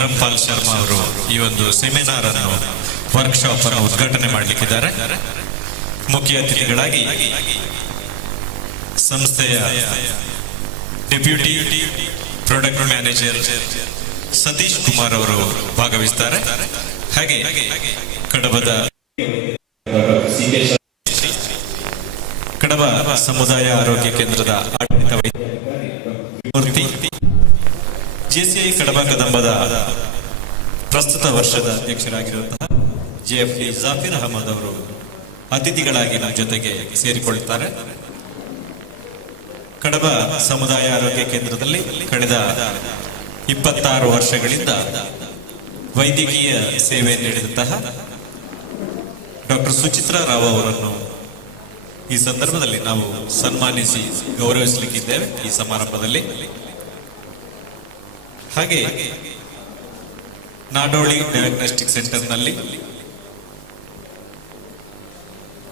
ಧರಂಪಾಲ್ ಶರ್ಮಾ ಅವರು ಈ ಒಂದು ಸೆಮಿನಾರ್ ಅನ್ನು ವರ್ಕ್ಶಾಪ್ ಅನ್ನು ಉದ್ಘಾಟನೆ ಮಾಡಲಿಕ್ಕಿದ್ದಾರೆ. ಮುಖ್ಯ ಅತಿಥಿಗಳಾಗಿ ಸಂಸ್ಥೆಯ deputy product manager Satish Kumar ಅವರು ಭಾಗವಹಿಸುತ್ತಾರೆ. ಹಾಗೆ ಕಡಬದ ಕಡಬ ಸಮುದಾಯ ಆರೋಗ್ಯ ಕೇಂದ್ರದ ಆಡಳಿತ ಮೂರ್ತಿ, ಜೆಸಿಐ ಕಡಬ ಕದಂಬದ ಪ್ರಸ್ತುತ ವರ್ಷದ ಅಧ್ಯಕ್ಷರಾಗಿರುವಂತಹ ಜೆಎಫ್ಡಿ ಜಾಫಿರ್ ಅಹಮದ್ ಅವರು ಅತಿಥಿಗಳಾಗಿ ನಮ್ಮ ಜೊತೆಗೆ ಸೇರಿಕೊಳ್ಳುತ್ತಾರೆ. ಕಡಬ ಸಮುದಾಯ ಆರೋಗ್ಯ ಕೇಂದ್ರದಲ್ಲಿ ಕಳೆದ 26 ವರ್ಷಗಳಿಂದ ವೈದ್ಯಕೀಯ ಸೇವೆ ನೀಡಿದಂತಹ ಡಾಕ್ಟರ್ ಸುಚಿತ್ರಾ ರಾವ್ ಅವರನ್ನು ಈ ಸಂದರ್ಭದಲ್ಲಿ ನಾವು ಸನ್ಮಾನಿಸಿ ಗೌರವಿಸಲಿಕ್ಕಿದ್ದೇವೆ ಈ ಸಮಾರಂಭದಲ್ಲಿ. ಹಾಗೆ ನಾಡೋಳಿ ಡಯಾಗ್ನೋಸ್ಟಿಕ್ ಸೆಂಟರ್ನಲ್ಲಿ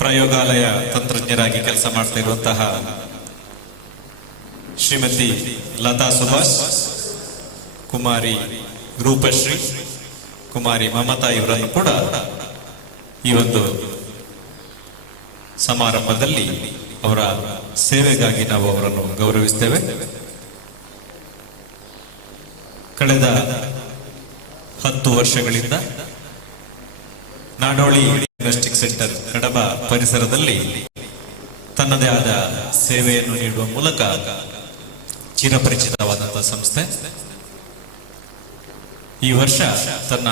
ಪ್ರಯೋಗಾಲಯ ತಂತ್ರಜ್ಞರಾಗಿ ಕೆಲಸ ಮಾಡ್ತಾ ಇರುವಂತಹ ಶ್ರೀಮತಿ ಲತಾ ಸುಭಾಷ್, ಕುಮಾರಿ ರೂಪಶ್ರೀ, ಕುಮಾರಿ ಮಮತಾ ಇವರನ್ನು ಕೂಡ ಈ ಒಂದು ಸಮಾರಂಭದಲ್ಲಿ ಅವರ ಸೇವೆಗಾಗಿ ನಾವು ಅವರನ್ನು ಗೌರವಿಸ್ತೇವೆ. ಕಳೆದ 10 ವರ್ಷಗಳಿಂದ ನಾಡೋಳಿ ಡಯಾಗ್ನೋಸ್ಟಿಕ್ ಸೆಂಟರ್ ಕಡಬ ಪರಿಸರದಲ್ಲಿ ತನ್ನದೇ ಆದ ಸೇವೆಯನ್ನು ನೀಡುವ ಮೂಲಕ ಚಿರಪರಿಚಿತವಾದಂತಹ ಸಂಸ್ಥೆ. ಈ ವರ್ಷ ತನ್ನ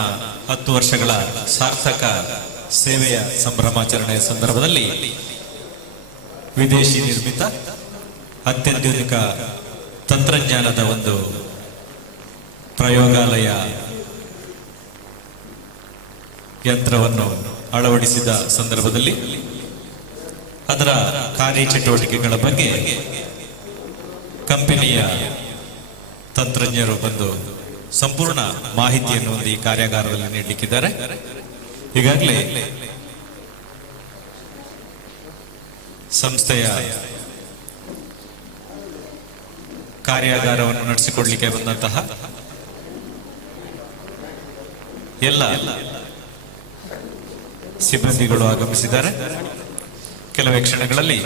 10 ವರ್ಷಗಳ ಸಾರ್ಥಕ ಸೇವೆಯ ಸಂಭ್ರಮಾಚರಣೆಯ ಸಂದರ್ಭದಲ್ಲಿ ವಿದೇಶಿ ನಿರ್ಮಿತ ಅತ್ಯಂತ ತಂತ್ರಜ್ಞಾನದ ಒಂದು ಪ್ರಯೋಗಾಲಯ ಯಂತ್ರವನ್ನು ಅಳವಡಿಸಿದ ಸಂದರ್ಭದಲ್ಲಿ ಅದರ ಕಾರ್ಯಚಟುವಟಿಕೆಗಳ ಬಗ್ಗೆ ಕಂಪನಿಯ ತಂತ್ರಜ್ಞರು ಬಂದು ಸಂಪೂರ್ಣ ಮಾಹಿತಿಯನ್ನು ಒಂದು ಈ ಕಾರ್ಯಾಗಾರದಲ್ಲಿ ನೀಡಲಿಕ್ಕಿದ್ದಾರೆ. ಈಗಾಗಲೇ ಸಂಸ್ಥೆಯ ಕಾರ್ಯಾಗಾರವನ್ನು ನಡೆಸಿಕೊಡ್ಲಿಕ್ಕೆ ಬಂದಂತಹ ಎಲ್ಲ ಸಿಬ್ಬಂದಿಗಳು ಆಗಮಿಸಿದ್ದಾರೆ. ಕೆಲವೇ ಕ್ಷಣಗಳಲ್ಲಿ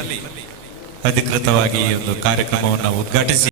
ಅಧಿಕೃತವಾಗಿ ಈ ಒಂದು ಕಾರ್ಯಕ್ರಮವನ್ನು ಉದ್ಘಾಟಿಸಿ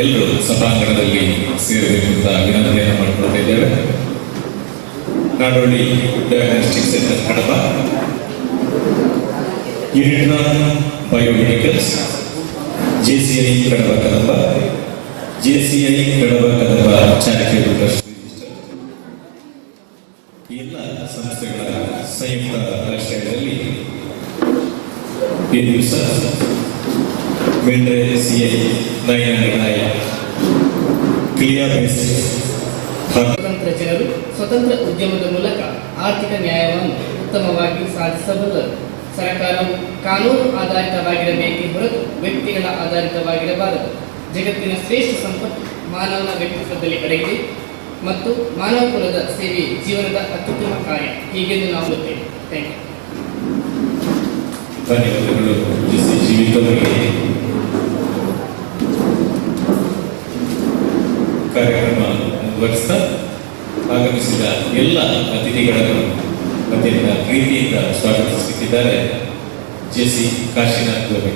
ಎಲ್ಲರೂ ಸಭಾಂಗಣದಲ್ಲಿ ಸೇರಬೇಕು ಅಂತ ವಿನಂತಿಯನ್ನು ಮಾಡಿಕೊಳ್ತಾ ಇದ್ದೇವೆ. ನಾಡೋಳಿ ಡಯಾಗ್ನೋಸ್ಟಿಕ್ಸ್ ಸೆಂಟರ್ ಕಡಬ, ಯೂನಿಟ್ರಾನ್ ಬಯೋಮೆಡಿಕಲ್ಸ್, JCI ಕಡಬ ಕದಬ, JCI ಕಡಬ ಕದಬ ಚಾರಿಟೇಬಲ್ ಟ್ರಸ್ಟ್ ಎಲ್ಲ ಸಂಸ್ಥೆಗಳ ಸಂಯುಕ್ತ ಆಶ್ರಯದಲ್ಲಿ ಈ ದಿವಸ Mindray CI 909 ಕ್ಲಿಯರ್ ಬೇಸ್ ಸ್ವತಂತ್ರ ಜನರು ಸ್ವತಂತ್ರ ಉದ್ಯಮದ ಮೂಲಕ ಆರ್ಥಿಕ ನ್ಯಾಯವನ್ನು ಉತ್ತಮವಾಗಿ ಸಾಧಿಸಬಲ್ಲರು. ಸರ್ಕಾರವು ಕಾನೂನು ಆಧಾರಿತವಾಗಿರಬೇಕೇ ಹೊರತು ವ್ಯಕ್ತಿಗಳ ಆಧಾರಿತವಾಗಿರಬಾರದು. ಜಗತ್ತಿನ ಶ್ರೇಷ್ಠ ಸಂಪತ್ತು ಮಾನವನ ವ್ಯಕ್ತಿತ್ವದಲ್ಲಿ ಅಡಗಿದೆ ಮತ್ತು ಮಾನವ ಕುಲದ ಸೇವೆ ಜೀವನದ ಅತ್ಯುತ್ತಮ ಕಾರ್ಯ ಹೀಗೆಂದು ನಾವು ಹೇಳುತ್ತೇವೆ. Thank you. ಧನ್ಯವಾದಗಳು. ಜೀವಿತವರಿಗೆ ಕಾರ್ಯಕ್ರಮ ಮುಂದುವರಿಸ್ತಾ ಆಗಮಿಸಿದ ಎಲ್ಲ ಅತಿಥಿಗಳನ್ನು ಅತ್ಯಂತ ಪ್ರೀತಿಯಿಂದ ಸ್ವಾಗತಿಸುತ್ತಿದ್ದಾರೆ JC ಕಾಶಿನಾಥ್ ಅವರು.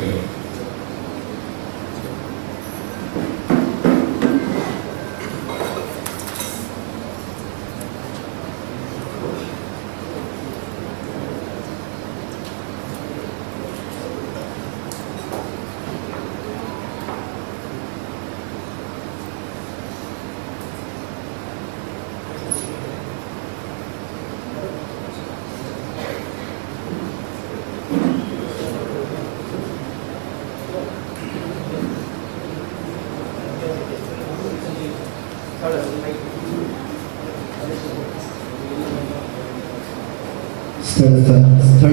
ಸ್ಥಳ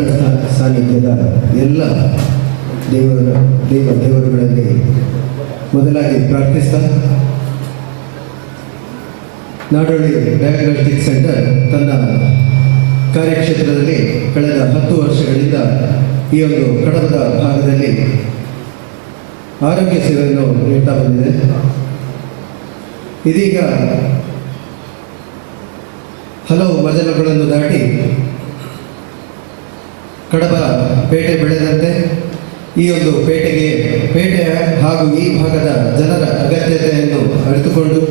ಸಾನ್ನಿಧ್ಯದ ಎಲ್ಲ ದೇವರುಗಳಲ್ಲಿ ಮೊದಲಾಗಿ ಪ್ರಾರ್ಥಿಸ್ತಾ, ನಾಡೋಳಿ ಡಯಾಗ್ನೋಸ್ಟಿಕ್ಸ್ ಸೆಂಟರ್ ತನ್ನ ಕಾರ್ಯಕ್ಷೇತ್ರದಲ್ಲಿ ಕಳೆದ 10 ವರ್ಷಗಳಿಂದ ಈ ಒಂದು ಕಡಬದ ಭಾಗದಲ್ಲಿ ಆರೋಗ್ಯ ಸೇವೆಯನ್ನು ನೀಡ್ತಾ ಬಂದಿದೆ. ಇದೀಗ ಹಲವು ಮಜಲುಗಳನ್ನು ದಾಟಿ ಕಡಬ ಪೇಟೆ ಬೆಳೆದಂತೆ ಈ ಒಂದು ಪೇಟೆಯ ಹಾಗೂ ಈ ಭಾಗದ ಜನರ ಅಗತ್ಯತೆಯನ್ನು ಅರಿತುಕೊಂಡು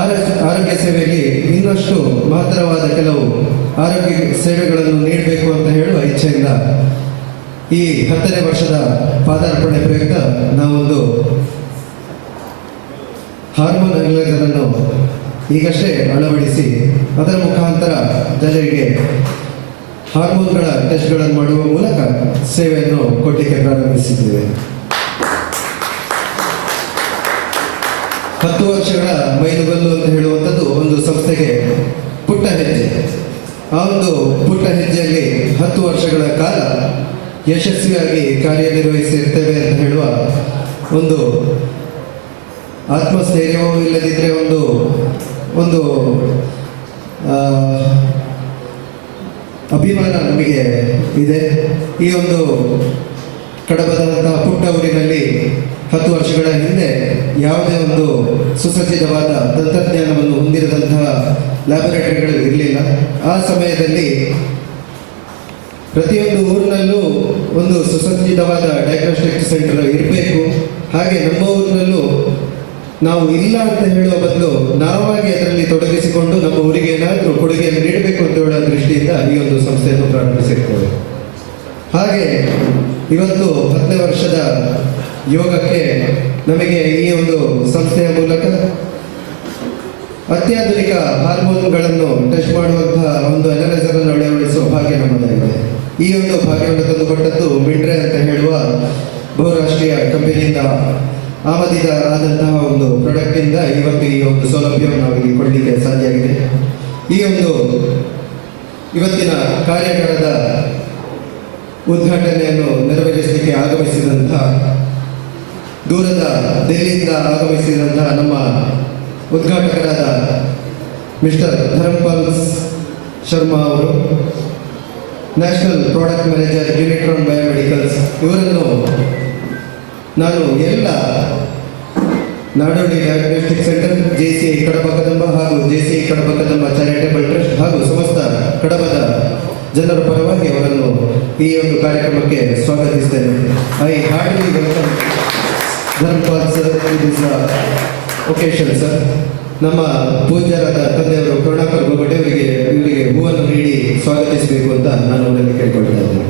ಆರೋಗ್ಯ ಸೇವೆಯಲ್ಲಿ ಇನ್ನಷ್ಟು ಮಹತ್ತರವಾದ ಕೆಲವು ಆರೋಗ್ಯ ಸೇವೆಗಳನ್ನು ನೀಡಬೇಕು ಅಂತ ಹೇಳುವ ಇಚ್ಛೆಯಿಂದ ಈ 10ನೇ ವರ್ಷದ ಪಾದಾರ್ಪಣೆ ಪ್ರಯುಕ್ತ ನಾವೊಂದು ಹಾರ್ಮೋನ್ ಅನಲೈಸರ್ ಅನ್ನು ಈಗಷ್ಟೇ ಅಳವಡಿಸಿ ಅದರ ಮುಖಾಂತರ ಜನರಿಗೆ ಹಾರ್ಮೋನ್ಗಳ ಟೆಸ್ಟ್ಗಳನ್ನು ಮಾಡುವ ಮೂಲಕ ಸೇವೆಯನ್ನು ಕೊಡಲಿಕ್ಕೆ ಪ್ರಾರಂಭಿಸಿದ್ದೇವೆ. 10 ವರ್ಷಗಳ ಮೈಲುಗಲ್ಲು ಅಂತ ಹೇಳುವಂಥದ್ದು ಒಂದು ಸಂಸ್ಥೆಗೆ ಪುಟ್ಟ ಹೆಜ್ಜೆ. ಆ ಒಂದು ಪುಟ್ಟ ಹೆಜ್ಜೆಯಲ್ಲಿ 10 ವರ್ಷಗಳ ಕಾಲ ಯಶಸ್ವಿಯಾಗಿ ಕಾರ್ಯನಿರ್ವಹಿಸಿರ್ತೇವೆ ಅಂತ ಹೇಳುವ ಒಂದು ಆತ್ಮಸ್ಥೈರ್ಯವೂ ಇಲ್ಲದಿದ್ದರೆ ಒಂದು ಅಭಿಮಾನ ನಮಗೆ ಇದೆ. ಈ ಒಂದು ಕಡಬದಂತಹ ಪುಟ್ಟ ಊರಿನಲ್ಲಿ 10 ವರ್ಷಗಳ ಹಿಂದೆ ಯಾವುದೇ ಒಂದು ಸುಸಜ್ಜಿತವಾದ ತಂತ್ರಜ್ಞಾನವನ್ನು ಹೊಂದಿರದಂತಹ ಲ್ಯಾಬೊರೇಟರಿಗಳು ಇರಲಿಲ್ಲ. ಆ ಸಮಯದಲ್ಲಿ ಪ್ರತಿಯೊಂದು ಊರಿನಲ್ಲೂ ಒಂದು ಸುಸಜ್ಜಿತವಾದ ಡಯಾಗ್ನೋಸ್ಟಿಕ್ ಸೆಂಟರ್ ಇರಬೇಕು. ಹಾಗೆ ನಮ್ಮ ಊರಿನಲ್ಲೂ ನಾವು ಇಲ್ಲ ಅಂತ ಹೇಳುವ ಬದಲು ನಾವಾಗಿ ಅದರಲ್ಲಿ ತೊಡಗಿಸಿಕೊಂಡು ನಮ್ಮ ಊರಿಗೆ ಏನಾದರೂ ಕೊಡುಗೆಯನ್ನು ನೀಡಬೇಕು ಅಂತ ಹೇಳುವ ದೃಷ್ಟಿಯಿಂದ ಈ ಒಂದು ಸಂಸ್ಥೆಯನ್ನು ಪ್ರಾರಂಭಿಸಿರ್ತೇವೆ. ಹಾಗೆ ಇವತ್ತು 10ನೇ ವರ್ಷದ ಯೋಗಕ್ಕೆ ನಮಗೆ ಈ ಒಂದು ಸಂಸ್ಥೆಯ ಮೂಲಕ ಅತ್ಯಾಧುನಿಕ ಹಾರ್ಮೋನ್ಗಳನ್ನು ಟೆಸ್ಟ್ ಮಾಡುವಂತಹ ಒಂದು ಅನಲೈಸರ್ ಅನ್ನು ಅಳವಡಿಸುವ ಭಾಗ್ಯ ನಮ್ಮದಾಗಿದೆ. ಈ ಒಂದು ಭಾಗ್ಯವನ್ನು ತಂದುಕೊಟ್ಟದ್ದು ಮಿಂಡ್ರೆ ಅಂತ ಹೇಳುವ ಬಹುರಾಷ್ಟ್ರೀಯ ಕಂಪನಿಯಿಂದ ಆಮದಿದಾದಂತಹ ಒಂದು ಪ್ರಾಡಕ್ಟಿಂದ ಇವತ್ತು ಈ ಒಂದು ಸೌಲಭ್ಯವನ್ನು ನಾವಿಲ್ಲಿ ಕೊಡಲಿಕ್ಕೆ ಸಾಧ್ಯ ಆಗಿದೆ. ಈ ಒಂದು ಇವತ್ತಿನ ಕಾರ್ಯಾಗಾರದ ಉದ್ಘಾಟನೆಯನ್ನು ನೆರವೇರಿಸಲಿಕ್ಕೆ ಆಗಮಿಸಿದಂತಹ ದೂರದ ದಿಲ್ಲಿಯಿಂದ ಆಗಮಿಸಿದಂತಹ ನಮ್ಮ ಉದ್ಘಾಟಕರಾದ ಮಿಸ್ಟರ್ ಧರ್ಮಪಾಲ್ ಶರ್ಮಾ ಅವರು, national product manager Unitron biomedicals, ಇವರನ್ನು ನಾನು ಎಲ್ಲ Nadoli diagnostic centre, JCI Kadaba Kadamba ಹಾಗೂ JCI Kadaba Kadamba charitable trust ಹಾಗೂ ಸಮಸ್ತ ಕಡಬದ ಜನರ ಪರವಾಗಿ ಅವರನ್ನು ಈ ಒಂದು ಕಾರ್ಯಕ್ರಮಕ್ಕೆ ಸ್ವಾಗತಿಸ್ತೇನೆ. I heartly welcome Dharmapal sir is occasion sir. ನಮ್ಮ ಪೂಜ್ಯರಾದ ತಂದೆಯವರು ಕರುಣಾಕರ್ ಗೋಗಟೆ ಇವರಿಗೆ ಹೂವನ್ನು ನೀಡಿ ಸ್ವಾಗತಿಸಬೇಕು ಅಂತ ನಾನು ಅವರಲ್ಲಿ ಕೇಳ್ಕೊಳ್ತಾ ಇದ್ದೇನೆ.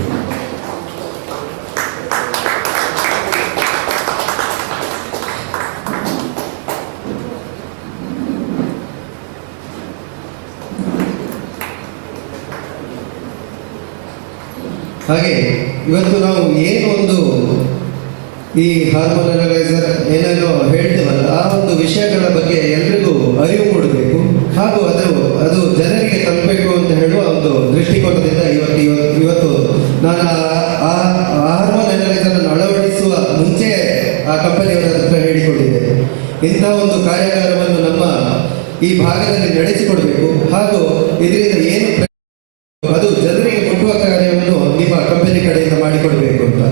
ಹಾಗೆ ಇವತ್ತು ನಾವು ಏನು ಒಂದು ಈ ಹಾರ್ಮೋನ್ ಅನಲೈಸರ್ ಏನೇನೋ ಹೇಳ್ತೇವಲ್ಲ, ಆ ಒಂದು ವಿಷಯಗಳ ಬಗ್ಗೆ ಎಲ್ರಿಗೂ ಅರಿವು ಮೂಡಬೇಕು ಹಾಗೂ ಅದು ಜನರಿಗೆ ತಲುಪಬೇಕು ಅಂತ ಹೇಳುವ ಒಂದು ದೃಷ್ಟಿಕೋನದಿಂದ ಇವತ್ತು ನಾನು ಆ ಹಾರ್ಮೋನ್ ಅನಲೈಸರ್ ಅನ್ನು ಅಳವಡಿಸುವ ಮುಂಚೆ ಆ ಕಂಪನಿಯವರ ಹತ್ರ ಹೇಳಿಕೊಂಡಿದ್ದೆ. ಇಂತಹ ಒಂದು ಕಾರ್ಯಾಗಾರವನ್ನು ನಮ್ಮ ಈ ಭಾಗದಲ್ಲಿ ನಡೆಸಿಕೊಡ್ಬೇಕು ಹಾಗೂ ಇದರಿಂದ ಏನು ಅದು ಜನರಿಗೆ ಮುಟ್ಟುವ ಕಾರ್ಯವನ್ನು ನಿಮ್ಮ ಕಂಪನಿ ಕಡೆಯಿಂದ ಮಾಡಿಕೊಡ್ಬೇಕು ಅಂತ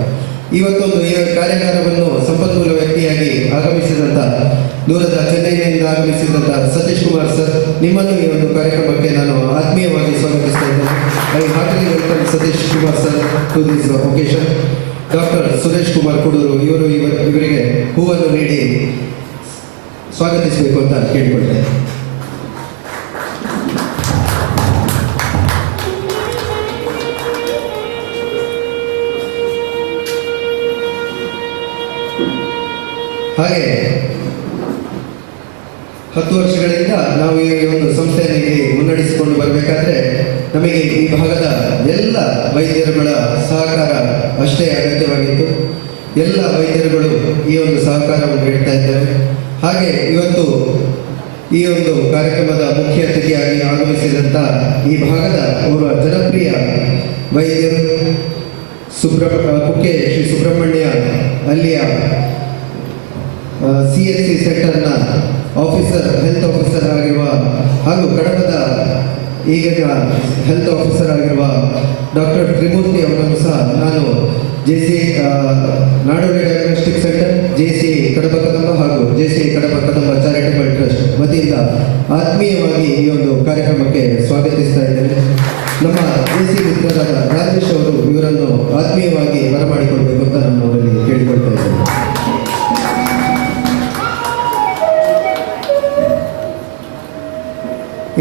ಇವತ್ತೊಂದು ಈ ಕಾರ್ಯಾಗಾರವನ್ನು ಸಂಪನ್ಮೂಲ ವ್ಯಕ್ತಿಯಾಗಿ ಆಗಮಿಸಿದಂಥ ದೂರದ ಚೆನ್ನೈನಿಂದ ಆಗಮಿಸಿದಂಥ ಸತೀಶ್ ಕುಮಾರ್ ಸರ್, ನಿಮ್ಮನ್ನು ಈ ಒಂದು ಕಾರ್ಯಕ್ರಮಕ್ಕೆ ನಾನು ಆತ್ಮೀಯವಾಗಿ ಸ್ವಾಗತಿಸ್ತಾ ಇದ್ದೇನೆ. I heartly welcome Satish Kumar sir to this occasion. Doctor Suresh Kumar Kudur ಇವರಿಗೆ ಹೂವನ್ನು ನೀಡಿ ಸ್ವಾಗತಿಸಬೇಕು ಅಂತ ಕೇಳಿಕೊಳ್ತೇನೆ. ಹಾಗೆ 10 ವರ್ಷಗಳಿಂದ ನಾವು ಈ ಒಂದು ಸಂಸ್ಥೆಯನ್ನು ಮುನ್ನಡೆಸಿಕೊಂಡು ಬರಬೇಕಾದ್ರೆ ನಮಗೆ ಈ ಭಾಗದ ಎಲ್ಲ ವೈದ್ಯರುಗಳ ಸಹಕಾರ ಅಷ್ಟೇ ಅಗತ್ಯವಾಗಿತ್ತು. ಎಲ್ಲ ವೈದ್ಯರುಗಳು ಈ ಒಂದು ಸಹಕಾರವನ್ನು ನೀಡ್ತಾ ಇದ್ದಾರೆ. ಹಾಗೆ ಇವತ್ತು ಈ ಒಂದು ಕಾರ್ಯಕ್ರಮದ ಮುಖ್ಯ ಅತಿಥಿಯಾಗಿ ಆಗಮಿಸಿದಂಥ ಈ ಭಾಗದ ಓರ್ವ ಜನಪ್ರಿಯ ವೈದ್ಯರು ಕುಕ್ಕೆ ಶ್ರೀ ಸುಬ್ರಹ್ಮಣ್ಯ ಅಲ್ಲಿಯ CHC ಸೆಂಟರ್ನ ಹೆಲ್ತ್ ಆಫೀಸರ್ ಆಗಿರುವ ಹಾಗೂ ಕಡಪದ ಈಗಿನ ಹೆಲ್ತ್ ಆಫೀಸರ್ ಆಗಿರುವ ಡಾಕ್ಟರ್ ತ್ರಿಮೂರ್ತಿ ಅವರನ್ನು ಸಹ ನಾನು JC Nadodi diagnostic centre, JC Kadapa Kadamba ಹಾಗೂ JC Kadapa Kadamba charitable trust ವತಿಯಿಂದ ಆತ್ಮೀಯವಾಗಿ ಈ ಒಂದು ಕಾರ್ಯಕ್ರಮಕ್ಕೆ ಸ್ವಾಗತಿಸ್ತಾ ಇದ್ದೇನೆ. ನಮ್ಮ JC ಮಿತ್ರರಾದ ರಾಜೇಶ್ ಅವರು ಇವರನ್ನು ಆತ್ಮೀಯವಾಗಿ ಬರಮಾಡಿಕೊಳ್ಬೇಕು ಅಂತ ನಾನು ಅವರಲ್ಲಿ ಕೇಳಿಕೊಳ್ತಾ ಇದ್ದೇನೆ.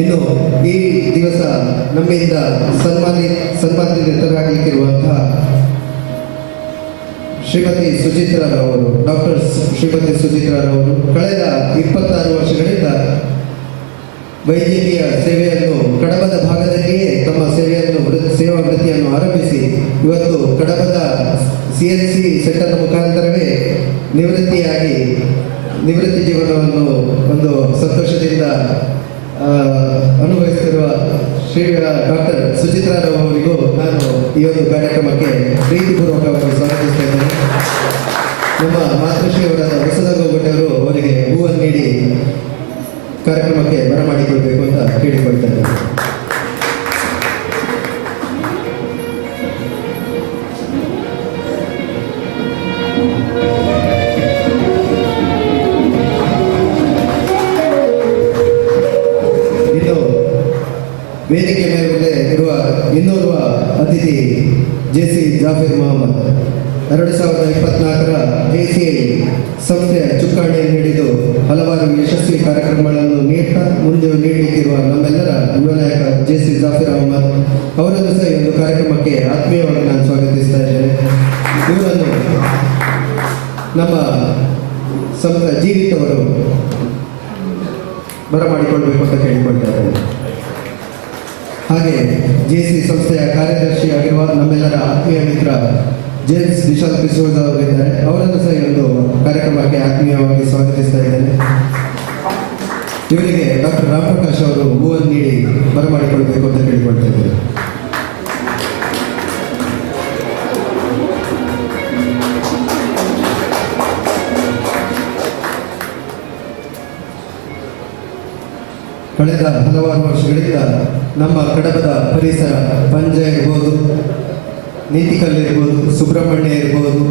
ಇನ್ನು ಈ ದಿವಸ ನಮ್ಮಿಂದ ಸನ್ಮಾನಿತರಾಗಲಿಕ್ಕಿರುವಂತಹ ಶ್ರೀಮತಿ ಸುಚಿತ್ರಾರವರು, ಡಾಕ್ಟರ್ ಶ್ರೀಮತಿ ಸುಚಿತ್ರಾರವರು ಕಳೆದ 26 ವರ್ಷಗಳಿಂದ ವೈದ್ಯಕೀಯ ಸೇವೆಯನ್ನು ಕಡಬದ ಭಾಗದಲ್ಲಿಯೇ ತಮ್ಮ ಸೇವಾ ವೃತ್ತಿಯನ್ನು ಆರಂಭಿಸಿ ಇವತ್ತು ಕಡಬದ CHC ಸೆಂಟರ್ನ ಮುಖಾಂತರವೇ ನಿವೃತ್ತಿ ಜೀವನವನ್ನು ಒಂದು ಸಂತೋಷದಿಂದ ಅನುಭವಿಸುತ್ತಿರುವ ಶ್ರೀ ಡಾಕ್ಟರ್ ಸುಚಿತ್ರಾರವರಿಗೂ ನಾನು ಈ ಒಂದು ಕಾರ್ಯಕ್ರಮಕ್ಕೆ ಪ್ರೀತಿಪೂರ್ವಕವಾಗಿ ಸ್ವಾಗತಿಸ್ತಾ ಇದ್ದೇನೆ. ನಮ್ಮ ಮಾತೃಶ್ರೀಯವರಾದ ಹೊಸದಗೋಗಟ್ಟೆಯವರು ಅವರಿಗೆ ಹೂವನ್ನು ನೀಡಿ ಕಾರ್ಯಕ್ರಮಕ್ಕೆ ಬರಮಾಡಿಕೊಳ್ಬೇಕು ಅಂತ ಕೇಳಿಕೊಳ್ತಾ ಇದ್ದಾರೆ. ವೇದಿಕೆ ಮೇಲೆ ಇರುವ ಇನ್ನೋರ್ವ ಅತಿಥಿ JC ಜಾಫಿರ್ ಮೊಹಮ್ಮದ್ 2024ರ ACI ಸಂಸ್ಥೆಯ ಚುಕ್ಕಾಣಿಯನ್ನು ಹಿಡಿದು ಹಲವಾರು ಯಶಸ್ವಿ ಕಾರ್ಯಕ್ರಮಗಳನ್ನು ಮುಂದೆ ನೀಡಲಿಕ್ಕಿರುವ ನಮ್ಮೆಲ್ಲರ ಯುವ ನಾಯಕ JC ಜಾಫಿರ್ ಅಹಮದ್ ಅವರನ್ನು ಸಹ ಈ ಒಂದು ಕಾರ್ಯಕ್ರಮಕ್ಕೆ ಆತ್ಮೀಯವಾಗಿ ನಾನು ಸ್ವಾಗತಿಸ್ತಾ ಇದ್ದೇನೆ. ಇವರನ್ನು ನಮ್ಮ ಸಂಸ್ಥೆ ಜೀವಿತವರು ಬರಮಾಡಿಕೊಳ್ಬೇಕು ಅಂತ ಕೇಳಿಕೊಳ್ತಾ ಇದ್ದೇನೆ. ಹಾಗೆ JC ಸಂಸ್ಥೆಯ ಕಾರ್ಯದರ್ಶಿಯಾಗಿರುವ ನಮ್ಮೆಲ್ಲರ ಆತ್ಮೀಯ ಮಿತ್ರ ಜೇಮ್ಸ್ ವಿಶಾಲ್ ಕಿಶೋರ್ ಅವರಿದ್ದಾರೆ. ಅವರನ್ನು ಸಹ ಈ ಒಂದು ಕಾರ್ಯಕ್ರಮಕ್ಕೆ ಆತ್ಮೀಯವಾಗಿ ಸ್ವಾಗತಿಸ್ತಾ ಇದ್ದೇನೆ. ಇವರಿಗೆ ಡಾಕ್ಟರ್ ರಾಮಪ್ರಕಾಶ್ ಅವರು ಹೂವನ್ನು ನೀಡಿ ಬರಮಾಡಿಕೊಳ್ಬೇಕು ಅಂತ ಕೇಳಿಕೊಳ್ತಾ ಇದ್ದಾರೆ. ಕಳೆದ ಹಲವಾರು ವರ್ಷಗಳಿಂದ ನಮ್ಮ ಕಡಬದ ಪರಿಸರ ಪಂಜ ಇರ್ಬೋದು, ನೀತಿಕಲ್ಲು ಇರ್ಬೋದು, ಸುಬ್ರಹ್ಮಣ್ಯ ಇರ್ಬೋದು,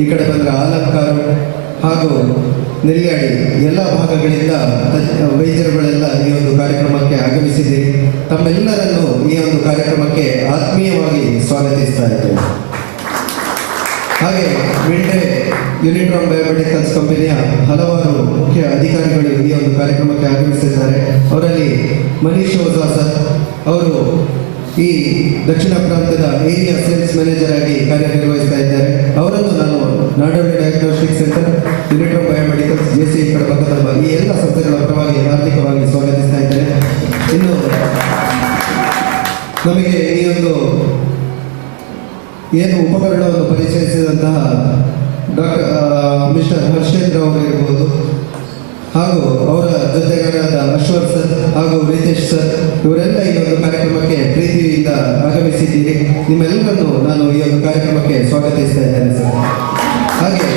ಈ ಕಡೆ ಬಂದರೆ ಆಲಂಕಾರ ಹಾಗೂ ನೆಲ್ಯಾಡಿ ಎಲ್ಲ ಭಾಗಗಳಿಂದ ವೈದ್ಯರುಗಳೆಲ್ಲ ಈ ಒಂದು ಕಾರ್ಯಕ್ರಮಕ್ಕೆ ಆಗಮಿಸಿದ್ದೀರಿ. ತಮ್ಮೆಲ್ಲರನ್ನು ಈ ಒಂದು ಕಾರ್ಯಕ್ರಮಕ್ಕೆ ಆತ್ಮೀಯವಾಗಿ ಸ್ವಾಗತಿಸ್ತಾ ಇದ್ದೇವೆ. ಹಾಗೆ ಮಿಂಡ್ರೆ ಯುನಿಟ್ರಾಮ್ ಬಯೋಮೆಡಿಕಲ್ಸ್ ಕಂಪನಿಯ ಹಲವಾರು ಮುಖ್ಯ ಅಧಿಕಾರಿಗಳು ಈ ಒಂದು ಕಾರ್ಯಕ್ರಮಕ್ಕೆ ಆಗಮಿಸಿದ್ದಾರೆ. ಅವರಲ್ಲಿ ಮನೀಶ್ ಓಜಾ ಸರ್ ಅವರು ಈ ದಕ್ಷಿಣ ಪ್ರಾಂತದ ಏರಿಯಾ ಸೇಲ್ಸ್ ಮ್ಯಾನೇಜರ್ ಆಗಿ ಕಾರ್ಯನಿರ್ವಹಿಸ್ತಾ ಇದ್ದಾರೆ. ಅವರನ್ನು ನಾನು ನಾಡೋಳಿ ಡಯಾಗ್ನೋಸ್ಟಿಕ್ಸ್ ಸೆಂಟರ್, ಯುನಿಟ್ರಾಮ್ ಬಯೋಮೆಡಿಕಲ್ಸ್, JCI ಕಡಬ ಕದಬ ಈ ಎಲ್ಲ ಸಂಸ್ಥೆಗಳ ಪರವಾಗಿ ಹಾರ್ದಿಕವಾಗಿ ಸ್ವಾಗತಿಸ್ತಾ ಇದ್ದೇನೆ. ಇನ್ನು ನಮಗೆ ಈ ಒಂದು ಏನು ಉಪಕರಣವನ್ನು ಪರಿಚಯಿಸಿದಂತಹ ಮಿಸ್ಟರ್ ಹರ್ಷೇಂದ್ರ ಅವರು ಇರ್ಬೋದು, ಹಾಗೂ ಅವರ ಜೊತೆಗಾರರಾದ ಅಶ್ವರ್ ಸರ್ ಹಾಗೂ ರಿತೇಶ್ ಸರ್, ಇವರೆಲ್ಲ ಈ ಒಂದು ಕಾರ್ಯಕ್ರಮಕ್ಕೆ ಪ್ರೀತಿಯಿಂದ ಆಗಮಿಸಿದ್ದೀರಿ. ನಿಮ್ಮೆಲ್ಲರನ್ನು ನಾನು ಈ ಒಂದು ಕಾರ್ಯಕ್ರಮಕ್ಕೆ ಸ್ವಾಗತಿಸ್ತಾ ಇದ್ದೇನೆ ಸರ್. ಹಾಗೆ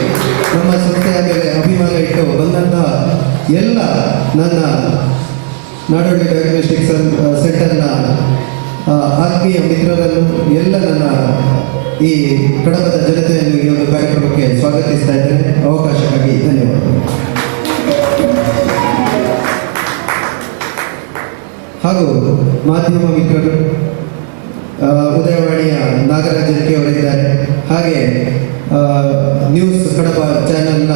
ನಮ್ಮ ಸಂಸ್ಥೆಯ ಮೇಲೆ ಅಭಿಮಾನ ಇಟ್ಟು ಬಂದಂತಹ ಎಲ್ಲ ನನ್ನ ನಾಡೋಳಿ ಡಯಾಗ್ನೋಸ್ಟಿಕ್ಸ್ ಸೆಂಟರ್ನ ಆತ್ಮೀಯ ಮಿತ್ರರನ್ನು, ಎಲ್ಲ ನನ್ನ ಈ ಕಡಬದ ಜನತೆಯನ್ನು ಈ ಒಂದು ಕಾರ್ಯಕ್ರಮಕ್ಕೆ ಸ್ವಾಗತಿಸ್ತಾ ಇದ್ದೇನೆ. ಅವಕಾಶಕ್ಕಾಗಿ ಧನ್ಯವಾದಗಳು. ಹಾಗೂ ಮಾಧ್ಯಮ ಮಿತ್ರರು, ಉದಯವಾಣಿಯ ನಾಗರಾಜ್ ಅವರಿದ್ದಾರೆ, ಹಾಗೆ ನ್ಯೂಸ್ ಕಡಬ ಚಾನೆಲ್ನ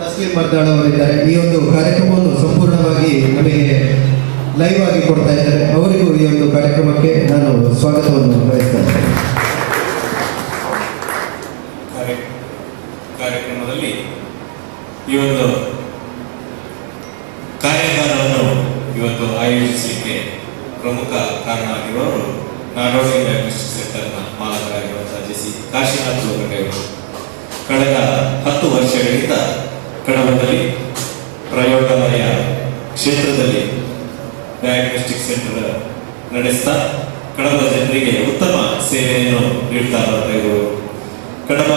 ತಸ್ಲೀಂ ಮರ್ದಾಳ ಅವರಿದ್ದಾರೆ. ಈ ಒಂದು ಕಾರ್ಯಕ್ರಮವನ್ನು ಸಂಪೂರ್ಣವಾಗಿ ನಮಗೆ ಲೈವ್ ಆಗಿ ಕೊಡ್ತಾ ಇದ್ದಾರೆ. ಅವರಿಗೂ ಈ ಒಂದು ಕಾರ್ಯಕ್ರಮಕ್ಕೆ ನಾನು ಸ್ವಾಗತವನ್ನು ಬಯಸ್ತಾ ಇದ್ದೇನೆ. ಕಾರ್ಯಕ್ರಮದಲ್ಲಿ ಈ ಒಂದು ಕಾರ್ಯಾಗಾರವನ್ನು ಇವತ್ತು ಆಯೋಜಿಸಲಿಕ್ಕೆ ಪ್ರಮುಖ ಕಾರಣ ಆಗಿರುವವರು ನಾಡೋಳಿ ಡಯಾಗ್ನೋಸ್ಟಿಕ್ಸ್ ಸೆಂಟರ್ನ ಮಾಲಕರಾಗಿರುವಂತಹ JC ಕಾಶಿನಾಥ್ ಅವರು. ಕಳೆದ 10 ವರ್ಷಗಳಿಂದ ಕಡಬದಲ್ಲಿ ಪ್ರಯೋಗಾಲಯ ಕ್ಷೇತ್ರದಲ್ಲಿ ಡಯಾಗ್ನೋಸ್ಟಿಕ್ ಸೆಂಟರ್ ನಡೆಸ್ತಾ ಕಡಬ ಜನರಿಗೆ ಉತ್ತಮ ಸೇವೆಯನ್ನು ನೀಡ್ತಾ ಬರ್ತಾ ಇರುವರು. ಕಡಬ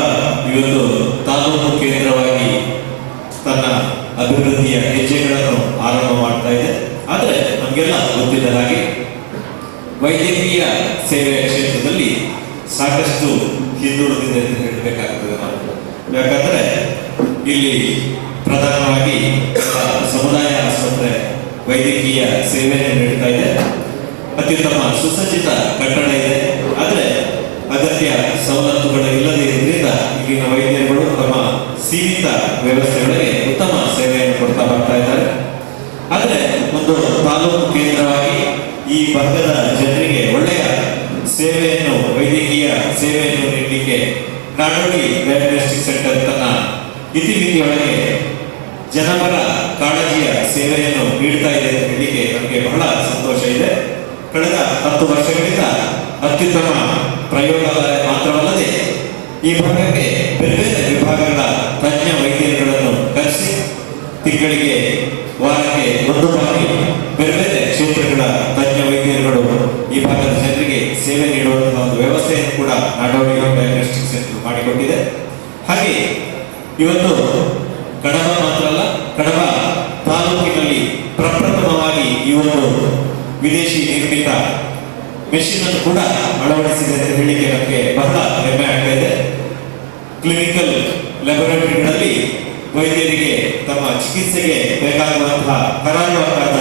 ಇವತ್ತು ತಾಲೂಕು ಕೇಂದ್ರವಾಗಿ ತನ್ನ ಅಭಿವೃದ್ಧಿಯ ಹೆಜ್ಜೆಗಳನ್ನು ಆರಂಭ ಮಾಡ್ತಾ ಇದೆ. ಆದರೆ ನಮಗೆಲ್ಲ ಗೊತ್ತಿದ್ದ ಹಾಗೆ ವೈದ್ಯಕೀಯ ಸೇವೆಯ ಕ್ಷೇತ್ರದಲ್ಲಿ ಸಾಕಷ್ಟು ಹಿಂದುಳಿದಿದೆ ಅಂತ ಹೇಳಬೇಕಾಗ್ತದೆ ನಾವು. ಯಾಕಂದ್ರೆ ಇಲ್ಲಿ ಪ್ರಧಾನವಾಗಿ ಸಮುದಾಯ ಆಸ್ಪತ್ರೆ ವೈದ್ಯಕೀಯ ಸೇವೆಯನ್ನು ನೀಡ್ತಾ ಇದೆ. ಅತ್ಯುತ್ತಮ ಸುಸಜ್ಜಿತ ಕಟ್ಟಡ ಇದೆ. ಆದರೆ ಅಗತ್ಯ ಸವಲತ್ತುಗಳು ಇಲ್ಲದೆ ಇರುವುದರಿಂದ ಇಲ್ಲಿನ ವೈದ್ಯರುಗಳು ತಮ್ಮ ಸೀಮಿತ ವ್ಯವಸ್ಥೆಗಳಿಗೆ ಉತ್ತಮ ಸೇವೆಯನ್ನು ಕೊಡ್ತಾ ಬರ್ತಾ ಇದ್ದಾರೆ. ಆದರೆ ಒಂದು ತಾಲೂಕು ಕೇಂದ್ರವಾಗಿ ಈ ವರ್ಗದ ಜನರಿಗೆ ಒಳ್ಳೆಯ ಸೇವೆಯನ್ನು, ವೈದ್ಯಕೀಯ ಸೇವೆಯನ್ನು ನೀಡಲಿಕ್ಕೆ ನಾಡೋಳಿ ಡಯಾಗ್ನೋಸ್ಟಿಕ್ ಸೆಂಟರ್ ತನ್ನ ಇತಿಮಿತಿಯೊಳಗೆ ಜನಪರ ಕಾಳಜಿಯ ಸೇವೆಯನ್ನು ನೀಡ್ತಾ ಇದೆ ಅಂತ ಹೇಳಲಿಕ್ಕೆ ನಮಗೆ ಬಹಳ ಸಂತೋಷ ಇದೆ. ಕಳೆದ 10 ವರ್ಷಗಳಿಂದ ಅತ್ಯುತ್ತಮ ಪ್ರಯೋಗಾಲಯ ಮಾತ್ರವಲ್ಲದೆ ಈ ಭಾಗಕ್ಕೆ ಬೇರೆ ಬೇರೆ ವಿಭಾಗಗಳ ತಜ್ಞ ವೈದ್ಯರುಗಳನ್ನು ಕರೆಸಿ ತಿಂಗಳಿಗೆ, ವಾರಕ್ಕೆ ಒಂದು ಬಾರಿ ಬೇರೆ ಬೇರೆ ಕ್ಷೇತ್ರಗಳ ತಜ್ಞ ವೈದ್ಯರುಗಳು ಈ ಭಾಗದ ಜನರಿಗೆ ಸೇವೆ ನೀಡುವಂತಹ ಒಂದು ವ್ಯವಸ್ಥೆಯನ್ನು ಕೂಡ ನಾಡೋಳಿ ಡಯಾಗ್ನೋಸ್ಟಿಕ್ ಸೆಂಟರ್ ಮಾಡಿಕೊಟ್ಟಿದೆ. ಹಾಗೆ ಇವತ್ತು ಕಡಬ ಮಾತ್ರ ಅಲ್ಲ, ಕಡಬ ತಾಲೂಕಿನಲ್ಲಿ ಪ್ರಪ್ರಥಮವಾಗಿ ಈ ಒಂದು ವಿದೇಶಿ ನಿರ್ಮಿತ ಮೆಷಿನ್ ಅನ್ನು ಕೂಡ ಅಳವಡಿಸಿದೆ ಅಂತ ಹೇಳಿಕೆ ನಮಗೆ ಬಹಳ ಹೆಮ್ಮೆ ಆಗ್ತಾ ಇದೆ. ಕ್ಲಿನಿಕಲ್ ಲ್ಯಾಬೊರೇಟರಿಗಳಲ್ಲಿ ವೈದ್ಯರಿಗೆ ತಮ್ಮ ಚಿಕಿತ್ಸೆಗೆ ಬೇಕಾಗುವಂತಹ ಕರಾರುವಾದ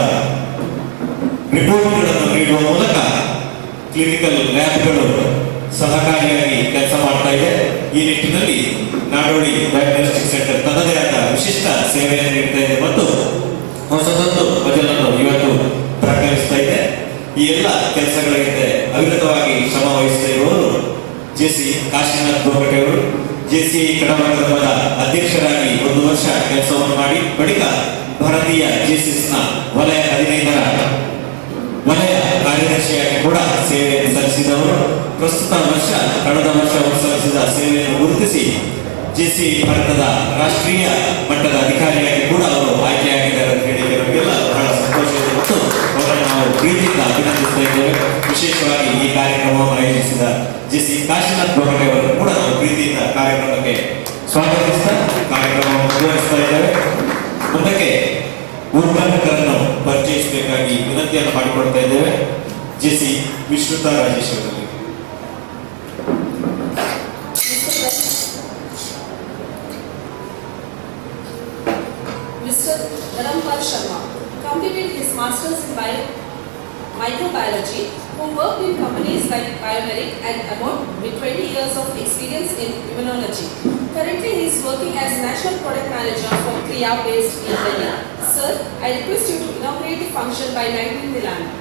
ರಿಪೋರ್ಟ್ಗಳನ್ನು ನೀಡುವ ಮೂಲಕ ಕ್ಲಿನಿಕಲ್ ಲ್ಯಾಬ್ಗಳು ಸಹಕಾರಿಯಾಗಿ ಕೆಲಸ ಮಾಡ್ತಾ ಇದೆ. ಈ ನಿಟ್ಟಿನಲ್ಲಿ ನಾಡೋಳಿ ಡಯಾಗ್ನೋಸ್ಟಿಕ್ ಸೆಂಟರ್ ತನ್ನದೇ ಆದ ವಿಶಿಷ್ಟ ಸೇವೆಯನ್ನು ನೀಡ್ತಾ ಇದೆ ಮತ್ತು ಹೊಸದೊಂದು ಬಜೆಟನ್ನು ಇವತ್ತು ಪ್ರಕಟಿಸ್ತಾ ಇದೆ. ಈ ಎಲ್ಲ ಕೆಲಸಗಳ ಹಿಂದೆ ಅವಿರತವಾಗಿ ಶ್ರಮ ವಹಿಸ್ತಾ ಇರುವವರು JC ಕಾಶಿನಾಥ್ ಅವರು. JCI ಕಡಬ ಕದಬದ ಅಧ್ಯಕ್ಷರಾಗಿ 1 ವರ್ಷ ಕೆಲಸವನ್ನು ಮಾಡಿ ಬಳಿಕ ಭಾರತೀಯ JCSನ ವಲಯ 15ರ ವಲಯ ಕಾರ್ಯದರ್ಶಿಯಾಗಿ ಕೂಡ ಸೇವೆಯನ್ನು ಸಲ್ಲಿಸಿದವರು. ಪ್ರಸ್ತುತ ವರ್ಷ, ಕಳೆದ ವರ್ಷ ಸಲ್ಲಿಸಿದ ಸೇವೆಯನ್ನು ಗುರುತಿಸಿ JCI ಭಾರತದ ರಾಷ್ಟ್ರೀಯ ಮಟ್ಟದ ಅಧಿಕಾರಿಯಾಗಿ ಕೂಡ ಅವರು ಆಯ್ಕೆಯಾಗಿದ್ದಾರೆ ಅಂತ ಹೇಳಿ ನಮಗೆಲ್ಲ ಬಹಳ ಸಂತೋಷ ಇದೆ ಮತ್ತು ಅವರನ್ನು ನಾವು ಪ್ರೀತಿಯಿಂದ ಅಭಿನಂದಿಸ್ತಾ ಇದ್ದೇವೆ. ವಿಶೇಷವಾಗಿ ಈ ಕಾರ್ಯಕ್ರಮವನ್ನು ಆಯೋಜಿಸಿದ JC ಕಾಶಿನಾಥ್ ಅವರನ್ನು ಕೂಡ ನಾವು ಪ್ರೀತಿಯಿಂದ ಕಾರ್ಯಕ್ರಮಕ್ಕೆ ಸ್ವಾಗತಿಸ್ತಾ ಕಾರ್ಯಕ್ರಮವನ್ನು ಮುಂದುವರಿಸ್ತಾ ಇದ್ದೇವೆ. ಮುಂದಕ್ಕೆ ಉದ್ಘಾಟಕರನ್ನು ಪರಿಚಯಿಸಬೇಕಾಗಿ ವಿನಂತಿಯನ್ನು ಮಾಡಿಕೊಡ್ತಾ ಇದ್ದೇವೆ. JC ವಿಶ್ರುತ ರಾಜೇಶ್ ಅವರಲ್ಲಿ. Mr. Dharampal Sharma completed his master's in microbiology, who worked in companies like Biomedic and Amon with 20 years of experience in immunology. Currently, he is working as National Product Manager for Kriya based in Delhi. Sir, I request you to inaugurate the function by lighting the lamp.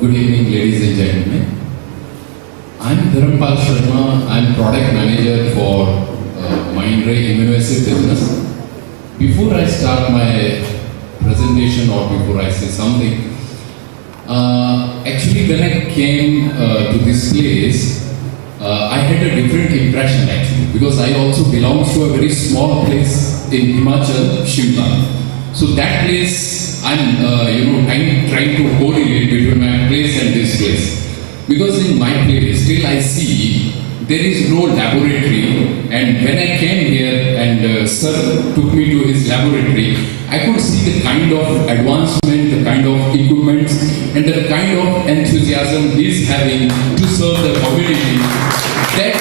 Good evening, ladies and gentlemen. I'm I'm product manager for Mindray business. Before I start my presentation or before I say something, actually when I came to this place, I had a different impression actually, because I also belong to a very small place in Himachal, Shimla. So that place, I'm trying to correlate between my place and this place. Because in my place, still I see there is no laboratory, and when I came here and sir took me to his laboratory, I could see the kind of advancement, the kind of equipment, and the kind of enthusiasm he's having to serve the community. That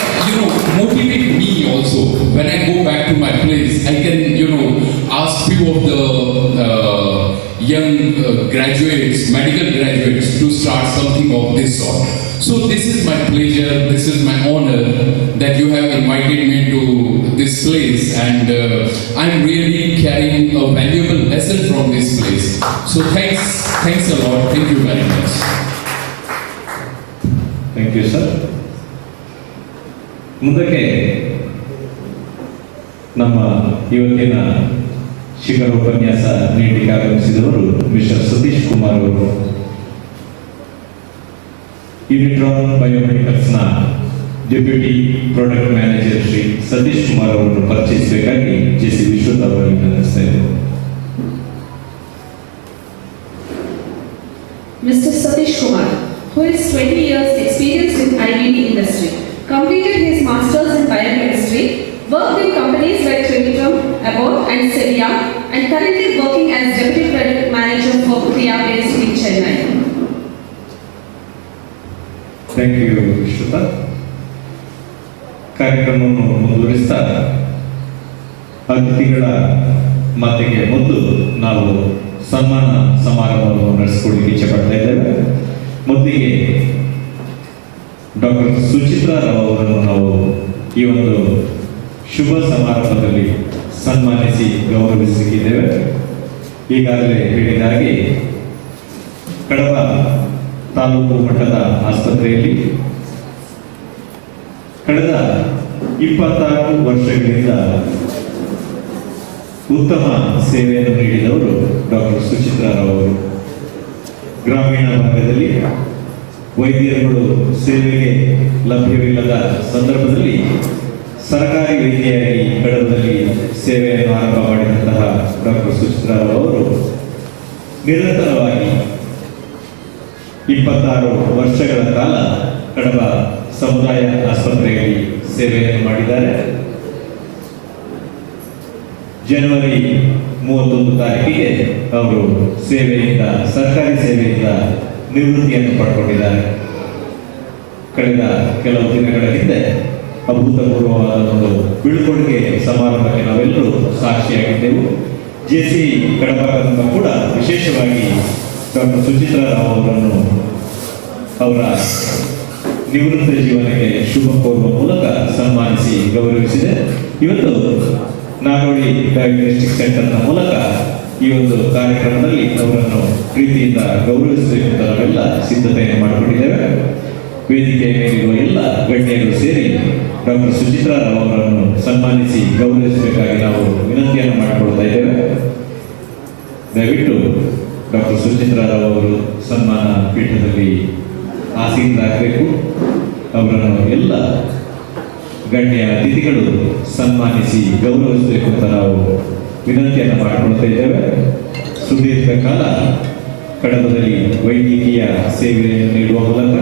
motivate me also. When I go back to my place, I can ask few of the young graduates, medical graduates, to start something of this sort. So this is my pleasure, this is my honor that you have invited me to this place, and I'm really carrying a valuable lesson from this place. So thanks a lot. Thank you very much. Thank you, sir. ಮುಂದಕ್ಕೆ ನಮ್ಮ ಇವತ್ತಿನ ಶಿಖರ ಉಪನ್ಯಾಸ ನೀಡಲಿಕ್ಕೆ ಆಗಮಿಸಿದವರು mister Satish Kumar ಅವರು, Unitron ಬಯೋಮೆಡಿಕಲ್ಸ್ನ deputy product manager Shri Satish Kumar ಅವರನ್ನು ಪರಿಚಯಿಸಬೇಕಾಗಿ ಜೆ.ಸಿ. ವಿಶ್ವನಾಥ್ ಅವರಿಗೆ ವಿನಂತಿಸ್ತಾ ಇದ್ದೇನೆ. Mr. Satish Kumar, who is 20 years experience in IVD industry, completed his masters in biochemistry, worked in companies like Thyroid, Abbott and Sevilla, and currently working as deputy product manager for Kriya based in Chennai. Thank you, Vishwanath. ಕಾರ್ಯಕ್ರಮವನ್ನು ಮುಂದುವರಿಸ್ತಾ ಅತಿಥಿಗಳ ಮಾತಿಗೆ ಮೊದಲು ನಾವು ಸನ್ಮಾನ ಸಮಾರಂಭವನ್ನು ನಡೆಸಿಕೊಳ್ಳಿಕ್ಕೆ ಇಚ್ಛೆ ಪಡ್ತಾ ಇದ್ದೇವೆ. ಮೊದಲಿಗೆ ಡಾಕ್ಟರ್ ಸುಚಿತ್ರಾ ರಾವ್ ಅವರನ್ನು ನಾವು ಈ ಒಂದು ಶುಭ ಸಮಾರಂಭದಲ್ಲಿ ಸನ್ಮಾನಿಸಿ ಗೌರವಿಸಿದ್ದೇವೆ. ಈಗಾಗಲೇ ಹೇಳಿದ ಹಾಗೆ ಕಡಬ ತಾಲೂಕು ಮಟ್ಟದ ಆಸ್ಪತ್ರೆಯಲ್ಲಿ ಕಳೆದ 26 ವರ್ಷಗಳಿಂದ ಉತ್ತಮ ಸೇವೆಯನ್ನು ನೀಡಿದವರು ಡಾಕ್ಟರ್ ಸುಚಿತ್ರಾ ರಾವ್ ಅವರು. ಗ್ರಾಮೀಣ ಭಾಗದಲ್ಲಿ ವೈದ್ಯರುಗಳು ಸೇವೆಗೆ ಲಭ್ಯವಿಲ್ಲದ ಸಂದರ್ಭದಲ್ಲಿ ಸರ್ಕಾರಿ ವೈದ್ಯರಾಗಿ ಕಡಬದಲ್ಲಿ ಸೇವೆಯನ್ನು ಆರಂಭ ಮಾಡಿದಂತಹ ಡಾಕ್ಟರ್ ಸುಚಿತ್ರಾ ರಾವ್ ಅವರು ನಿರಂತರವಾಗಿ 26 ವರ್ಷಗಳ ಕಾಲ ಕಡಬ ಸಮುದಾಯ ಆಸ್ಪತ್ರೆಯಲ್ಲಿ ಸೇವೆಯನ್ನು ಮಾಡಿದ್ದಾರೆ. ಜನವರಿ 31 ತಾರೀಕಿಗೆ ಅವರು ಸರ್ಕಾರಿ ಸೇವೆಯಿಂದ ನಿವೃತ್ತಿಯನ್ನು ಪಡ್ಕೊಂಡಿದ್ದಾರೆ. ಕಳೆದ ಕೆಲವು ದಿನಗಳ ಹಿಂದೆ ಅಭೂತಪೂರ್ವವಾದ ಒಂದು ಬೀಳ್ಕೊಡುಗೆ ಸಮಾರಂಭಕ್ಕೆ ನಾವೆಲ್ಲರೂ ಸಾಕ್ಷಿಯಾಗಿದ್ದೆವು. ಜೆಸಿ ಕಡಪ ಕದಂಬ ಕೂಡ ವಿಶೇಷವಾಗಿ ಡಾಕ್ಟರ್ ಸುಚಿತ್ರಾ ರಾವ್ ಅವರನ್ನು ಅವರ ನಿವೃತ್ತ ಜೀವನಕ್ಕೆ ಶುಭ ಕೋರುವ ಮೂಲಕ ಸನ್ಮಾನಿಸಿ ಗೌರವಿಸಿದೆ. ಇವತ್ತು ನಾಗೋಡಿ ಡಯಾಗ್ನೋಸ್ಟಿಕ್ ಸೆಂಟರ್ನ ಮೂಲಕ ಈ ಒಂದು ಕಾರ್ಯಕ್ರಮದಲ್ಲಿ ಅವರನ್ನು ಪ್ರೀತಿಯಿಂದ ಗೌರವಿಸಬೇಕು ಅಂತ ನಾವೆಲ್ಲ ಸಿದ್ಧತೆಯನ್ನು ಮಾಡಿಕೊಂಡಿದ್ದೇವೆ. ವೇದಿಕೆಯ ಮೇಲಿರುವ ಎಲ್ಲ ಗಣ್ಯರು ಸೇರಿ ಡಾಕ್ಟರ್ ಸುಚಿತ್ರಾ ರಾವ್ ಅವರನ್ನು ಸನ್ಮಾನಿಸಿ ಗೌರವಿಸಬೇಕಾಗಿ ನಾವು ವಿನಂತಿಯನ್ನು ಮಾಡಿಕೊಳ್ತಾ ಇದ್ದೇವೆ. ದಯವಿಟ್ಟು ಡಾಕ್ಟರ್ ಸುಚಿತ್ರಾ ರಾವ್ ಅವರು ಸನ್ಮಾನ ಪೀಠದಲ್ಲಿ ಆಸೀನರಾಗಬೇಕು. ಅವರನ್ನು ಎಲ್ಲ ಗಣ್ಯ ಅತಿಥಿಗಳು ಸನ್ಮಾನಿಸಿ ಗೌರವಿಸಬೇಕು ಅಂತ ನಾವು ವಿನಂತಿಯನ್ನು ಮಾಡಿಕೊಳ್ತಾ ಇದ್ದೇವೆ. ಸುದೀರ್ಘ ಕಾಲ ಕಡಬದಲ್ಲಿ ವೈದ್ಯಕೀಯ ಸೇವೆಯನ್ನು ನೀಡುವ ಮೂಲಕ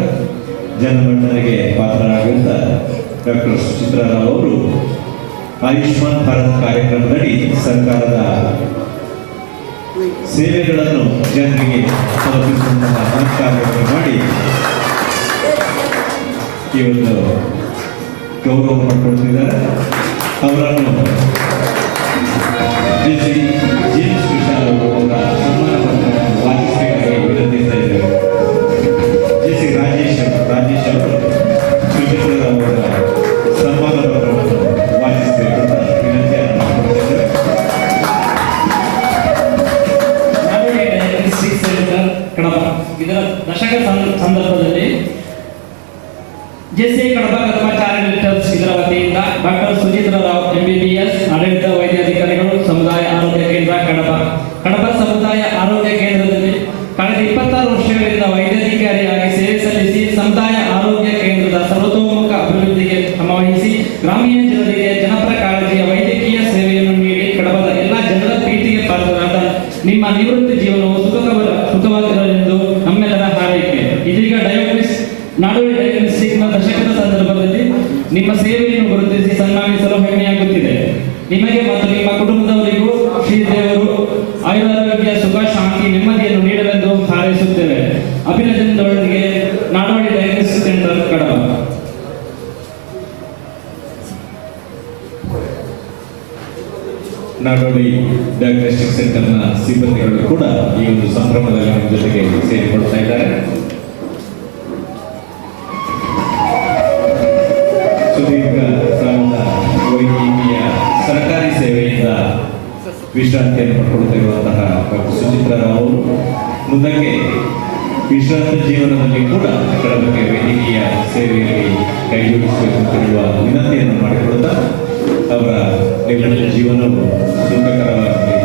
ಜನಮನ್ನಣೆಗೆ ಪಾತ್ರರಾಗಿದ್ದ ಡಾಕ್ಟರ್ ಸುಚಿತ್ರಾ ರಾವ್ ಅವರು ಆಯುಷ್ಮಾನ್ ಭಾರತ್ ಕಾರ್ಯಕ್ರಮದಡಿ ಸರ್ಕಾರದ ಸೇವೆಗಳನ್ನು ಜನರಿಗೆ ತಲುಪಿಸುವಂತಹ ಕಾರ್ಯವನ್ನು ಮಾಡಿ ಈ ಒಂದು ಗೌರವ ಪಡ್ಕೊಳ್ತಿದ್ದಾರೆ. ಅವರನ್ನು ಜೇಮ್ಸ್ ವಿಶಾಲ್ ಅವರ ಸನ್ಮಾನ ಪತ್ರವನ್ನು ವಾಚಿಸಬೇಕಾಗಿ ವಿನಂತಿಸ್ತಾ ಇದ್ದೇವೆ. ಜೆಸಿ ರಾಜೇಶ್ ಅವರು ಸುಚಿತ್ರಾ ಅವರ ಸನ್ಮಾನ ಪತ್ರವನ್ನು ವಾಚಿಸಬೇಕು ಅಂತ ವಿನಂತಿಯನ್ನು ಮಾಡಿಕೊಳ್ತಿದ್ದೇವೆ. ಕಡಪ ಇದರ ದಶಕ ಸಂದರ್ಭದಲ್ಲಿ ಜೆಸಿ ಕಡಪ ಕದಮ ಚಾರಿಟಬಲ್ ಇದರ ವತಿಯಿಂದ ಡಾಕ್ಟರ್ ಸುಚಿತ್ರಾ ರಾವ್ MBBS ಆಡಳಿತ ವೈದ್ಯಾಧಿಕಾರಿಗಳು ಸಮುದಾಯ ಆರೋಗ್ಯ ಕೇಂದ್ರ ಕಡಪ ಸಮುದಾಯ ಆರೋಗ್ಯ ಕೇಂದ್ರದಲ್ಲಿ ಕಳೆದ 26 ವರ್ಷಗಳಿಂದ ವೈದ್ಯಾಧಿಕಾರಿಯಾಗಿ ಸೇವೆ ಸಲ್ಲಿಸಿ ಸಮುದಾಯ ಆರೋಗ್ಯ ಕೇಂದ್ರದ ಸರ್ವತೋಮುಖ ಅಭಿವೃದ್ಧಿಗೆ ಶ್ರಮವಹಿಸಿ ಗ್ರಾಮೀಣ ಜನರಿಗೆ ಜನಪರ ಕಾಳಜಿಯ ವೈದ್ಯಕೀಯ ಸೇವೆಯನ್ನು ನೀಡಿ ಕಡಪದ ಎಲ್ಲ ಜನರ ಪ್ರೀತಿಗೆ ಪಾತ್ರರಾದ ನಿಮ್ಮ ನಿವೃತ್ತಿ ಜೀವನವು ಸುಖವಾಗಿರಲೆಂದು ನಮ್ಮೆಲ್ಲರ ಹಾರೈಕೆ. ಇದೀಗ ನಾಡೋಡಿ ಡಯಾಗ್ನೋಸ್ಟಿಕ್ನ ದಶಕದ ಸಂದರ್ಭದಲ್ಲಿ ನಿಮ್ಮ ಸೇವೆಯನ್ನು ಗುರುತಿಸಿ ಸನ್ಮಾನಿಸಲು ಹೆಮ್ಮೆಯಾಗುತ್ತಿದೆ. ನಿಮಗೆ ಮತ್ತು ನಿಮ್ಮ ಕುಟುಂಬದವರಿಗೂ ಶ್ರೀದೇವರು ಆಯುರಾರೋಗ್ಯ ಸುಖ ಶಾಂತಿ ನೆಮ್ಮದಿಯನ್ನು ನೀಡಲೆಂದು ಹಾರೈಸುತ್ತೇವೆ. ಅಭಿನಂದನೆಗಳೊಂದಿಗೆ ನಾಡೋಡಿ ಡಯಾಗ್ನೋಸ್ಟಿಕ್ ಸೆಂಟರ್ ಕಡಪ. ನಾಡೋಡಿ ಡಯಾಗ್ನೋಸ್ಟಿಕ್ ಸೆಂಟರ್ನ ಸಿಬ್ಬಂದಿಗಳು ಕೂಡ ಈ ಒಂದು ಸಂಭ್ರಮದಲ್ಲಿ ನಮ್ಮ ಜೊತೆಗೆ ಸೇರಿಕೊಳ್ತಾ ಇದ್ದಾರೆ. ಸುದೀರ್ಘ ಕಾಲದ ವೈದ್ಯಕೀಯ ಸರ್ಕಾರಿ ಸೇವೆಯಿಂದ ವಿಶ್ರಾಂತಿಯನ್ನು ಪಡ್ಕೊಳ್ತಿರುವಂತಹ ಡಾಕ್ಟರ್ ಸುಚಿತ್ರಾ ರಾವ್ ಅವರು ಮುಂದಕ್ಕೆ ವಿಶ್ರಾಂತ ಜೀವನದಲ್ಲಿ ಕೂಡ ಕಡಬಕ್ಕೆ ವೈದ್ಯಕೀಯ ಸೇವೆಯಲ್ಲಿ ಕೈ ಜೋಡಿಸಬೇಕು ಅಂತ ಹೇಳುವ ವಿನಂತಿಯನ್ನು ಮಾಡಿಕೊಳ್ತಾ ಅವರ ನಿವೃತ್ತ ಜೀವನವು ಸುಖಕರವಾಗಿ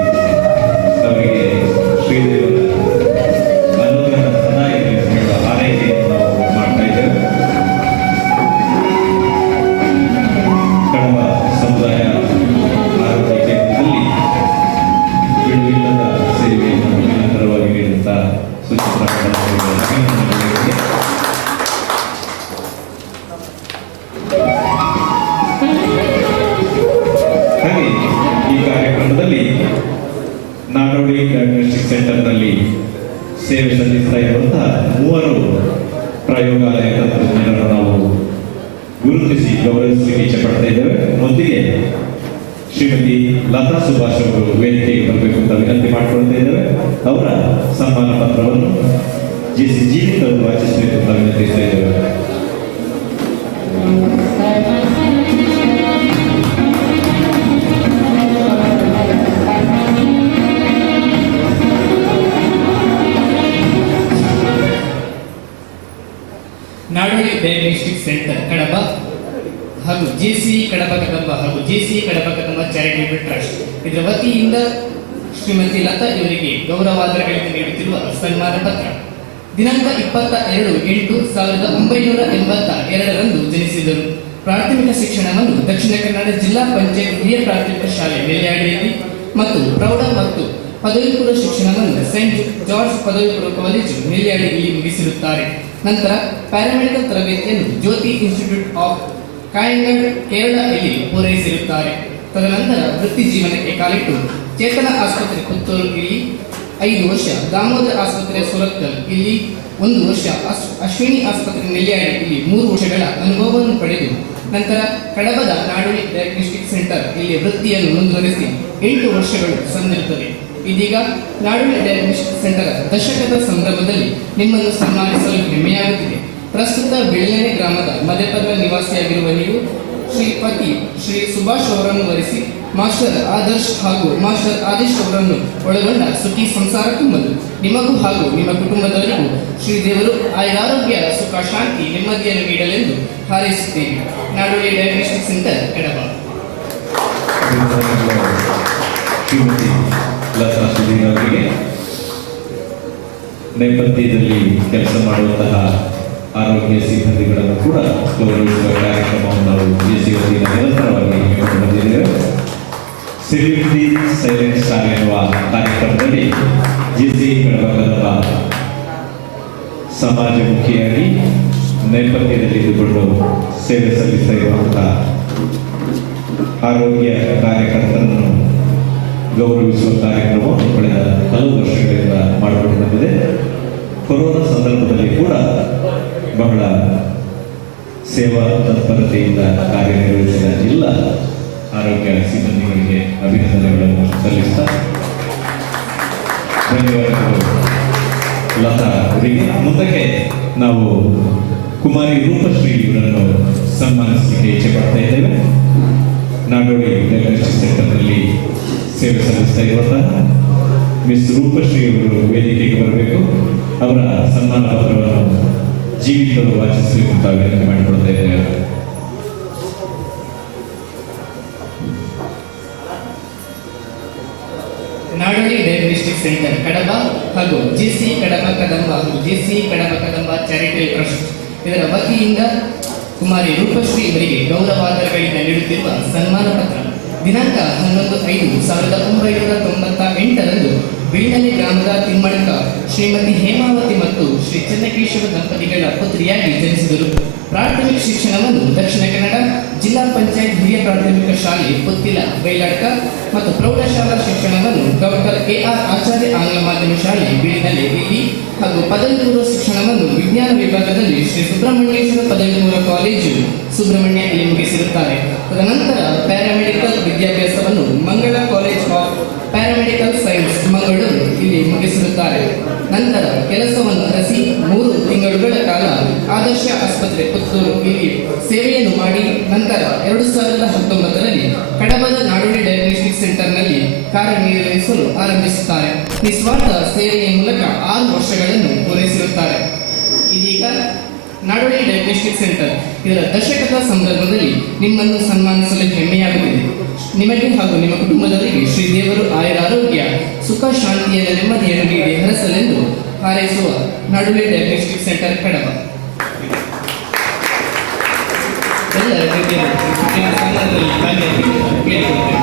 ಅವರಿಗೆ ಶ್ರೀದೇವರ ಅನುಗ್ರಹ ಸದಾ ಇರಲಿ ಅಂತ ಹೇಳುವ ಹಾರೈಕೆಯನ್ನು ನಾವು ಮಾಡ್ತಾ ಇದ್ದೇವೆ. ಕಡಬ ಸಮುದಾಯ ಆರೋಗ್ಯ ಕೇಂದ್ರದಲ್ಲಿ ಬಿಡುವಿಲ್ಲದ ಸೇವೆಯನ್ನು ನಿರಂತರವಾಗಿ ನೀಡುತ್ತಾ ಸುಚಿತ್ರಾ ಅಭಿನಂದನೆಗಳಿಗೆ. ಹಾಗೆ ಈ ಕಾರ್ಯಕ್ರಮದಲ್ಲಿ ನಾಡೋಡಿ ಡಯಾಗ್ನೋಸ್ಟಿಕ್ ಸೆಂಟರ್ನಲ್ಲಿ ಸೇವೆ ಸಲ್ಲಿಸ್ತಾ ಇರುವಂತಹ 3 ಪ್ರಯೋಗಾಲಯ ತಂತ್ರಜ್ಞರನ್ನು ನಾವು ಗುರುತಿಸಿ ಗೌರವಿಸಲಿಕ್ಕೆ ಇಚ್ಛೆ ಪಡ್ತಾ ಇದ್ದೇವೆ. ಮೊದಲಿಗೆ ಶ್ರೀಮತಿ ಲತಾ ಸುಭಾಷ್ ಅವರು ವೇದಿಕೆಗೆ ಬರಬೇಕು ಅಂತ ವಿನಂತಿ ಮಾಡಿಕೊಳ್ತಾ ಇದ್ದೇವೆ. ಅವರ ಸನ್ಮಾನ ಪತ್ರವನ್ನು ಜೆಸಿ ಜೀವಿತ್ ಅವರು ವಾಚಿಸಬೇಕು ಅಂತ ವಿನಂತಿಸ್ತಾ ಇದ್ದೇವೆ. ನಾಡೋಡಿ ಡಯಾಗ್ನೋಸ್ಟಿಕ್ ಸೆಂಟರ್ ಕಡಪ ಹಾಗೂ ಜೆಸಿ ಕಡಪ ಕದಂಬ ಹಾಗೂ JC Kadapa Kadamba charitable trust ಇದರ ವತಿಯಿಂದ ಶ್ರೀಮತಿ ಲತಾ ಇವರಿಗೆ ಗೌರವಾದರಗಳಿಗೆ ನೀಡುತ್ತಿರುವ ಸನ್ಮಾನ ಪತ್ರ. ದಿನಾಂಕ 22/8/1982 ಜನಿಸಿದರು. ಪ್ರಾಥಮಿಕ ಶಿಕ್ಷಣವನ್ನು ದಕ್ಷಿಣ ಕನ್ನಡ ಜಿಲ್ಲಾ ಪಂಚಾಯತ್ ಹಿರಿಯ ಪ್ರಾಥಮಿಕ ಶಾಲೆ ನೆಲ್ಯಾಡಿಯಲ್ಲಿ ಮತ್ತು ಪ್ರೌಢ ಮತ್ತು ಪದವಿ ಪೂರ್ವ ಶಿಕ್ಷಣವನ್ನು ಸೆಂಟ್ ಜಾರ್ಜ್ ಪದವಿ ಪೂರ್ವ ಕಾಲೇಜು ನೆಲ್ಯಾಡಿಯಲ್ಲಿ ಮುಗಿಸಿರುತ್ತಾರೆ. ನಂತರ ಪ್ಯಾರಾಮೆಡಿಕಲ್ ತರಬೇತಿಯನ್ನು ಜ್ಯೋತಿ ಇನ್ಸ್ಟಿಟ್ಯೂಟ್ ಆಫ್ ಕಾಯಂಗಡ್ ಕೇರಳದಲ್ಲಿ ಪೂರೈಸಿರುತ್ತಾರೆ. ತದನಂತರ ವೃತ್ತಿ ಜೀವನಕ್ಕೆ ಕಾಲಿಟ್ಟು ಚೇತನ ಆಸ್ಪತ್ರೆ ಪುತ್ತೂರು ಇಲ್ಲಿ 5 ವರ್ಷ ದಾಮೋದರ ಆಸ್ಪತ್ರೆ ಸುರತ್ಕಲ್ ಇಲ್ಲಿ 1 ವರ್ಷ, ಅಶ್ವಿನಿ ಆಸ್ಪತ್ರೆ ನೆಲ್ಯಾಡಿ ಇಲ್ಲಿ 3 ವರ್ಷಗಳ ಅನುಭವವನ್ನು ಪಡೆದು ನಂತರ ಕಡಬದ ನಾಡೋಳಿ ಡಯಾಗ್ನೋಸ್ಟಿಕ್ ಸೆಂಟರ್ ಇಲ್ಲಿ ವೃತ್ತಿಯನ್ನು ಮುಂದುವರಿಸಿ 8 ವರ್ಷಗಳು ಸಂದಿರುತ್ತದೆ. ಇದೀಗ ನಾಡೋಳಿ ಡಯಾಗ್ನೋಸ್ಟಿಕ್ ಸೆಂಟರ್ ದಶಕದ ಸಂದರ್ಭದಲ್ಲಿ ನಿಮ್ಮನ್ನು ಸನ್ಮಾನಿಸಲು ಹೆಮ್ಮೆಯಾಗುತ್ತಿದೆ. ಪ್ರಸ್ತುತ ಬೆಳ್ಳನೆ ಗ್ರಾಮದ ಮಧ್ಯಪರ್ವ ನಿವಾಸಿಯಾಗಿರುವ ನೀವು ಶ್ರೀ ಸುಭಾಷ್ ಅವರನ್ನು ವರಿಸಿ ಮಾಸ್ಟರ್ ಆದರ್ಶ್ ಹಾಗೂ ಮಾಸ್ಟರ್ ಆದೇಶ್ ಅವರನ್ನು ಒಳಗೊಂಡ ಸುಖಿ ಸಂಸಾರ ತುಂಬಲು ನಿಮಗೂ ಹಾಗೂ ನಿಮ್ಮ ಕುಟುಂಬದವರಿಗೂ ಶ್ರೀದೇವರು ಆಯುರಾರೋಗ್ಯ, ಸುಖ, ಶಾಂತಿ, ನೆಮ್ಮದಿಯನ್ನು ನೀಡಲೆಂದು ಹಾರೈಸುತ್ತೇವೆ. ನಾಡೋಳಿ ಡಯಾಗ್ನೋಸ್ಟಿಕ್ ಸೆಂಟರ್, ಕಡಬ. ಶ್ರೀಮತಿ ಲತಾ ಸುಧೀರ್ ಅವರಿಗೆ ನೇಪಥ್ಯದಲ್ಲಿ ಕೆಲಸ ಮಾಡುವಂತಹ ಆರೋಗ್ಯ ಸಿಬ್ಬಂದಿಗಳನ್ನು ಕೂಡ ಗೌರವಿಸುವ ಕಾರ್ಯಕ್ರಮವನ್ನು ನಾವು ಜೆಸಿ ವತಿಯಿಂದ ನಿರಂತರವಾಗಿ ಹಮ್ಮಿಕೊಂಡು ಬಂದಿದ್ದೇವೆ. ಸೆಲ್ಯೂಟ್ ದಿ ಸೈಲೆಂಟ್ ಸ್ಟಾರ್ ಎನ್ನುವ ಕಾರ್ಯಕ್ರಮದಲ್ಲಿ ಜೆಸಿ ಕಡಬ ಸಮಾಜಮುಖಿಯಾಗಿ ನೇಪಥ್ಯದಲ್ಲಿ ಇದ್ದುಕೊಂಡು ಸೇವೆ ಸಲ್ಲಿಸ್ತಾ ಇರುವಂತಹ ಆರೋಗ್ಯ ಕಾರ್ಯಕರ್ತರನ್ನು ಗೌರವಿಸುವ ಕಾರ್ಯಕ್ರಮವನ್ನು ಕಳೆದ ಹಲವು ವರ್ಷಗಳಿಂದ ಮಾಡಿಕೊಂಡು ಬಂದಿದೆ. ಕೊರೋನಾ ಸಂದರ್ಭದಲ್ಲಿ ಕೂಡ ಬಹಳ ಸೇವಾ ತತ್ಪರತೆಯಿಂದ ಕಾರ್ಯನಿರ್ವಹಿಸಿದ ಎಲ್ಲ ಆರೋಗ್ಯ ಸಿಬ್ಬಂದಿಗಳಿಗೆ ಅಭಿನಂದನೆಗಳನ್ನು ಸಲ್ಲಿಸ್ತಾ ಧನ್ಯವಾದಗಳು ಲತಾ ಅವರಿಗೆ. ಮುಂದಕ್ಕೆ ನಾವು ಕುಮಾರಿ ರೂಪಶ್ರೀ ಇವರನ್ನು ಸನ್ಮಾನಿಸಲಿಕ್ಕೆ ಇಚ್ಛೆ ಪಡ್ತಾ ಇದ್ದೇವೆ. ನಾಡೋಳಿ ಡಯಾಗ್ನೋಸ್ಟಿಕ್ ಸೆಂಟರ್ನಲ್ಲಿ ಸೇವೆ ಸಲ್ಲಿಸ್ತಾ ಇರುವಂತಹ ಮಿಸ್ ರೂಪಶ್ರೀ ಅವರು ವೇದಿಕೆಗೆ ಬರಬೇಕು. ಅವರ ಸನ್ಮಾನ ಪತ್ರವನ್ನು ಜೀವಿತರು ವಾಚಿಸಬೇಕು ಅಂತ ವಿನಂತಿ ಮಾಡಿಕೊಡ್ತಾ ಇದ್ದೇವೆ. ನಾಡೋಳಿ ಡಯಾಗ್ನೋಸ್ಟಿಕ್ ಸೆಂಟರ್ ಕಡಬ ಹಾಗೂ ಜೆಸಿ ಕಡಬ ಕದಂಬ ಹಾಗೂ ಜೆಸಿ ಕಡಬ ಕದಂಬ ಚಾರಿಟಬಲ್ ಟ್ರಸ್ಟ್ ಇದರ ವತಿಯಿಂದ ಕುಮಾರಿ ರೂಪಶ್ರೀ ಇವರಿಗೆ ಗೌರವಾದರಗಳಿಂದ ನೀಡುತ್ತಿರುವ ಸನ್ಮಾನ ಪತ್ರ ದಿನಾಂಕ 11/5/1998 ಬೀಳನೆ ಗ್ರಾಮದ ತಿಮ್ಮಡ್ಕ ಶ್ರೀಮತಿ ಹೇಮಾವತಿ ಮತ್ತು ಶ್ರೀ ಚನ್ನಕೇಶವ ದಂಪತಿಗಳ ಪುತ್ರಿಯಾಗಿ ಜನಿಸಿದರು. ಪ್ರಾಥಮಿಕ ಶಿಕ್ಷಣವನ್ನು ದಕ್ಷಿಣ ಕನ್ನಡ ಜಿಲ್ಲಾ ಪಂಚಾಯತ್ ಹಿರಿಯ ಪ್ರಾಥಮಿಕ ಶಾಲೆ ಪುತ್ತಿಲ ಬೈಲಾಡ್ಕ ಮತ್ತು ಪ್ರೌಢಶಾಲಾ ಶಿಕ್ಷಣವನ್ನು ಡಾಕ್ಟರ್ AR ಆಚಾರ್ಯ ಆಂಗ್ಲ ಮಾಧ್ಯಮ ಶಾಲೆ ಬೀಳಿನಲ್ಲಿ ಇಲ್ಲಿ ಹಾಗೂ ಪದವಿ ಪೂರ್ವ ಶಿಕ್ಷಣವನ್ನು ವಿಜ್ಞಾನ ವಿಭಾಗದಲ್ಲಿ ಶ್ರೀ ಸುಬ್ರಹ್ಮಣ್ಯೇಶ್ವರ ಪದವಿ ಪೂರ್ವ ಕಾಲೇಜು ಸುಬ್ರಹ್ಮಣ್ಯ ಇಲ್ಲಿ ಮುಗಿಸಿರುತ್ತಾರೆ. ತದನಂತರ ಪ್ಯಾರಾಮೆಡಿಕಲ್ ವಿದ್ಯಾಭ್ಯಾಸವನ್ನು ಮಂಗಳ college of paramedical science Mangaluru ಇಲ್ಲಿ ಮುಗಿಸಿರುತ್ತಾರೆ. ನಂತರ ಕೆಲಸವನ್ನು ಅರಸಿ 3 ತಿಂಗಳುಗಳ ಕಾಲ ಆದರ್ಶ ಆಸ್ಪತ್ರೆ ಪುತ್ತೂರು ಇಲ್ಲಿ ಸೇವೆಯನ್ನು ಮಾಡಿ ನಂತರ 2019ರಲ್ಲಿ ಕಡಬದ ನಾಡೋಳಿ ಡಯಾಗ್ನೋಸ್ಟಿಕ್ ಸೆಂಟರ್ನಲ್ಲಿ ಕಾರ್ಯನಿರ್ವಹಿಸಲು ಆರಂಭಿಸುತ್ತಾರೆ. ನಿಸ್ವಾರ್ಥ ಸೇವೆಯ ಮೂಲಕ 6 ವರ್ಷಗಳನ್ನು ಪೂರೈಸಿರುತ್ತಾರೆ. ಇದೀಗ ನಾಡೋಳಿ ಡಯಾಗ್ನೋಸ್ಟಿಕ್ ಸೆಂಟರ್ ಇದರ ದಶಕದ ಸಂದರ್ಭದಲ್ಲಿ ನಿಮ್ಮನ್ನು ಸನ್ಮಾನಿಸಲು ಹೆಮ್ಮೆಯಾಗುತ್ತಿದೆ. ನಿಮಗೆ ಹಾಗೂ ನಿಮ್ಮ ಕುಟುಂಬದವರಿಗೆ ಶ್ರೀದೇವರು ಆಯುರಾರೋಗ್ಯ, ಸುಖ, ಶಾಂತಿಯ ನೆಮ್ಮದಿಯನ್ನು ನೀಡಿ ಹರಸಲೆಂದು ಹಾರೈಸುವ ನಾಡೋಳಿ ಡಯಾಗ್ನೋಸ್ಟಿಕ್ ಸೆಂಟರ್ ಕಡಬ. ಎಲ್ಲ ಸನ್ಮಾನದಲ್ಲಿ ಕೇಳಿಕೊಳ್ಳುತ್ತೇವೆ.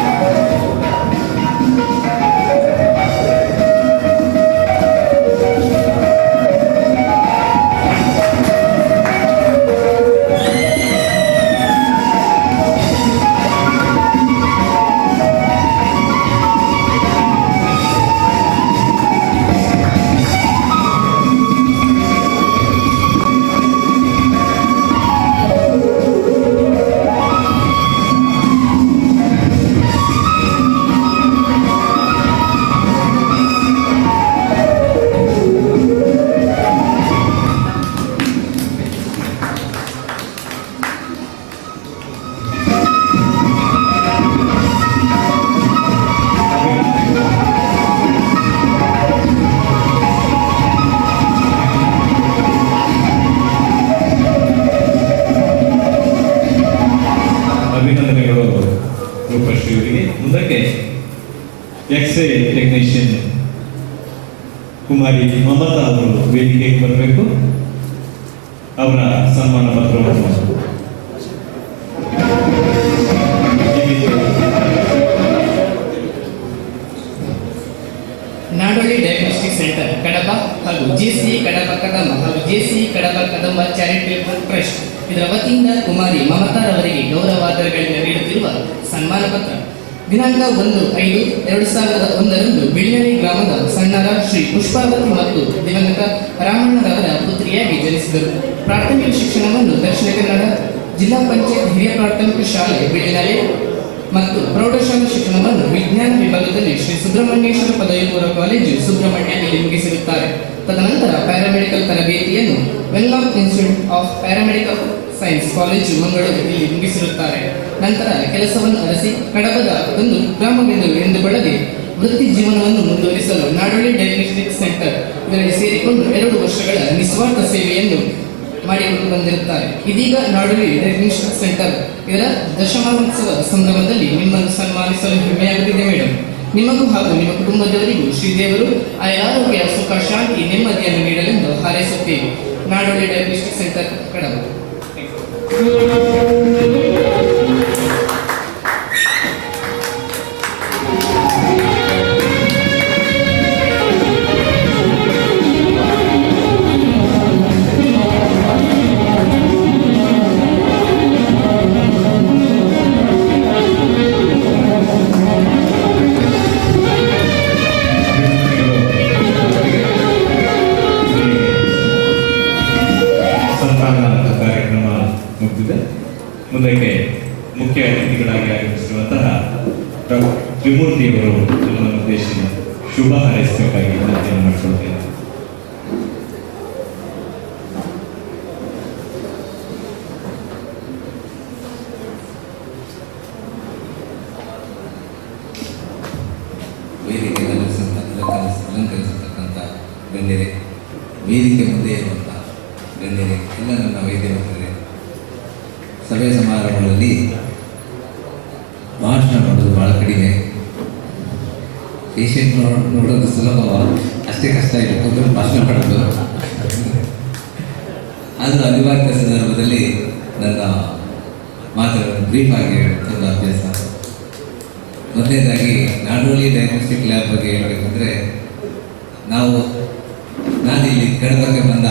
ಅಭಿನಂದನೆಗಳು ರೂಪಶ್ರೀ ಅವರಿಗೆ. ಮುಂದಕ್ಕೆ ಎಕ್ಸ್ರೇ ಟೆಕ್ನಿಷಿಯನ್ ಕುಮಾರಿ ಮಮತಾ ಅವರು ವೇದಿಕೆಗೆ ಬರಬೇಕು. ಅವರ ಸನ್ಮಾನ ಪತ್ರವನ್ನು ನಾಡೋಳಿ ಡಯಾಗ್ನೋಸ್ಟಿಕ್ ಸೆಂಟರ್ ಕಡಬ ಹಾಗೂ ಜೆಸಿ ಕಡಬ ಕದಂಬ ಹಾಗೂ ಜೆಸಿ ಕಡಬ ಕದಂಬ ಚಾರಿಟಬಲ್ ಟ್ರಸ್ಟ್ ಇದರ ವತಿಯಿಂದ ಕುಮಾರಿ ಮಮತಾರವರಿಗೆ ಗೌರವಾದರಗಳಿಂದ ನೀಡುತ್ತಿರುವ ಸನ್ಮಾನ ಪತ್ರ ದಿನಾಂಕ 1/5/2001 ಬಿಳ್ಯನೆ ಗ್ರಾಮದ ಸಣ್ಣರ ಶ್ರೀ ಪುಷ್ಪಾವತಿ ಮತ್ತು ದಿವಂಗತ ರಾಮಣ್ಣರವರ ಪುತ್ರಿಯಾಗಿ ಜನಿಸಿದರು. ಪ್ರಾಥಮಿಕ ಶಿಕ್ಷಣವನ್ನು ದಕ್ಷಿಣ ಕನ್ನಡ ಜಿಲ್ಲಾ ಪಂಚಾಯತ್ ಹಿರಿಯ ಪ್ರಾಥಮಿಕ ಶಾಲೆ ಬಿಳಿನಲೆ ಮತ್ತು ಪ್ರೌಢಶಾಲಾ ಶಿಕ್ಷಣವನ್ನು ವಿಜ್ಞಾನ ವಿಭಾಗದಲ್ಲಿ ಶ್ರೀ ಸುಬ್ರಹ್ಮಣ್ಯೇಶ್ವರ ಪದವಿ ಪೂರ್ವ ಕಾಲೇಜು ಸುಬ್ರಹ್ಮಣ್ಯದಲ್ಲಿ ಮುಗಿಸಿರುತ್ತಾರೆ. ತದನಂತರ ಪ್ಯಾರಾಮೆಡಿಕಲ್ ತರಬೇತಿಯನ್ನು Wenlock institute of paramedical science college ಮಂಗಳೂರಿನಲ್ಲಿ ಮುಗಿಸಿರುತ್ತಾರೆ. ನಂತರ ಕೆಲಸವನ್ನು ಅರಸಿ ಕಡಬದ ಒಂದು ಗ್ರಾಮವೆಂದು ಎಂದುಕೊಳ್ಳದೆ ವೃತ್ತಿ ಜೀವನವನ್ನು ಮುಂದುವರಿಸಲು ನಾಡೋಳಿ ಡಯಾಗ್ನೋಸ್ಟಿಕ್ಸ್ ಸೆಂಟರ್ ಇದರಲ್ಲಿ ಸೇರಿಕೊಂಡು 2 ವರ್ಷಗಳ ನಿಸ್ವಾರ್ಥ ಸೇವೆಯನ್ನು ಮಾಡಿಕೊಂಡು ಬಂದಿರುತ್ತಾರೆ. ಇದೀಗ ನಾಡೋಳಿ ಡಯಾಗ್ನೋಸ್ಟಿಕ್ಸ್ ಸೆಂಟರ್ ಇದರ ದಶಮಾನೋತ್ಸವ ಸಂದರ್ಭದಲ್ಲಿ ನಿಮ್ಮನ್ನು ಸನ್ಮಾನಿಸಲು ಹೆಮ್ಮೆಯಾಗುತ್ತಿದೆ ಮೇಡಮ್. ನಿಮಗೂ ಹಾಗೂ ನಿಮ್ಮ ಕುಟುಂಬದವರಿಗೂ ಶ್ರೀದೇವರು ಆರೋಗ್ಯ, ಸುಖ, ಶಾಂತಿ, ನೆಮ್ಮದಿಯನ್ನು ನೀಡಲೆಂದು ಹಾರೈಸುತ್ತೇವೆ. ನಾಡೋಳಿ ಡಯಾಗ್ನೋಸ್ಟಿಕ್ಸ್ ಸೆಂಟರ್ ಕಡಬ. ಮುಂದಕ್ಕೆ ಮುಖ್ಯ ಅತಿಥಿಗಳಾಗಿ ಆಗಮಿಸಿರುವಂತಹ ತ್ರಿಮೂರ್ತಿಯವರು ನಮ್ಮನ್ನು ಉದ್ದೇಶಿಸಿ ಶುಭ ಹಾರೈಸಬೇಕಾಗಿ ವಿನಂತಿಯನ್ನು ಮಾಡಿಕೊಳ್ತೇನೆ. ವೇದಿಕೆ ಅಲಂಕರಿಸತಕ್ಕಂಥ ಗಣ್ಯರೇ, ವೇದಿಕೆ ಮುಂದೆ ಇರುವಂಥ ಗಣ್ಯರೇ, ಎಲ್ಲ ನನ್ನ ವೈದ್ಯ ಮಿತ್ರರೇ, ಸಭೆ ಸಮಾರಂಭಗಳಲ್ಲಿ ಭಾಷಣ ಮಾಡೋದು ಭಾಳ ಕಡಿಮೆ. ಪೇಷಂಟ್ ನೋಡೋದು ಸುಲಭ, ಅಷ್ಟೇ ಕಷ್ಟ ಇಲ್ಲ ಕೂತ್ಕೊಂಡು ಭಾಷಣ ಮಾಡೋದು. ಆದರೂ ಅನಿವಾರ್ಯ ಸಂದರ್ಭದಲ್ಲಿ ನನ್ನ ಮಾತುಗಳನ್ನು ಬ್ರೀಫ್ ಆಗಿ ಹೇಳುವಂಥದ್ದು ಅಭ್ಯಾಸ. ಮೊದಲನೇದಾಗಿ ನಾಡೋಳಿ ಡಯಾಗ್ನೋಸ್ಟಿಕ್ ಲ್ಯಾಬ್ ಬಗ್ಗೆ ಹೇಳಬೇಕಂದ್ರೆ, ನಾನಿಲ್ಲಿ ಕಡಬಕ್ಕೆ ಬಂದ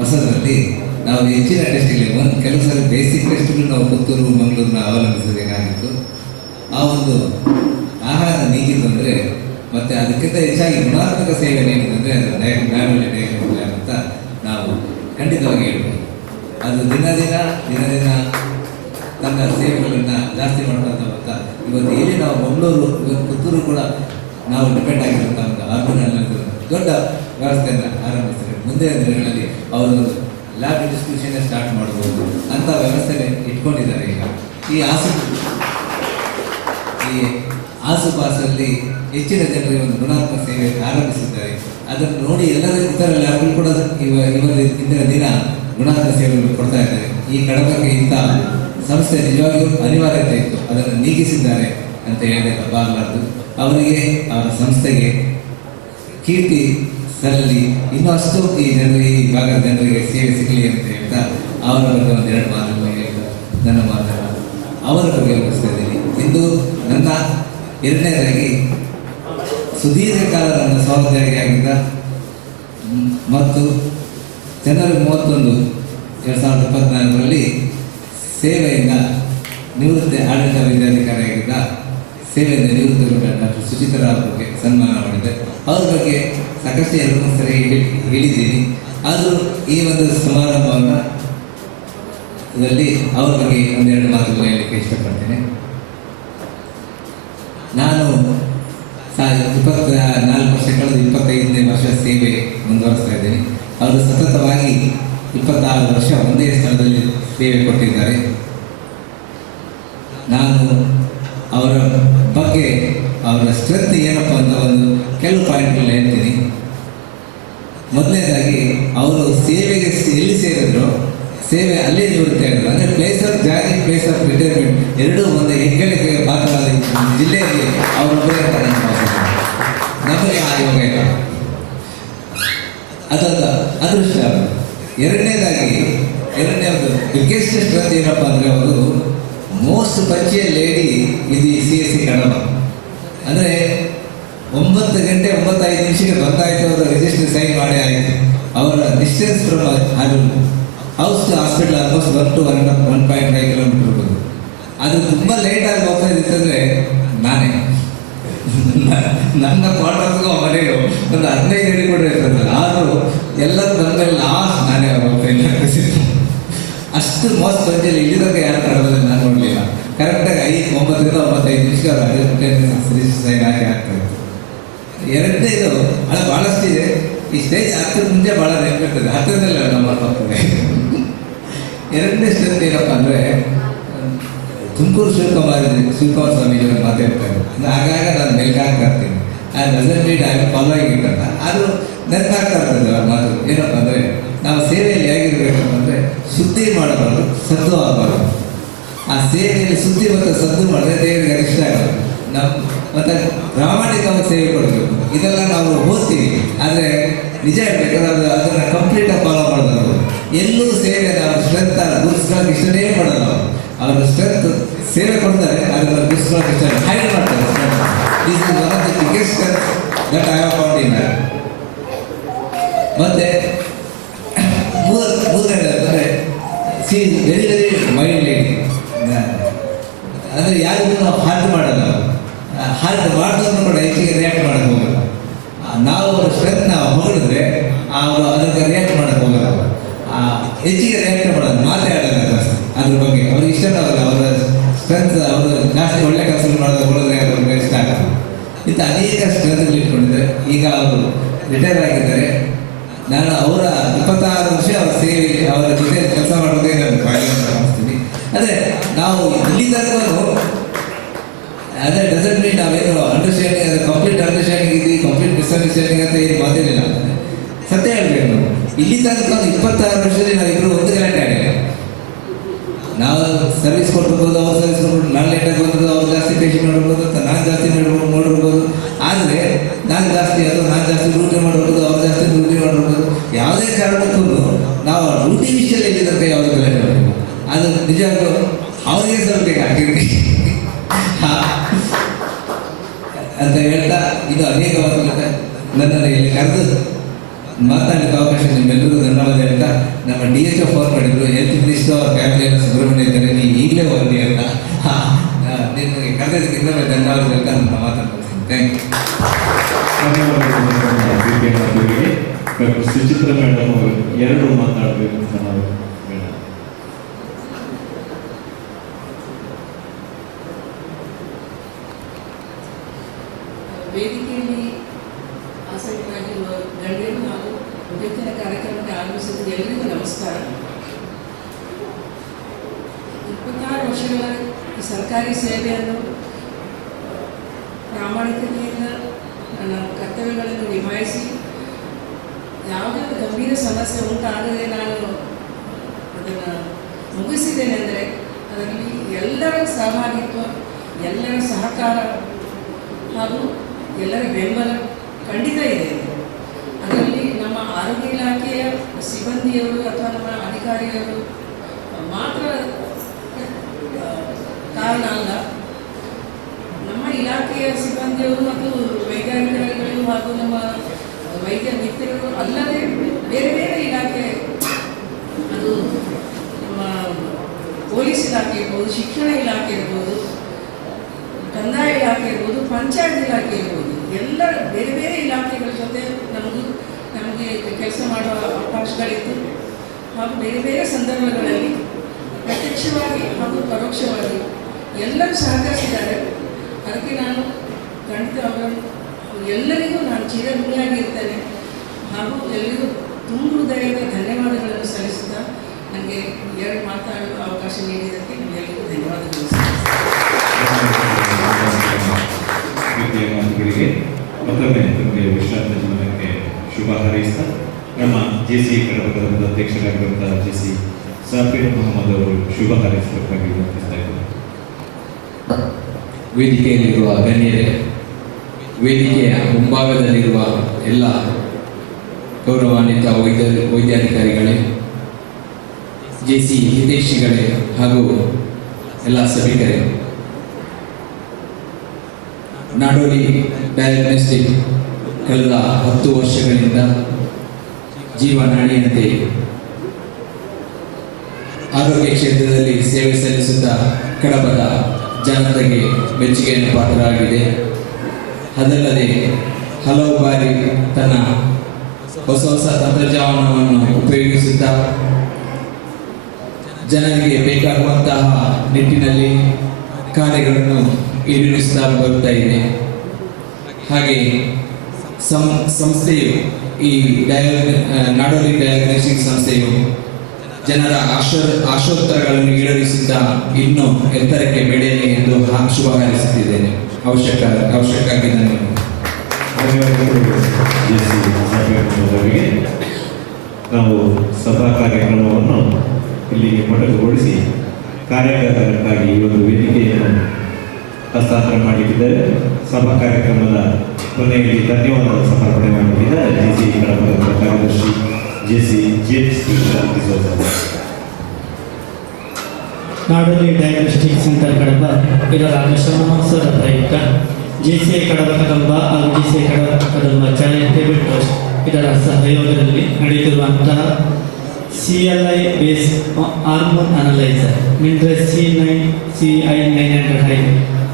ಹೊಸದರಲ್ಲಿ ನಾವು ಹೆಚ್ಚಿನ ಟೆಸ್ಟ್ಗಳಿಗೆ ಕೆಲವು ಸಲ ಬೇಸಿಕ್ ಟೆಸ್ಟ್ಗಳು ನಾವು ಪುತ್ತೂರು ಮಂಗಳೂರನ್ನ ಅವಲಂಬಿಸಬೇಕಾಗಿತ್ತು. ಆ ಒಂದು ಆಹಾರ ನೀಗಿದ್ದು ಅಂದರೆ ಮತ್ತು ಅದಕ್ಕಿಂತ ಹೆಚ್ಚಾಗಿ ಗುಣಾತ್ಮಕ ಸೇವೆ ನೀಡಿದಂದರೆ ಅದು ನಾಡೋಳಿ ಡಯಾಗ್ನೋಸ್ಟಿಕ್ ಲ್ಯಾಬ್ ಅಂತ ನಾವು ಖಂಡಿತವಾಗಿ ಹೇಳ್ಬೋದು. ಅದು ದಿನ ತನ್ನ ಸೇವೆಗಳನ್ನು ಜಾಸ್ತಿ ಮಾಡ್ಕೊಂತ ಬರ್ತಾ ಇವತ್ತು ಎಲ್ಲಿ ನಾವು ಮಂಗಳೂರು, ಇವತ್ತು ಪುತ್ತೂರು ಕೂಡ ನಾವು ಡಿಪೆಂಡ್ ಆಗಿರುವಂಥ ಒಂದು ಅರ್ಬನ್ ದೊಡ್ಡ ವ್ಯವಸ್ಥೆಯನ್ನು ಆರಂಭಿಸಿದ್ದಾರೆ. ಮುಂದಿನ ದಿನಗಳಲ್ಲಿ ಅವರು ಲ್ಯಾಬ್ ಡಿಸ್ಟ್ರಿಬ್ಯೂಷನ್ ಸ್ಟಾರ್ಟ್ ಮಾಡ್ಬೋದು ಅಂತ ವ್ಯವಸ್ಥೆನೇ ಇಟ್ಕೊಂಡಿದ್ದಾರೆ. ಈಗ ಈ ಆಸುಪಾಸಲ್ಲಿ ಹೆಚ್ಚಿನ ಜನರಿಗೆ ಒಂದು ಗುಣಾತ್ಮಕ ಸೇವೆ ಆರಂಭಿಸಿದ್ದಾರೆ. ಅದನ್ನು ನೋಡಿ ಎಲ್ಲರ ಇತರ ಲ್ಯಾಬ್ಗಳು ಕೂಡ ಇಂದಿನ ದಿನ ಗುಣಾತ್ಮಕ ಸೇವೆಗಳು ಕೊಡ್ತಾ ಇದ್ದಾರೆ. ಈ ಕಡಬಕ್ಕೆ ಇಂಥ ಸಂಸ್ಥೆ ನಿಜವಾಗಿಯೂ ಅನಿವಾರ್ಯತೆ ಇತ್ತು, ಅದನ್ನು ನೀಗಿಸಿದ್ದಾರೆ ಅಂತ ಹೇಳಿದ್ರೆ ತಪ್ಪಾಗಲಾರದು. ಅವರಿಗೆ, ಅವರ ಸಂಸ್ಥೆಗೆ ಕೀರ್ತಿ ಸಲ್ಲಲಿ, ಇನ್ನೂ ಅಷ್ಟು ಈ ಭಾಗದ ಜನರಿಗೆ ಸೇವೆ ಸಿಗಲಿ ಅಂತ ಹೇಳ್ತಾ ಅವರ ಬಗ್ಗೆ ಒಂದೆರಡು ಮಾತನ್ನು ಹೇಳ್ತಾ ನನ್ನ ಮಾತನ್ನು ಅವರ ಬಗ್ಗೆ ಮುಗಿಸ್ತಾ ಇದ್ದೀನಿ. ಇಂದು ನನ್ನ ಎರಡನೇದಾಗಿ ಸುದೀರ್ಘ ಕಾಲ ನನ್ನ ಸಹೋದ್ಯೋಗಿಯಾಗಿದ್ದ ಮತ್ತು ಜನವರಿ 31, 2024 ಸೇವೆಯಿಂದ ನಿವೃತ್ತಿ ಆಡಳಿತ ವೈದ್ಯಾಧಿಕಾರಿಯಾಗಿದ್ದ ಸೇವೆಯಿಂದ ನಿವೃತ್ತಿಗೊಂಡ ಡಾಕ್ಟರ್ ಸುಚಿತ್ರಾ ಬಗ್ಗೆ ಸನ್ಮಾನ ಮಾಡಿದೆ. ಅವ್ರ ಬಗ್ಗೆ ಸಾಕಷ್ಟು 2-3 ಸರಿ ಹೇಳಿದ್ದೀನಿ. ಆದರೂ ಈ ಒಂದು ಸಮಾರಂಭವನ್ನು ಇದರಲ್ಲಿ ಅವರ ಬಗ್ಗೆ ಒಂದೆರಡು ಮಾತುಗಳು ಹೇಳಲಿಕ್ಕೆ ಇಷ್ಟಪಡ್ತೇನೆ. ನಾನು 24 ವರ್ಷ ಕಳೆದು 25ನೇ ವರ್ಷ ಸೇವೆ ಮುಂದುವರಿಸ್ತಾ ಇದ್ದೀನಿ. ಅವರು ಸತತವಾಗಿ 26 ವರ್ಷ ಒಂದೇ ಸ್ಥಳದಲ್ಲಿ ಸೇವೆ ಕೊಟ್ಟಿದ್ದಾರೆ. ನಾನು ಅವರ ಬಗ್ಗೆ ಅವರ ಸ್ಟ್ರೆಂತ್ ಏನಪ್ಪ ಅಂತ ಒಂದು ಕೆಲವು ಪಾಯಿಂಟ್ಗಳನ್ನ ಹೇಳ್ತೀನಿ. ಮೊದಲನೇದಾಗಿ ಅವರು ಸೇವೆಗೆ ಎಲ್ಲಿ ಸೇರಿದ್ರು, ಸೇವೆ ಅಲ್ಲೇ ನಿವೃತ್ತಿ ಆಗಿದ್ರು. ಅಂದರೆ place of joining, place of retirement ಎರಡೂ ಒಂದು ಹೆಗ್ಗಳಿಕೆ ಪಾತ್ರವಾದ ಜಿಲ್ಲೆಯಲ್ಲಿ ಅವರೊಬ್ಬರೇ ಅಂತ ನನ್ನ ಭಾಷೆ. ನಮಗೆ ಆ ಯೋಗ ಇಲ್ಲ, ಅದೊಂದು ಅದೃಷ್ಟ. ಎರಡನೇ ಒಂದು ಬಿಗ್ಗೆಸ್ಟ್ ಸ್ಟ್ರೆಂತ್ ಏನಪ್ಪ ಅಂದರೆ ಅವರು ಮೋಸ್ಟ್ ಪಂಚಿಯಲ್ ಲೇಡಿ ಇದು CSC ಕಡಬ. ಅಂದರೆ 9 ಗಂಟೆ 9:05 ಬಂದಾಯಿತು, ಅವರ ರಿಜಿಸ್ಟರ್ ಸೈನ್ ಮಾಡೇ ಆಯಿತು. ಅವರ distance from house to hospital almost 1 to 1.5 kilometre ಇರ್ಬೋದು. ಅದು ತುಂಬ ಲೇಟಾಗಿ ಹೋಗ್ತಾ ಇದ್ದಿತ್ತಂದರೆ ನನ್ನ ಕ್ವಾರ್ಟರ್ಸ್ಗೂ ಮನೆಗೂ ಒಂದು 15 ಕಿಲೋಮೀಟರ್ ಇರ್ತದೆ. ಆದರೂ ಎಲ್ಲರೂ ನನ್ನ ಮೇಲೆ ಲಾಸ್ಟ್ ನಾನೇ ಕಳಿಸಿದ್ದು. ಅಷ್ಟು ಮೋಸ ಸಂಜೆಯಲ್ಲಿ ಇಲ್ಲಿದಾಗ ಯಾರು ಕರೆದ್ರೆ ನಾನು ನೋಡಲಿಲ್ಲ. ಕರೆಕ್ಟಾಗಿ 9ರಿಂದ 9:05 ನಿಮಿಷ ಸೈನ್ ಹಾಕಿ ಆಗ್ತದೆ. ಎರಡನೇದು ಅದು ಭಾಳಷ್ಟಿದೆ. ಈ ಸ್ಟೇಜ್ ಹತ್ತದ ಮುಂಚೆ ಭಾಳ ನೆನಪಿರ್ತದೆ, ಹತ್ತದಲ್ಲ ನಮ್ಮ ಹೋಗ್ತದೆ. ಎರಡನೇ ಸ್ಟೆಪ್ ಏನಪ್ಪ ಅಂದರೆ ತುಮಕೂರು ಶಿವಕುಮಾರ ಸ್ವಾಮೀಜಿಯವರು ಮಾತಾಡ್ತಾರೆ. ಆಗಾಗ ನಾನು ನೆನಪಾಗ್ತಾ ಇರ್ತೀನಿ. ಆ doesn't mean I am following it ಅಂತ. ಅದು ನೆನಪಾಗ್ತಾ ಇರ್ತದೆ ಅವ್ರ ಮಾತು. ಏನಪ್ಪ ಅಂದರೆ ನಾವು ಸೇವೆಯಲ್ಲಿ ಹೇಗಿರ್ಬೇಕಪ್ಪ ಅಂದರೆ ಶುದ್ಧಿ ಮಾಡಬಾರ್ದು, ಸದ್ದು ಆಗಬಾರ್ದು. ಆ ಸೇವೆಯಲ್ಲಿ ಶುದ್ಧಿ ಮತ್ತು ಸದ್ದು ಮಾಡಿದ್ರೆ ದೇವರಿಗೆ ಇಷ್ಟ ಆಗೋದು. ಮತ್ತು ಪ್ರಾಮಾಣಿಕವಾಗಿ ಸೇವೆ ಕೊಡಬೇಕು. ಇದೆಲ್ಲ ನಾವು ಓದ್ತೀವಿ, ಆದರೆ ನಿಜ ಹೇಳ್ಬೇಕಾದ್ರೆ ಅದನ್ನು ಕಂಪ್ಲೀಟಾಗಿ ಫಾಲೋ ಮಾಡೋದು. ಎಲ್ಲೂ ಸೇವೆ ನಾವು ಸ್ಟ್ರೆಂತ್ ಗುರುಸ್ಕೊಳ್ಳೋಕೆ ಇಷ್ಟನೇ ಮಾಡೋದು. ಅವರು ಸ್ಟ್ರೆಂತ್ ಸೇವೆ ಕೊಡ್ತಾರೆ, ಅದನ್ನು ಗುರುಸ್ಕೊಳ್ಳೋಕೆ ಇಷ್ಟ ಹೈಡ್ ಮಾಡ್ತಾರೆ. This is one of the biggest that I have found in that. ಮತ್ತು ಮೂರನೇದಂದರೆ she is very very mild lady. ಅಂದರೆ ಯಾರಿಗೂ ನಾವು ಹಾರ್ಟ್ ಮಾಡಲ್ಲ, ಹಾರ್ಟ್ ಮಾಡಿದವ್ರನ್ನ ಕೂಡ ಹೆಚ್ಚಿಗೆ ರಿಯಾಕ್ಟ್ ಮಾಡೋಕ್ಕೆ ಹೋಗಲ್ಲ. ನಾವು ಅವರ ಸ್ಟ್ರೆಂತ್ ನಾವು ಹೊಗಳಿದ್ರೆ ಅವರು ಅದಕ್ಕೆ ರಿಯಾಕ್ಟ್ ಮಾಡೋಕ್ಕೆ ಹೋಗಲ್ಲ. ಹೆಚ್ಚಿಗೆ ರಿಯಾಕ್ಟ್ ಮಾಡೋದು, ಮಾತಾಡಲ್ಲ ಜಾಸ್ತಿ ಅದ್ರ ಬಗ್ಗೆ. ಅವ್ರಿಗೆ ಇಷ್ಟ ಆಗಲ್ಲ. ಅವರ ಸ್ಟ್ರೆಂತ್ ಅವರು ಜಾಸ್ತಿ ಒಳ್ಳೆ ಕೆಲಸ ಮಾಡೋದು ಹೊಗಳಿದ್ರೆ ಅವ್ರಿಗೆ ಇಷ್ಟ ಆಗಲ್ಲ. ಇಂಥ ಅನೇಕ ಸ್ಟ್ರೆಂತ್ಗಳು ಇಟ್ಕೊಂಡಿದ್ದಾರೆ. ಈಗ ಅವರು ರಿಟೈರ್ ಆಗಿದ್ದಾರೆ. ನಾನು ಅವರ 26 ವರ್ಷ ಅವರ ಸೇವೆ, ಅವರ ಜೊತೆ ಕೆಲಸ ಮಾಡೋದೇ ನಾನು ಬಾಯಿ ಅಂತ ಅನಿಸ್ತೀನಿ. ಆದರೆ ನಾವು ಇಲ್ಲಿ ತನಕ ಅದೇ ಡಸಂಟ್ ಮೀನ್ ನಾವೇನು ಅಂಡರ್ಸ್ಟ್ಯಾಂಡಿಂಗ್, ಅದು ಕಂಪ್ಲೀಟ್ ಅಂಡರ್ಸ್ಟ್ಯಾಂಡಿಂಗ್ ಇದೆ, ಕಂಪ್ಲೀಟ್ ಮಿಸ್ಅಂಡರ್ಸ್ಟ್ಯಾಂಡಿಂಗ್ ಅಂತ ಏನು ಮಾತೇನಿಲ್ಲ. ಸತ್ಯ ಹೇಳ್ಬೇಕು. ನಾವು ಇಲ್ಲಿ ತನಕ 26 ವರ್ಷದಲ್ಲಿ ನಾವಿಬ್ಬರು ಒಂದು ಗಲಾಟೆ ಆಗಿಲ್ಲ. ನಾವು ಸರ್ವಿಸ್ ಕೊಟ್ಟಿರ್ಬೋದು, ಅವ್ರು ಸರ್ವಿಸ್ ಕೊಡ್ಬೋದು, ನಾನು ಲೇಟಾಗಿ ಬಂದಿರೋದು, ಅವ್ರು ಜಾಸ್ತಿ ಪೇಷಂಟ್ ನೋಡಿರ್ಬೋದು, ನಾನು ಜಾಸ್ತಿ ನೋಡಿರ್ಬೋದು. ಆದರೆ ನಾನು ಜಾಸ್ತಿ ಅದು ನಾನು ಜಾಸ್ತಿ ಡ್ಯೂಟಿ ಮಾಡಿರ್ಬೋದು, ಅವ್ರು ಜಾಸ್ತಿ ಡ್ಯೂಟಿ ಮಾಡಿರ್ಬೋದು. ಯಾವುದೇ ಕಾರಣಕ್ಕೂ ನಾವು ಡ್ಯೂಟಿ ವಿಷಯದಲ್ಲಿ ಎಲ್ಲಿದ್ದಂತ ಯಾವುದೇ ಗಲಾಟೆ ಮಾಡಬೇಕು. ಅದು ನಿಜವಾಗ್ಲೂ ಅವರಿಗೆ ಸ್ವಲ್ಪ ಹಾಕಿರ್ತೀವಿ ಅಂತ ಹೇಳ್ತಾ, ಇದು ಅನೇಕ ಮಾತುಕತೆ ನನ್ನನ್ನು ಇಲ್ಲಿ ಕರೆದು ಮಾತಾಡಲಿಕ್ಕೆ ಅವಕಾಶ ನಿಮ್ಮೆಲ್ಲರಿಗೂ ಧನ್ಯವಾದ ಹೇಳ್ತಾ, ನಮ್ಮ DHO ಫೋನ್ ಮಾಡಿದ್ರು, ಹೆಲ್ತ್ ಮಿನಿಸ್ಟರ್ ಅವ್ರ ಫ್ಯಾಮಿಲಿಯನ್ನು ಸುಬ್ರಹ್ಮಣ್ಯ ಇದ್ದಾರೆ, ನೀವು ಈಗಲೇ ಹೋಗಿ ಅಂತ. ನಿಮಗೆ ಕರೆದಕ್ಕೆ ಇನ್ನೊಮ್ಮೆ ಧನ್ಯವಾದ ಹೇಳ್ತಾ ನನ್ನ ಮಾತಾಡ್ತೀನಿ. Thank you. Doctor Suchitra madam ಅವರು 2 ಮಾತಾಡಬೇಕು ಅಂತ ನಾವು ವೇದಿಕೆಯಲ್ಲಿ ಆಸಕ್ತರಾಗಿರುವ ಗಣ್ಯರು ಹಾಗೂ ಉದ್ದೇಶನ ಕಾರ್ಯಕ್ರಮಕ್ಕೆ ಆಗಮಿಸಿದ ಎಲ್ಲರಿಗೂ ನಮಸ್ಕಾರ. 26 ವರ್ಷಗಳ ಈ ಸರ್ಕಾರಿ ಸೇವೆಯನ್ನು ಪ್ರಾಮಾಣಿಕತೆಯಿಂದ ನನ್ನ ಕರ್ತವ್ಯಗಳನ್ನು ನಿಭಾಯಿಸಿ ಯಾವುದೇ ಗಂಭೀರ ಸಮಸ್ಯೆ ಉಂಟಾಗದೆ ನಾನು ಅದನ್ನು ಮುಗಿಸಿದ್ದೇನೆ ಅಂದರೆ ಅದರಲ್ಲಿ ಎಲ್ಲರ ಸಹಭಾಗಿತ್ವ, ಎಲ್ಲರ ಸಹಕಾರ ಹಾಗೂ ಎಲ್ಲರ ಬೆಂಬಲ ಖಂಡಿತ ಇದೆ. ಅದರಲ್ಲಿ ನಮ್ಮ ಆರೋಗ್ಯ ಇಲಾಖೆಯ ಸಿಬ್ಬಂದಿಯವರು ಅಥವಾ ನಮ್ಮ ಅಧಿಕಾರಿಗಳು ಮಾತ್ರ ಕಾರಣ ಅಲ್ಲ. ನಮ್ಮ ಇಲಾಖೆಯ ಸಿಬ್ಬಂದಿಯವರು ಮತ್ತು ವೈದ್ಯಾಧಿಕಾರಿಗಳು ಹಾಗೂ ನಮ್ಮ ವೈದ್ಯ ಮಿತ್ರರು ಅಲ್ಲದೆ ಬೇರೆ ಬೇರೆ ಇಲಾಖೆ, ಅದು ನಮ್ಮ ಪೊಲೀಸ್ ಇಲಾಖೆ ಇರ್ಬೋದು, ಶಿಕ್ಷಣ ಇಲಾಖೆ ಇರ್ಬೋದು, ಕಂದಾಯ ಇಲಾಖೆ ಇರ್ಬೋದು, ಪಂಚಾಯತ್ ಇಲಾಖೆ ಇರ್ಬೋದು, ಎಲ್ಲ ಬೇರೆ ಬೇರೆ ಇಲಾಖೆಗಳ ಜೊತೆ ನಮಗೆ ಕೆಲಸ ಮಾಡುವ ಅವಕಾಶಗಳಿತ್ತು. ಹಾಗೂ ಬೇರೆ ಬೇರೆ ಸಂದರ್ಭಗಳಲ್ಲಿ ಪ್ರತ್ಯಕ್ಷವಾಗಿ ಹಾಗೂ ಪರೋಕ್ಷವಾಗಿ ಎಲ್ಲರೂ ಸಹಕರಿಸಿದ್ದಾರೆ. ಅದಕ್ಕೆ ನಾನು ಖಂಡಿತ ಎಲ್ಲರಿಗೂ ನಾನು ಚಿರಋಣಿಯಾಗಿರ್ತೇನೆ. ಹಾಗೂ ಎಲ್ಲರಿಗೂ ತುಂಬ ಹೃದಯದ ಧನ್ಯವಾದಗಳನ್ನು ಸಲ್ಲಿಸುತ್ತಾ ನನಗೆ 2 ಮಾತಾಡುವ ಅವಕಾಶ ನೀಡಿದ್ದಕ್ಕೆ ನಿಮಗೆಲ್ಲರಿಗೂ ಧನ್ಯವಾದಗಳು. ಪ್ರೀತಿಯ ಮಾತುಗಳಿಗೆ ಮತ್ತೊಮ್ಮೆ ನಿಮಗೆ ವಿಶ್ರಾಂತ ಜೀವನಕ್ಕೆ ಶುಭ ಹಾರೈಸ್ತಾ, ನಮ್ಮ JC ಕಡಬದ ಅಧ್ಯಕ್ಷರಾಗಿರುವಂತಹ JC ಸಾಫೀರ್ ಮೊಹಮ್ಮದ್ ಅವರು ಶುಭ ಹಾರೈಸಬೇಕಾಗಿ ವಿನಂತಿಸ್ತಾ ಇದ್ದಾರೆ. ವೇದಿಕೆಯಲ್ಲಿರುವ ಗಣ್ಯರೇ, ವೇದಿಕೆಯ ಮುಂಭಾಗದಲ್ಲಿರುವ ಎಲ್ಲ ಗೌರವಾನ್ವಿತ ವೈದ್ಯಾಧಿಕಾರಿಗಳೇ, JC ಹಿತೈಷಿಗಳೇ ಹಾಗೂ ಎಲ್ಲ ಸಭಿಕರೇ, ನಾಡೋಲಿ ಡಯಾಗ್ನೋಸ್ಟಿಕ್ ಕಳೆದ 10 ವರ್ಷಗಳಿಂದ ಜೀವನಾಡಿಯಂತೆ ಆರೋಗ್ಯ ಕ್ಷೇತ್ರದಲ್ಲಿ ಸೇವೆ ಸಲ್ಲಿಸುತ್ತಾ ಕಡಬದ ಜನತೆಗೆ ಮೆಚ್ಚುಗೆಯನ್ನು ಪಾತ್ರರಾಗಿದೆ. ಅದಲ್ಲದೆ ಹಲವು ಬಾರಿ ತನ್ನ ಹೊಸ ಹೊಸ ತಂತ್ರಜ್ಞಾನವನ್ನು ಉಪಯೋಗಿಸುತ್ತಾ ಜನರಿಗೆ ಬೇಕಾಗುವಂತಹ ನಿಟ್ಟಿನಲ್ಲಿ ಕಾರ್ಯಗಳನ್ನು ಈಡೇರಿಸುತ್ತಾ ಬರ್ತಾ ಇದೆ. ಹಾಗೆ ಸಂಸ್ಥೆಯು ಈ ನಾಡೋಲಿ ಡಯಾಗ್ನೋಸ್ಟಿಕ್ ಸಂಸ್ಥೆಯು ಜನರ ಆಶೋತ್ತರಗಳನ್ನು ಈಡೇರಿಸುತ್ತಾ ಇನ್ನೂ ಎತ್ತರಕ್ಕೆ ಬೆಳೆಯಲಿ ಎಂದು ಶುಭ ಹಾರೈಸುತ್ತಿದ್ದೇನೆ. ಅವಶ್ಯಕವಾಗಿ ಅವರಿಗೆ ನಾವು ಸಭಾ ಕಾರ್ಯಕ್ರಮವನ್ನು ಇಲ್ಲಿಗೆ ಮೊಟಕುಗೊಳಿಸಿ ಕಾರ್ಯಕರ್ತರಿಗಾಗಿ ಈ ಒಂದು ವೇದಿಕೆಯನ್ನು ಹಸ್ತಾಂತರ ಮಾಡಲಿದ್ದಾರೆ. ಸಭಾ ಕಾರ್ಯಕ್ರಮದ ಕೊನೆಯಲ್ಲಿ ಧನ್ಯವಾದದ ಸಮರ್ಪಣೆ ಮಾಡಲಿದ್ದಾರೆ ಜೆಸಿ ಕಡಪದ ಕಾರ್ಯದರ್ಶಿ JC James Nadoli diagnostic centre Kadapa ಇದರ ದಶಮಾನೋತ್ಸವದ ಪ್ರಯುಕ್ತ ಜೆಸಿಐ ಕಡಪ ಕದಂಬ ಹಾಗೂ JCI Kadapa Kadamba charitable trust ಇದರ ಸಹಯೋಗದಲ್ಲಿ ನಡೆಯುತ್ತಿರುವಂತಹ CLI base hormone analyser Mindray CI 900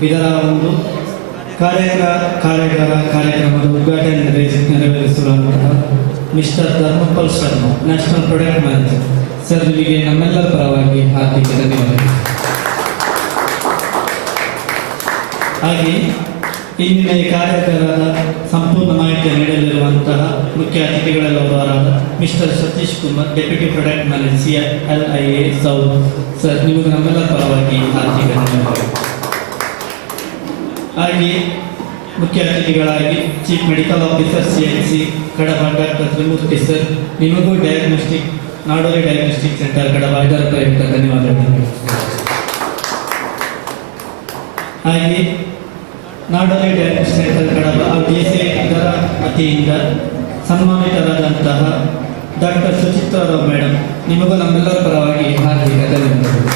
ಇದರ ಒಂದು ಕಾರ್ಯಕ್ರಮದ ಉದ್ಘಾಟನೆ ನೆರವೇರಿಸಿರುವಂತಹ mister Dharmapal Sharma, national product manager sir, ನಿಮಗೆ ನಮ್ಮೆಲ್ಲರ ಪರವಾಗಿ ಹಾರ್ದಿಕ ಧನ್ಯವಾದಗಳು. ಹಾಗೆ ಇಂದಿನ ಈ ಕಾರ್ಯಕ್ರಮದ ಸಂಪೂರ್ಣ ಮಾಹಿತಿ ನೀಡಲಿರುವಂತಹ ಮುಖ್ಯ ಅತಿಥಿಗಳೆಲ್ಲವರಾದ mister Satish Kumar, deputy product manager CLIA south sir, ನಿಮಗೆ ನಮ್ಮೆಲ್ಲರ ಪರವಾಗಿ ಹಾರ್ದಿಕ ಧನ್ಯವಾದಗಳು. ಹಾಗೆ ಮುಖ್ಯ ಅತಿಥಿಗಳಾಗಿ chief medical officer CHC Kadaba doctor Trimurthy sir, ನಿಮಗೂ ನಾಡೋಲಿ ಡಯಾಗ್ನೋಸ್ಟಿಕ್ ಸೆಂಟರ್ ಕಡಬ ಇದರ ಪ್ರಯುಕ್ತ ಧನ್ಯವಾದಗಳು. ಹಾಗೆ Nadoli diagnostic centre Kadaba JCI ಇದರ ವತಿಯಿಂದ ಸನ್ಮಾನಿತರಾದಂತಹ ಡಾಕ್ಟರ್ ಸುಚಿತ್ರಾರಾವ್ ಮೇಡಮ್, ನಿಮಗೂ ನಮ್ಮೆಲ್ಲರ ಪರವಾಗಿ ಹಾರ್ದಿಕ ಧನ್ಯವಾದಗಳು.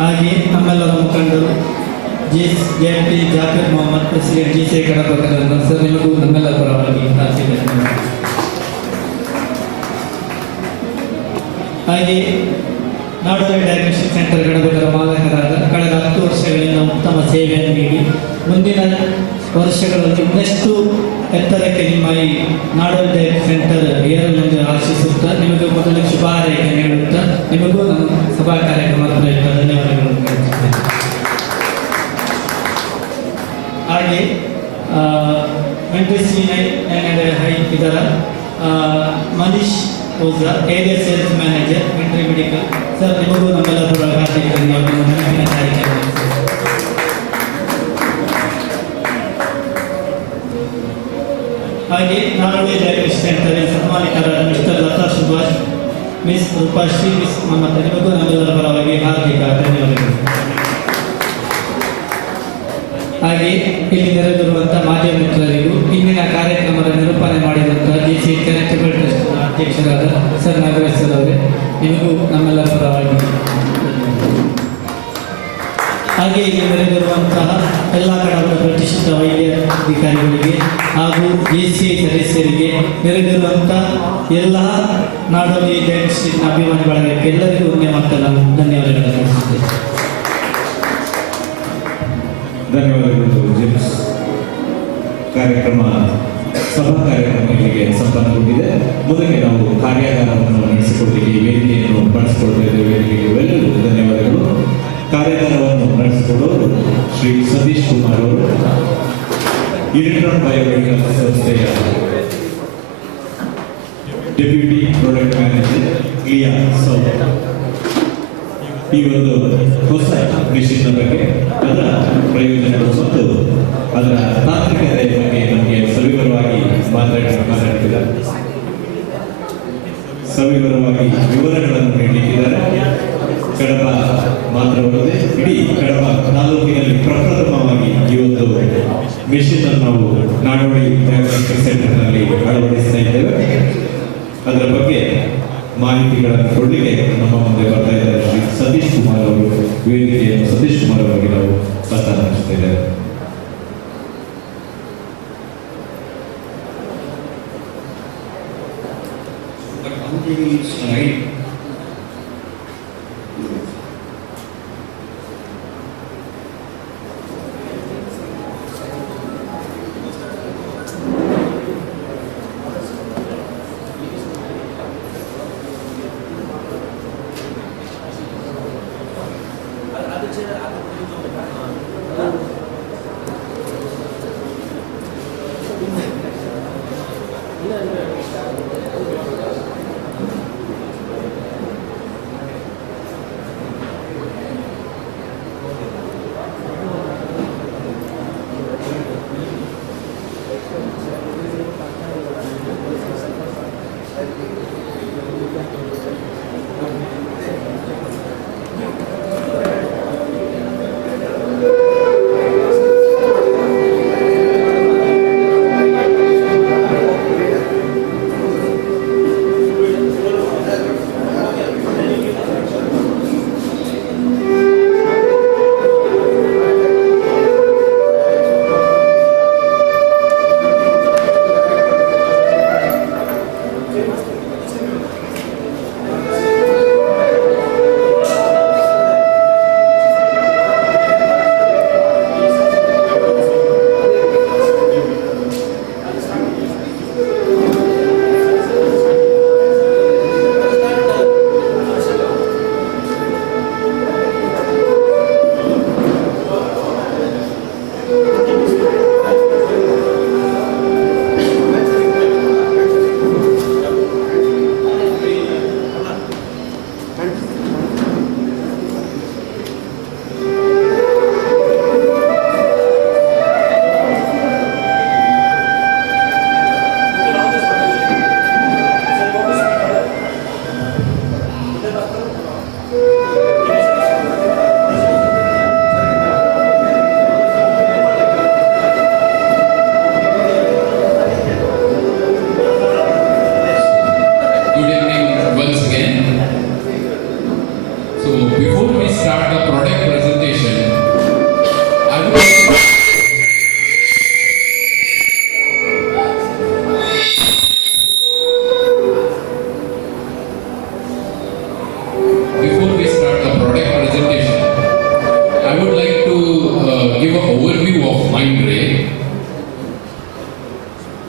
ಹಾಗೆ ನಮ್ಮೆಲ್ಲರ ಮುಖಂಡರು JMP Jafar Mohammed, president JCI Kadaba Kadaba sir, ನಿಮಗೂ ನಮ್ಮೆಲ್ಲರ ಪರವಾಗಿ ಹಾರ್ದಿಕ ಧನ್ಯವಾದಗಳು. ಹಾಗೆ ನಾಡೋಲಿ ಡಯಾಗ್ನೋಸ್ಟಿಕ್ ಸೆಂಟರ್ ಕಡಬದರ ಮಾಲಕರಾದ ಕಳೆದ 10 ವರ್ಷಗಳಿಂದ ಉತ್ತಮ ಸೇವೆಯನ್ನು ನೀಡಿ ಮುಂದಿನ ವರ್ಷಗಳಲ್ಲಿ ಇನ್ನಷ್ಟು ಎತ್ತರಕ್ಕೆ ನಿಮ್ಮ ಈ ನಾಡೋಲಿ ಡಯಾಗ್ನೋಸ್ಟಿಕ್ ಸೆಂಟರ್ ಏರಲೆಂದು ಆಶಿಸುತ್ತಾ ನಿಮಗೆ ಮೊದಲು ಶುಭ ಹಾರೈಕೆ ನೀಡುತ್ತಾ ನಿಮಗೂ ನಮ್ಮ ಸಭಾ ಕಾರ್ಯಕ್ರಮದ ಪ್ರಯುಕ್ತ ಧನ್ಯವಾದಗಳನ್ನು ತಿಳಿಸುತ್ತೇನೆ. ಹಾಗೆ Mindray CI ಇದರ ಮನೀಶ್ ಓಜ್ರಾ, area sales manager Mindray medical sir, ನಿಮಗೂ ನಮ್ಮೆಲ್ಲರ ಹಾರ್ದಿಕ ಧನ್ಯವಾದಗಳನ್ನು. ಹಾಗೆ ನಾಡೋಲಿ ಡಯಾಗ್ನೋಸ್ಟಿಕ್ ಸೆಂಟರ್ ಸನ್ಮಾನಿತರಾದ mister Latha Subhash, miss Roopashree, miss Mamatha, ನಿಮಗೂ ನಮ್ಮೆಲ್ಲರ ಪರವಾಗಿ ಹಾರ್ದಿಕ ಧನ್ಯವಾದಗಳು. ಹಾಗೆ ಇಲ್ಲಿ ನೆರೆದಿರುವಂತಹ ಮಾಧ್ಯಮ ಮಿತ್ರರಿಗೂ ಇಂದಿನ ಕಾರ್ಯಕ್ರಮದ ನಿರೂಪಣೆ ಮಾಡಿದಂತಹ JCI ಚಾರಿಟೇಬಲ್ ಟ್ರಸ್ಟ್ ಅಧ್ಯಕ್ಷರಾದ ಸರ್ ನಾಗರಾಜ್ ಸರ್ ಅವರೇ, ನಿಮಗೂ ನಮ್ಮೆಲ್ಲರ ಪರವಾಗಿ. ಹಾಗೆ ಇಲ್ಲಿ ನೆರೆದಿರುವಂತಹ ಎಲ್ಲ ಕಡಬದ ಪ್ರತಿಷ್ಠಿತ ವೈದ್ಯಾಧಿಕಾರಿಗಳಿಗೆ ಹಾಗೂ JCI ಸದಸ್ಯರಿಗೆ, ನೆರೆದಿರುವಂತಹ ಎಲ್ಲ ನಾಡೋಲಿ ಡಯಾಗ್ನೋಸ್ಟಿಕ್ ಅಭಿಮಾನಿಗಳಿಗೆ ಎಲ್ಲರಿಗೂ ಧನ್ಯವಾದಗಳನ್ನು ತಿಳಿಸುತ್ತೇನೆ. ಧನ್ಯವಾದಗಳು ಜೇಮ್ಸ್. ಸಭಾ ಕಾರ್ಯಕ್ರಮ ಇಲ್ಲಿಗೆ ಸಂಪನ್ನಗೊಂಡಿದೆ. ಮುಂದಕ್ಕೆ ನಾವು ಕಾರ್ಯಾಗಾರವನ್ನು ನಡೆಸಿಕೊಳ್ಳಲಿಕ್ಕೆ ವೇದಿಕೆಯನ್ನು ಬಳಸಿಕೊಳ್ತಾ ಇದ್ದೇವೆ. ವೇದಿಕೆಗೆ ಎಲ್ಲರಿಗೂ ಧನ್ಯವಾದಗಳು. ಕಾರ್ಯಾಗಾರವನ್ನು ನಡೆಸಿಕೊಳ್ಳೋರು ಶ್ರೀ ಸತೀಶ್ ಕುಮಾರ್ ಅವರು, ಇಲೆಕ್ಟ್ರಾನ್ ಬಯೋಮೆಡಿಕಲ್ ಸಂಸ್ಥೆಯ ಡೆಪ್ಯೂಟಿ ಪ್ರಾಡಕ್ಟ್ ಮ್ಯಾನೇಜರ್ ಕ್ಲಿಯಾ ಸೌತ್. ಈ ಒಂದು ಹೊಸ ಮಿಷಿನ್ ಬಗ್ಗೆ, ಅದರ ಪ್ರಯೋಜನಗಳು ಮತ್ತು ಅದರ ತಾಂತ್ರಿಕತೆ ಬಗ್ಗೆ ನಮಗೆ ಸವಿವರವಾಗಿ ಮಾತನಾಡಿದ್ದಾರೆ. ಸವಿವರವಾಗಿ ವಿವರಗಳನ್ನು ನೀಡಲಿಕ್ಕಿದ್ದಾರೆ. ಕಡಬ ಮಾತ್ರವಲ್ಲದೆ ಇಡೀ ಕಡಬ ತಾಲೂಕಿನಲ್ಲಿ ಪ್ರಪ್ರಥಮವಾಗಿ ಈ ಒಂದು ಮಿಷಿನ್ ಅನ್ನು ನಾವು ನಾಡೋಲಿ ಡಯಾಗ್ನೋಸ್ಟಿಕ್ ಸೆಂಟರ್ನಲ್ಲಿ ಅಳವಡಿಸ್ತಾ ಇದ್ದೇವೆ. ಅದರ ಬಗ್ಗೆ ಮಾಹಿತಿಗಳನ್ನು ಕೊಡಲಿಕ್ಕೆ ನಮ್ಮ ಮುಂದೆ ಬರ್ತಾ ಇದ್ದಾರೆ ಶ್ರೀ ಸತೀಶ್ ಕುಮಾರ್ ಅವರು. ವೇದಿಕೆಯನ್ನು ಸತೀಶ್ ಕುಮಾರ್ ಅವರಿಗೆ ನಾವು ಹಸ್ತಾಂತರಿಸ್ತಾ ಇದ್ದೇವೆ.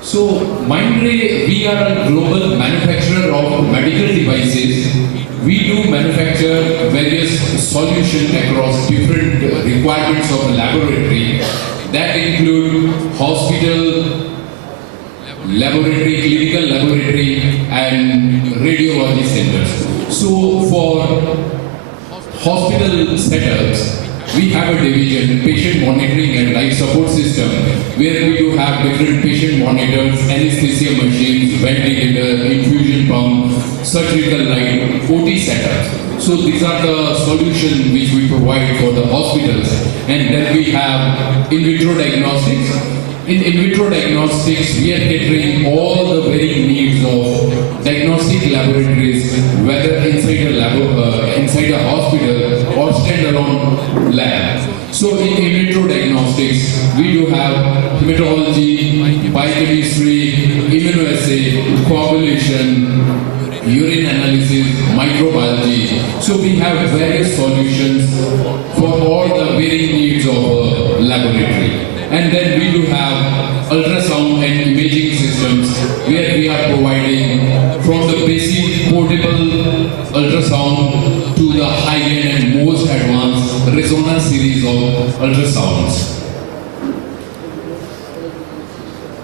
So, Mindray, we are a global manufacturer of medical devices. We do manufacture various solutions across different requirements of a laboratory that include hospital, laboratory, clinical laboratory, and radiology centers. So, for hospital setups, we have a division, patient monitoring and life support system, where we do have different patient monitors, anesthesia machines, ventilator, infusion pump, surgical light, OT setups. So these are the solutions which we provide for the hospitals. And then we have in vitro diagnostics. In vitro diagnostics, we are catering all the varying needs of diagnostic laboratories, whether inside a hospital or standalone lab. So in vitro diagnostics, we do have hematology, biochemistry, immunoassay, coagulation, urine analysis, microbiology. So we have various solutions for all the varying needs of a laboratory. And then we do have ultrasound and imaging systems where we are providing from the basic portable ultrasound to the high-end and most advanced resonance series of ultrasounds.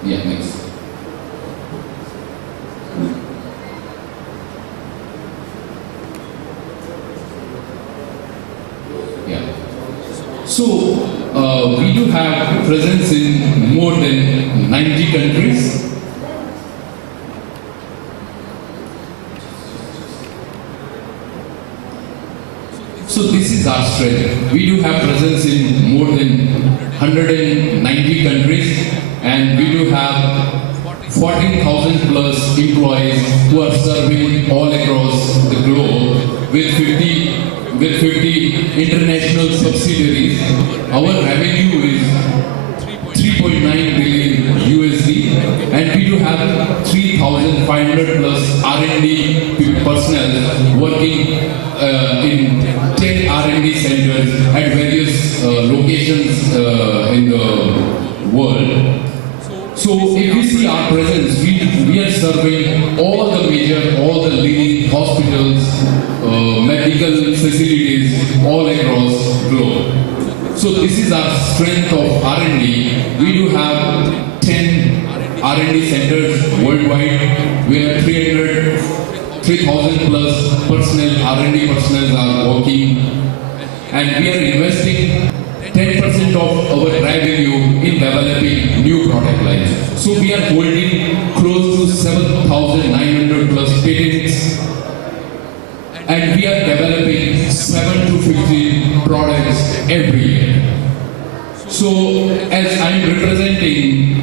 Yeah, next. So, we do have presence in more than 90 countries. So this is our strength. We do have presence in more than 190 countries, and we do have 14,000 plus employees who are serving all across the globe with 50 international subsidiaries. Our revenue is 3.9 billion USD, and we do have 3,500 plus R&D personnel working in 10 R&D centers at various locations in the world. So if we see our presence, we are serving all the leading hospitals, medical facilities all across the globe. So this is our strength of R&D. We do have 10 R&D centers worldwide where 3,000 plus personnel, R&D personnel are working, and we are investing 10% of our revenue in developing new product lines. So we are holding close to 7,900 plus patents, and we are developing 7 to 15 products every year. So as I am representing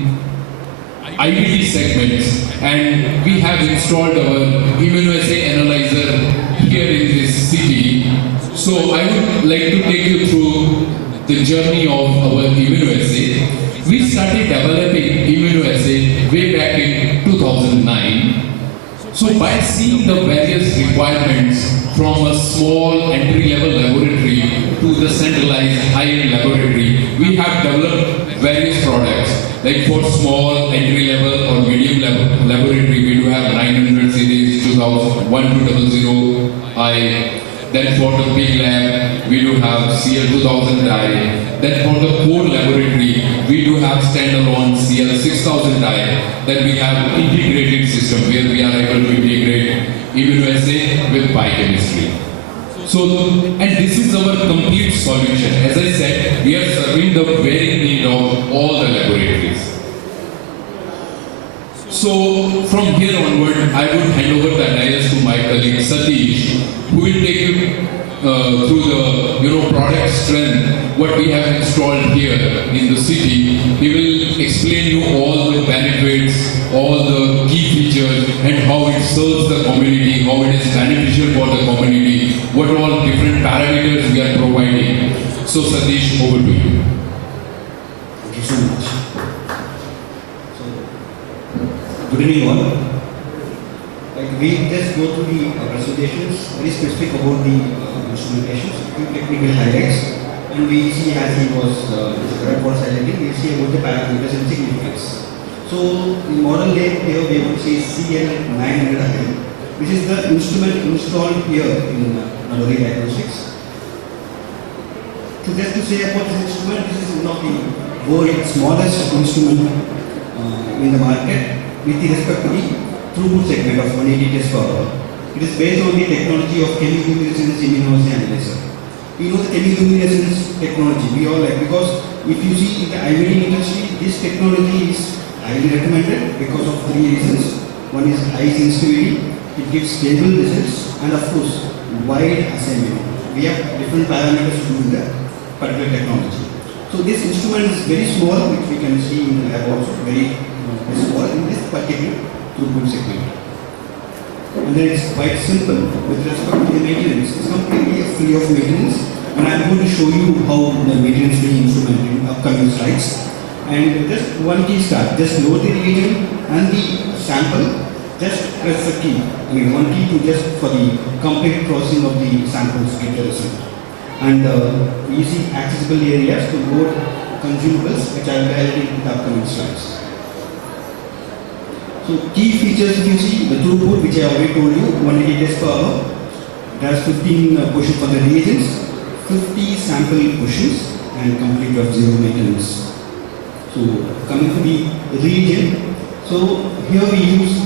IVD segments, and we have installed our immunoassay analyzer here in this city, so I would like to take you through the journey of our immunoassay. We started developing immunoassay way back in 2009. So by seeing the various requirements from a small entry-level laboratory to the centralized high-end laboratory, we have developed various products. Like for small entry-level or medium laboratory, we do have 900 series, 1200I. Then for the big lab, we do have CL2000I. Then for the core laboratory, we do have standalone CL6000I. Then we have integrated system where we are able to integrate immunoassay with biochemistry. So, and this is our complete solution. As I said, we are serving the very need of all the laboratories. So, from here onward, I would hand over the dais to my colleague Satish, who will take you through the product strength, what we have installed here in the city. He will explain you all the benefits, all the key features, and how it serves the community, how it is beneficial for the community, what all different parameters we are providing. So Satish, over to you. Thank you so much. Good evening all. We just go through the presentations, very specific about the instrumentations, few technical highlights, and we see, as he was correct for highlighting, we see about the parameters and significance. So So the model name here we would say CL900, which is the instrument installed here in Nadori Diagnostics. So just to say about this instrument, this is one of the world's smallest instrument in the market with respect to the throughput segment of 180 tests per hour. It is based on the technology of chemiluminescence immunoassay analyzer. We know the chemiluminescence technology, we all like, because if you see in the IVD industry, this technology is highly recommended because of 3 reasons. One is high sensitivity, it gives stable results, and of course, wide assembly. We have different parameters to do in the particular technology. So this instrument is very small, which we can see in the lab also, very small in this particular throughput segment. And then it's quite simple with respect to the maintenance. It's completely free of maintenance, and I'm going to show you how the maintenance will be instrumented in upcoming slides. And just one key start, just load the reagent and the sample, just press the key. One key to just for the complete processing of the samples to get the result. And easy accessible areas to load consumables, which I will highlight in the upcoming slides. So key features, if you see the throughput, which I already told you, 180 tests per hour. It has 15 pushes for the reagents, 50 sample pushes, and complete of zero maintenance. So coming to the reagent, so here we use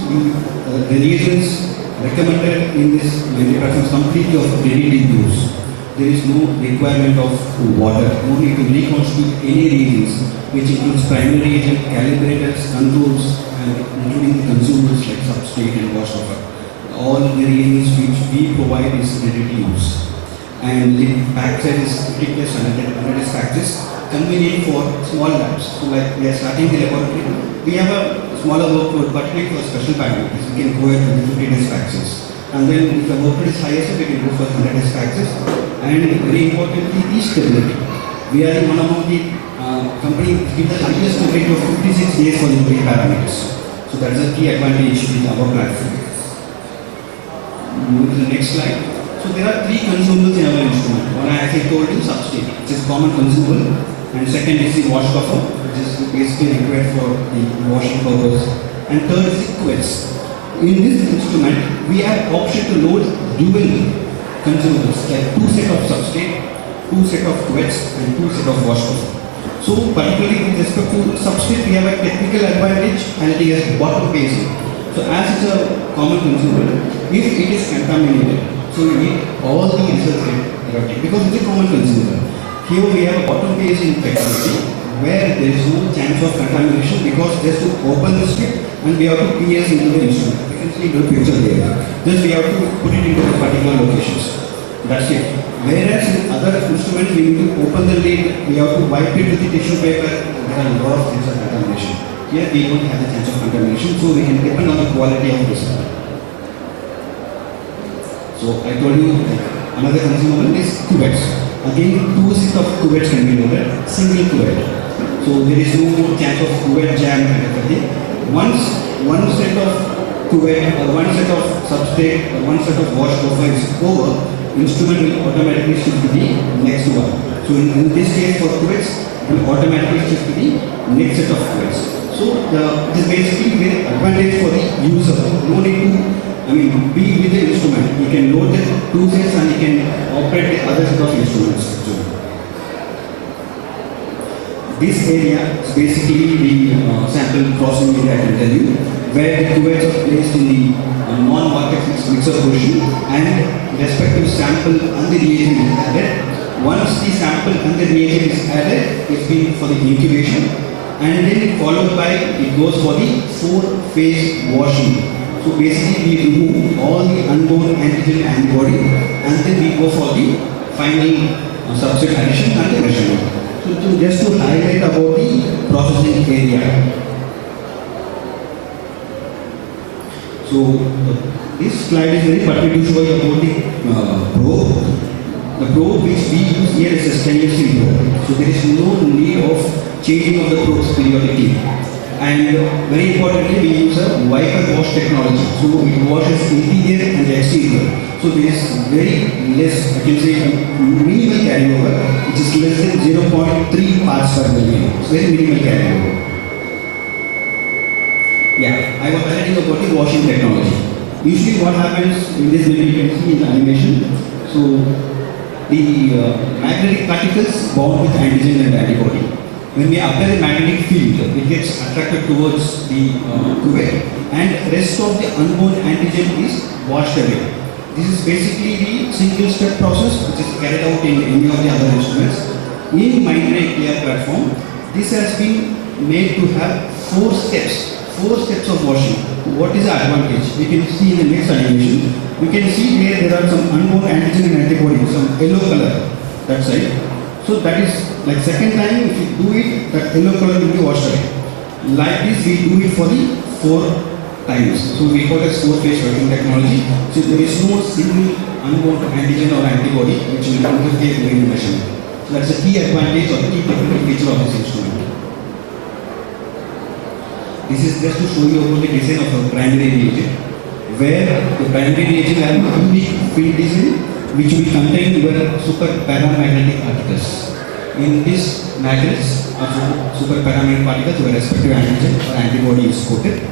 the reagents recommended in this Mindray platform completely of ready to use. There is no requirement of water, no need to reconstitute any reagents, which includes primary reagent, calibrators, controls, and including the consumables like substrate and wash over. All the reagents which we provide is ready to use. And the backside is 50 plus 100 packages, convenient for small labs. So like we are starting the laboratory, we have a smaller workload, particularly for special parameters. We can go ahead with the 50 test packages. And then if the workload is higher, so we can go for 100 test packages. And very importantly, the stability. We are one among the companies which give the highest stability of 56 days for the parameters. So that is a key advantage with our platform. Move to the next slide. So there are 3 consumables in our instrument. One, as I told you, substrate, which is common consumable, and second is the wash buffer, which is basically required for the washing purpose, and third is the cuvettes. In this instrument, we have option to load dual consumables, like 2 set of substrate, 2 set of cuvettes, and 2 set of wash buffer. So particularly with respect to substrate, we have a technical advantage, and it is bottom facing. So as it's a common consumable, if it is contaminated, so we need all the results erotic because it's a common consumable. Here we have a bottom facing technology where there is no chance of contamination because just to open the strip and we have to pierce into the instrument. You can see the picture there. Just we have to put it into the particular locations. That's it. Whereas in other instruments we need to open the lid, we have to wipe it with the tissue paper. There are a lot of things of contamination. Here we don't have a chance of contamination, so we can depend on the quality of the result. So I told you another consumable is cuvettes. Again, 2 sets of cuvettes can be loaded, single cuvette. So there is no chance of cuvette jam and everything. Once one set of cuvette or one set of substrate or one set of wash buffer is over, instrument will automatically shift to the next one. So in this case for cuvettes, it will automatically shift to the next set of cuvettes. So it is basically very advantage for the user. No need to be with the instrument. You can load the 2 sets and you can operate the other set of instruments. This area is basically the sample processing area, I can tell you, where the cuvettes are placed in the non-market mixer portion and respective sample and the reagent is added. Once the sample and the reagent is added, it's been for the incubation and then followed by it goes for the 4-phase washing. So basically we remove all the unborn antigen antibody and then we go for the final substrate addition and the measurement. So just to highlight about the processing area. So this slide is very particular to show you about the probe. The probe which we use here is a stainless steel probe. So there is no need of changing of the probes periodically. And very importantly, we use a wiper wash technology. So it washes interior and exterior. So there is very less, I can say minimal carryover, which is less than 0.3 parts per million. It's very minimal carryover. Yeah, I was highlighting about the washing technology. Usually what happens in this maybe you can see in the animation, so the magnetic particles bound with antigen and antibody. When we apply the magnetic field, it gets attracted towards the cuvette and rest of the unbound antigen is washed away. This is basically the single step process which is carried out in any of the other instruments. In Mindray CI platform, this has been made to have 4 steps of washing. What is the advantage? We can see in the next animation. We can see here there are some unbound antigen and antibody, some yellow color that side. So that is like second time if you do it, that yellow color will be washed away. Like this we do it for the 4 times. So we call it 4-phase washing technology. So there is no single unbound antigen or antibody which will interfere during the measurement. So that's a key advantage or key technical feature of this instrument. This is just to show you about the design of a primary reagent, where the primary reagent has a unique field design which will contain your super paramagnetic particles. In this matrix of super paramagnetic particles, your respective antigen or antibody is coated,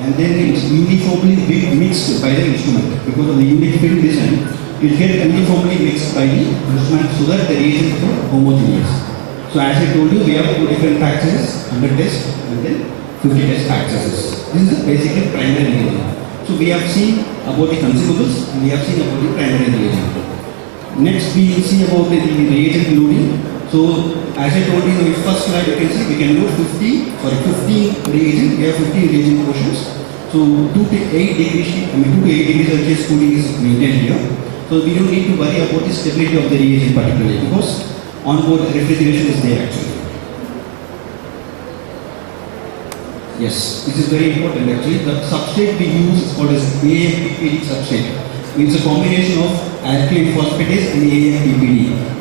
and then it is uniformly mixed by the instrument. Because of the unique field design, it gets uniformly mixed by the instrument so that the reagent is homogeneous. So as I told you, we have 2 different accesses, 100 test and then 50 test accesses. This is basically primary reagent. So we have seen about the consumables and we have seen about the primary reagent. Next we will see about the reagent loading. So as I told you in the first slide, you can see we can load 15 reagent. We have 15 reagent portions. So 2 to 8 degrees Celsius cooling is maintained here. So we don't need to worry about the stability of the reagent particularly because onboard refrigeration is there actually. Yes, this is very important actually. The substrate we use is called as AMPPD substrate. It's a combination of alkaline phosphatase and AMPPD.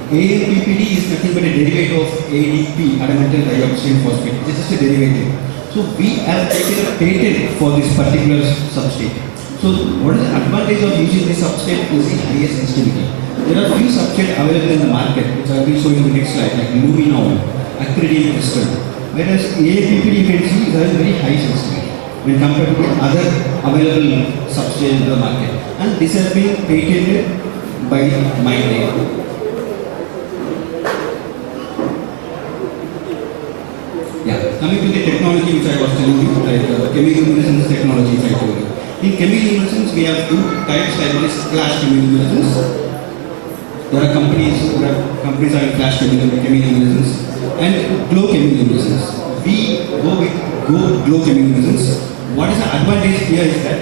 AMPPD is nothing but a derivative of ADP, adamantine dioxide phosphate. It is just a derivative. So we have taken a patent for this particular substrate. So what is the advantage of using this substrate is the highest sensitivity. There are few substrates available in the market, which I will show you in the next slide, like luminol, acrylic crystal. Whereas AMPPD you can see is having very high sensitivity when compared to the other available substrates in the market. And this has been patented by Mindray. Yeah, coming to the technology which I was telling you, like chemiluminescence technology which I told you. In chemiluminescence we have 2 types, like one is flash chemiluminescence. There are companies having flash chemiluminescence and glow chemiluminescence. We go with glow chemiluminescence. What is the advantage here is that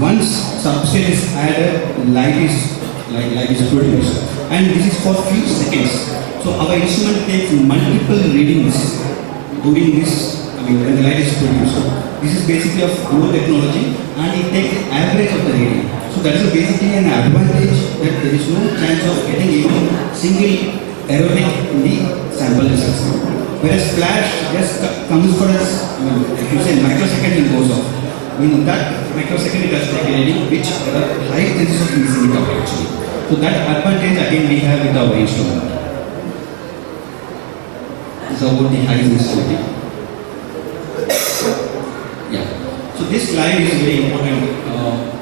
once substrate is added, light is produced, and this is for few seconds. So our instrument takes multiple readings during this, when the light is produced. This is basically a glow technology and it takes the average of the reading. So that is basically an advantage that there is no chance of getting even single erratic in the sample results. Whereas flash just comes for us, if you say microsecond it goes off. In that microsecond it has to take a reading which there are high chances of missing it out actually. So that advantage again we have with our instrument. This is about the high sensitivity. Yeah. So this slide is very important.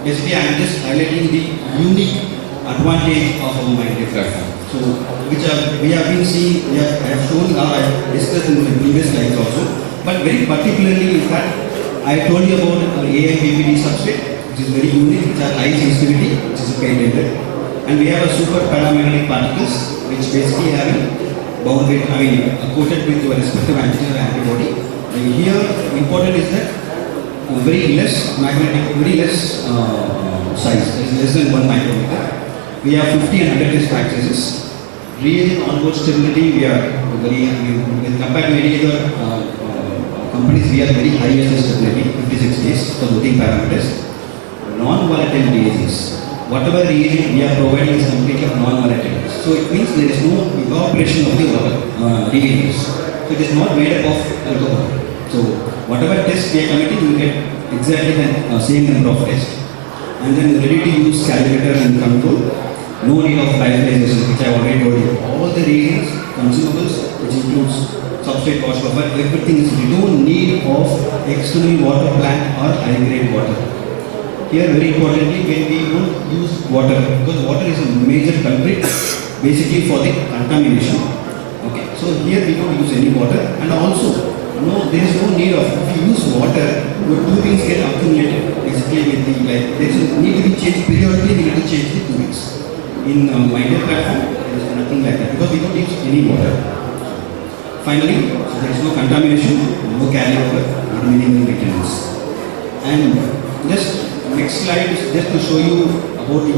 Basically I am just highlighting the unique advantage of our Mindray platform. So which we have been seeing, I have shown, I have discussed in the previous slides also. But very particularly in fact, I told you about our AMPPD substrate, which is very unique, which has high sensitivity, which is patented. And we have a super paramagnetic particles, which basically have bounded, coated with your respective antigen or antibody. And here, important is that very less size, less than 1 micrometer. We have 50 and 100 test accesses. Reagent onboard stability, we are very, when compared to any other companies, we have very high stability, 56 days for loading parameters. Non-volatile reagents. Whatever reagent we are providing is completely non-volatile. So it means there is no evaporation of the reagents. So it is not made up of alcohol. So whatever test we are committing, you will get exactly the same number of tests. And then ready to use calibrator and control. No need of lyophilization, which I already told you. All the reagents, consumables, which includes substrate wash buffer, everything is, we don't need of external water plant or high grade water. Here very importantly, when we don't use water, because water is a major culprit basically for the contamination. Okay, so here we don't use any water, and also there is no need of, if you use water, your tubings get accumulated basically with the, like there is a need to be changed periodically, we need to change the tubings. In Mindray platform, there is nothing like that because we don't use any water. Finally, so there is no contamination, no carryover, or minimal maintenance. And just next slide is just to show you about the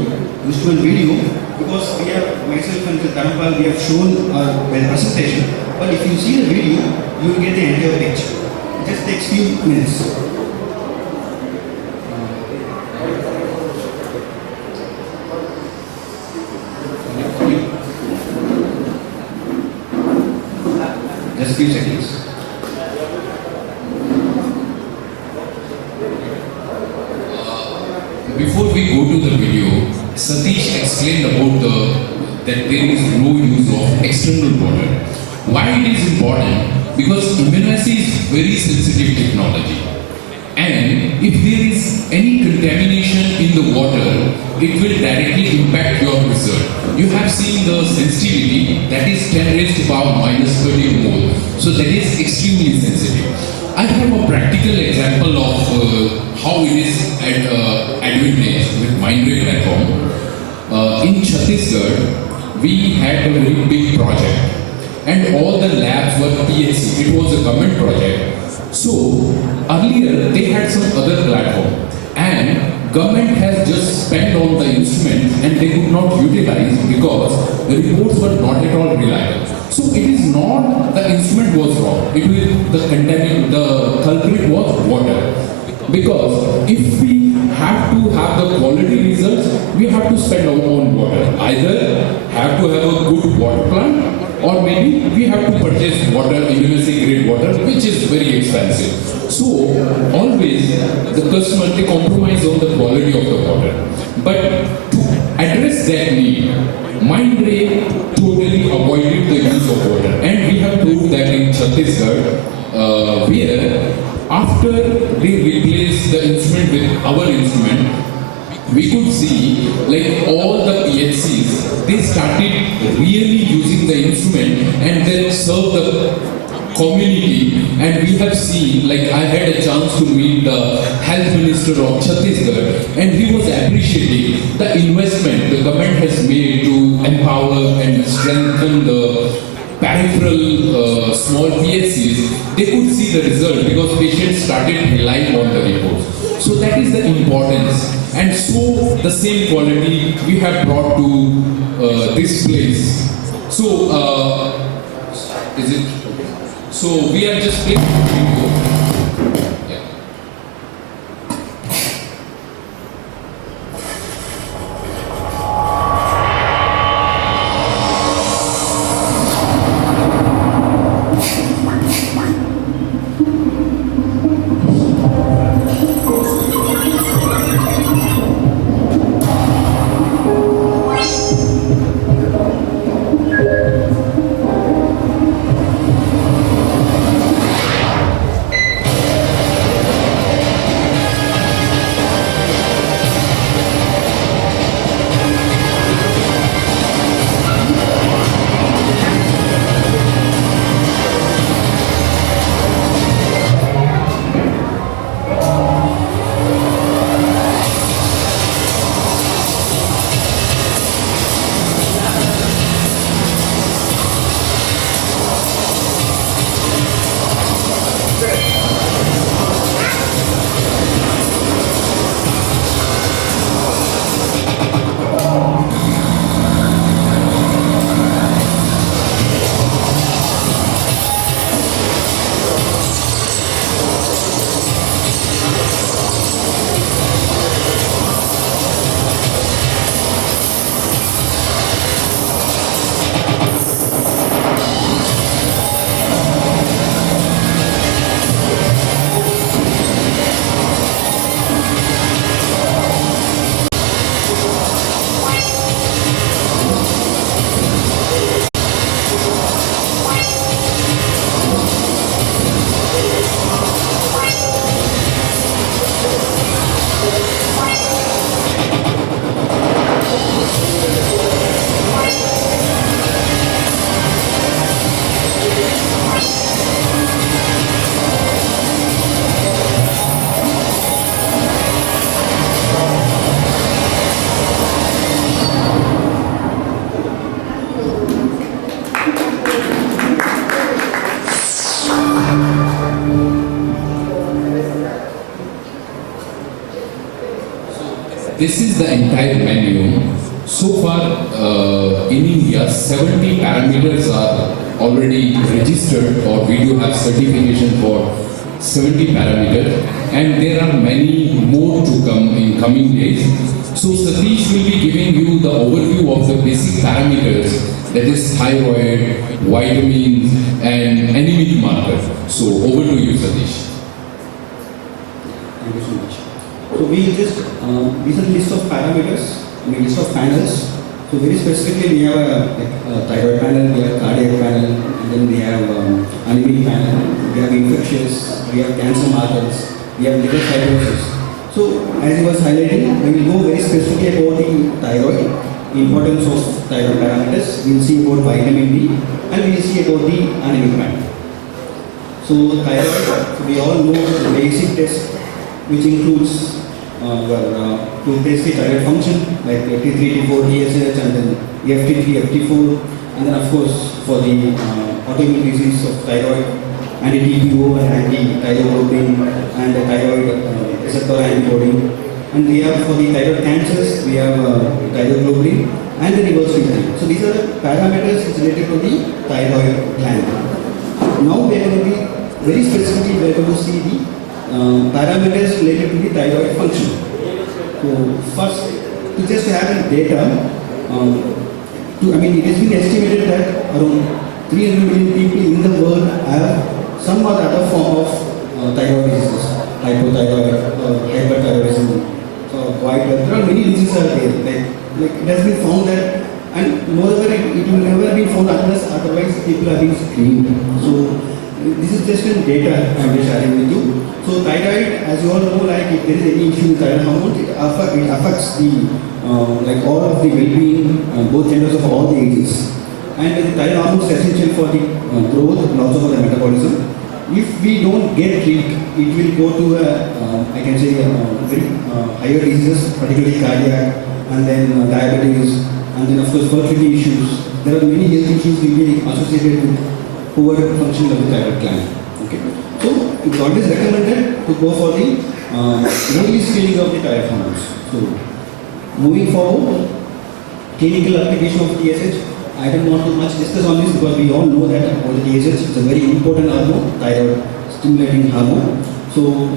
instrument video, because we have, myself and Dharampal, we have shown our presentation, but if you see the video, you will get the entire picture. It just takes few minutes. Just few seconds. Before we go to the video, Satish explained about that there is no use of external water. Why it is important? Because immunoassay is very sensitive technology, and if there is any contamination in the water, it will directly impact your result. You have seen the sensitivity, that is 10 raised to power minus 30 mole. So that is extremely sensitive. I have a practical example of how it is at advantage with Mindray platform. In Chhattisgarh, we had a very big project, and all the labs were PHC. It was a government project. So earlier they had some other platform, and government has just spent on the instruments and they could not utilize because the reports were not at all reliable. So it is not the instrument was wrong. It was the culprit was water. Because if we have to have the quality results, we have to spend our own water. Either have to have a good water plant, or maybe we have to purchase water, immunoassay grade water, which is very expensive. So always the customer, they compromise on the quality of the water. But to address that need, Mindray totally avoided the use of water, and we have proved that in Chhattisgarh, where after they replaced the instrument with our instrument, we could see like all the PHCs, they started really using the instrument and then serve the community. And we have seen, like I had a chance to meet the health minister of Chhattisgarh, and he was appreciating the investment the government has made to empower and strengthen the peripheral small PHCs. They could see the result because patients started relying on the reports. So that is the importance. And so the same quality we have brought to this place. So is it? So we are just playing video. Yeah. This is the entire menu. So far, in India, 70 parameters are already registered, or we do have certification for 70 parameters, and there are many more to come in coming days. So Satish will be giving you the overview of the basic parameters, that is thyroid, vitamins, and anemic marker. So over to you, Satish. Thank you so much. So we just these are the list of parameters, list of panels. So very specifically, we have a thyroid panel, we have cardiac panel, and then we have anemic panel, we have infectious, we have cancer markers, we have liver fibrosis. So as he was highlighting, we will go very specifically about the thyroid, importance of thyroid parameters. We will see about vitamin D, and we will see about the anemic panel. So thyroid, we all know the basic test, which includes to test the thyroid function, like T3, T4, TSH, and then FT3, FT4, and then of course for the autoimmune disease of thyroid, anti-TPO and anti-thyroglobulin, and the thyroid receptor antibody. And we have for the thyroid cancers, we have thyroglobulin and the reverse filtering. So these are the parameters related to the thyroid gland. Now we are going to be very specifically, we are going to see the parameters related to the thyroid function. So first, to just have data, it has been estimated that around 300 million people in the world have some or other form of thyroid diseases, hypothyroid, hyperthyroidism. So there are many diseases are there. Like it has been found that, and moreover, it will never be found unless otherwise people are being screened. So this is just in data I am sharing with you. So thyroid, as you all know, like if there is any issue with thyroid hormone, it affects the all of the well-being, both genders of all the ages. And the thyroid hormone is essential for the growth and also for the metabolism. If we don't get treated, it will go to very higher diseases, particularly cardiac, and then diabetes, and then of course fertility issues. There are many health issues will be associated with poor functioning of the thyroid gland. Okay, so it's always recommended to go for the early screening of the thyroid hormones. So moving forward, clinical application of TSH. I don't want to much discuss on this because we all know that TSH is a very important hormone, thyroid stimulating hormone. So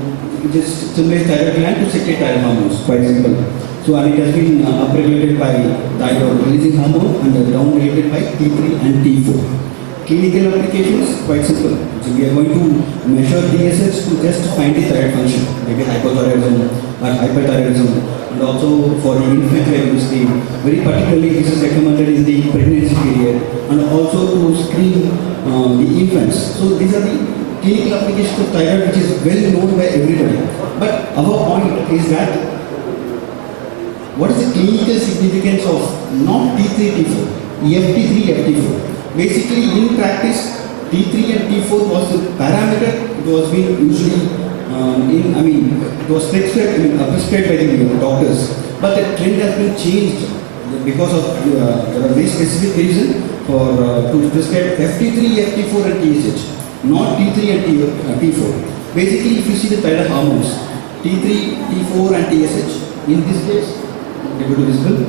it just stimulates thyroid gland to secrete thyroid hormones, quite simple. So and it has been upregulated by thyroid releasing hormone and downregulated by T3 and T4. Clinical applications, quite simple. So we are going to measure TSH to just find the thyroid function, maybe hypothyroidism or hyperthyroidism. And also for the infant pregnancy, very particularly this is recommended in the pregnancy period, and also to screen the infants. So these are the clinical applications of thyroid which is well known by everybody. But our point is that what is the clinical significance of not T3, T4, FT3, FT4? Basically in practice, T3 and T4 was the parameter. It was being usually it was prescribed by the doctors, but the trend has been changed because of there are very specific reason for to prescribe FT3, FT4 and TSH, not T3 and T4. Basically, if you see the thyroid hormones, T3, T4 and TSH, in this case, able to visible.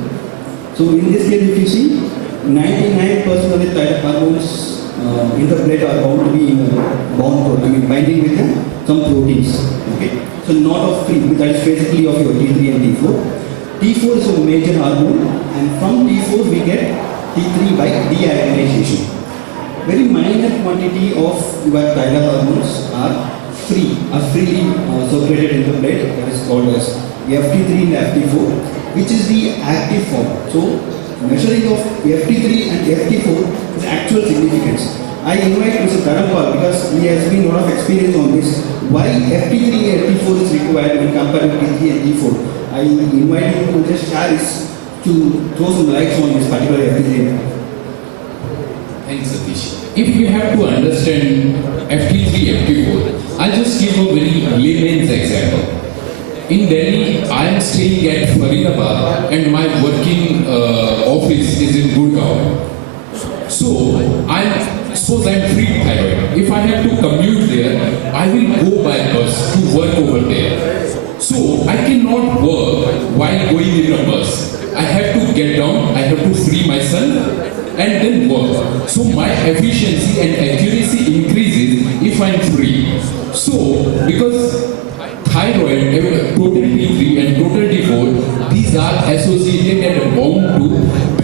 So in this case, if you see, 99% of the thyroid hormones in the blood are bound to be binding with some proteins. Okay, so not of free, that is basically of your T3 and T4. T4 is a major hormone, and from T4 we get T3 by deiodinization. Very minor quantity of your thyroid hormones are freely circulated in the blood. That is called as FT3 and FT4, which is the active form. So measuring of FT3 and FT4 is actual significance. I invite Mr. Dharampal because he has been a lot of experience on this. Why FT3 and FT4 is required when compared to T3 and T4? I invite him to just share this, to throw some lights on this particular FT3. Thanks, Satish. If you have to understand FT3, FT4, I'll just give a very layman's example. In Delhi, I am staying at Faridabad and my working office is in Gurgaon. So, suppose I am free thyroid. If I have to commute there, I will go by bus to work over there. So I cannot work while going in a bus. I have to get down, I have to free myself and then work. So my efficiency and accuracy increases if I'm free. So because thyroid, total T3 and total T4, these are associated and bound to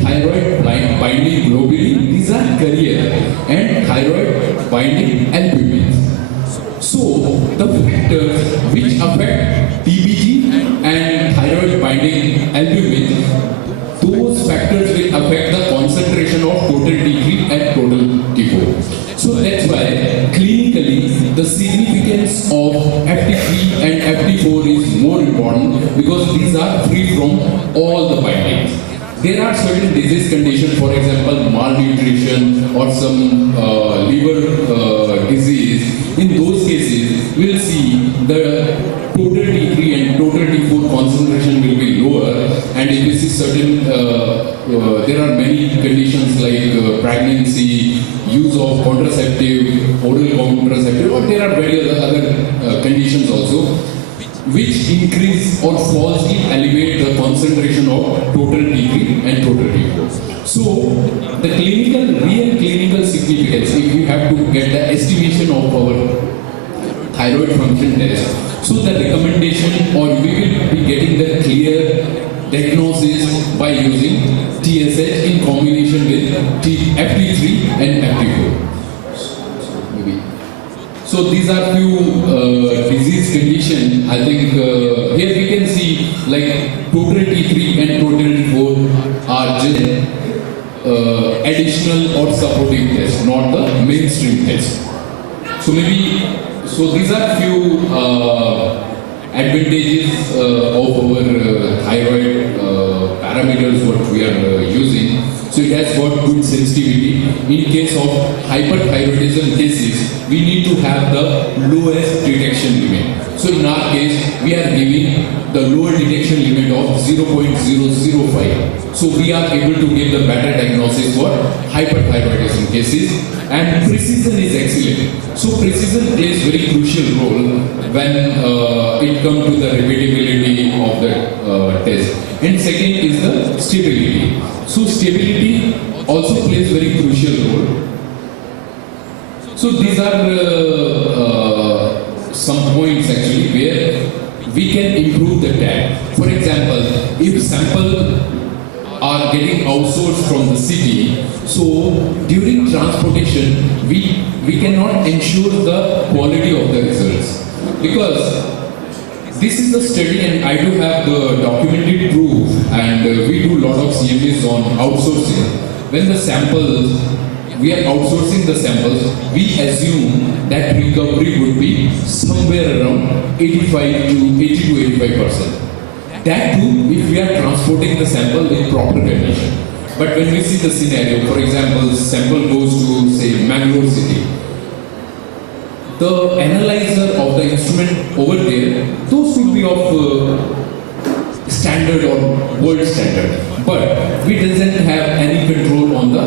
thyroid binding globulin. These are carrier and thyroid binding albumin. So the factors which affect TBG and thyroid binding albumin, those factors will affect the concentration of total T3 and total T4. So that's why clinically the significance of FT3 and FT4 is more important because these are free from all the bindings. There are certain disease conditions, for example, malnutrition or some liver disease. In those cases, we'll see the total T3 and total T4 concentration will be lower. And if you see certain, there are many conditions like pregnancy, use of contraceptive, oral contraceptive, or there are various other conditions also, which increase or falsely elevate the concentration of total T3 and total T4. So, the real clinical significance, if we have to get the estimation of our thyroid function test, so the recommendation or we will be getting the clear diagnosis by using TSH in combination with FT3 and FT4. So these are few disease conditions. I think here we can see like total T3 and total T4 are just additional or supporting tests, not the mainstream test. So these are few advantages of our thyroid parameters what we are using. So it has got good sensitivity. In case of hyperthyroidism cases, we need to have the lowest detection limit. So in our case, we are giving the lower detection limit of 0.005. So we are able to give the better diagnosis for hyperthyroidism cases, and precision is excellent. So precision plays very crucial role when it comes to the repeatability of the test. And second is the stability. So stability also plays very crucial role. So these are some points actually where we can improve the tag. For example, if samples are getting outsourced from the city, so during transportation we cannot ensure the quality of the results, because this is the study and I do have the documented proof, and we do a lot of CMAs on outsourcing. When the samples, we are outsourcing the samples, we assume that recovery would be somewhere around 80 to 85%. That too, if we are transporting the sample in proper condition. But when we see the scenario, for example, sample goes to say Mangalore city, the analyzer of the instrument over there, those will be of standard or world standard. But we doesn't have any control on the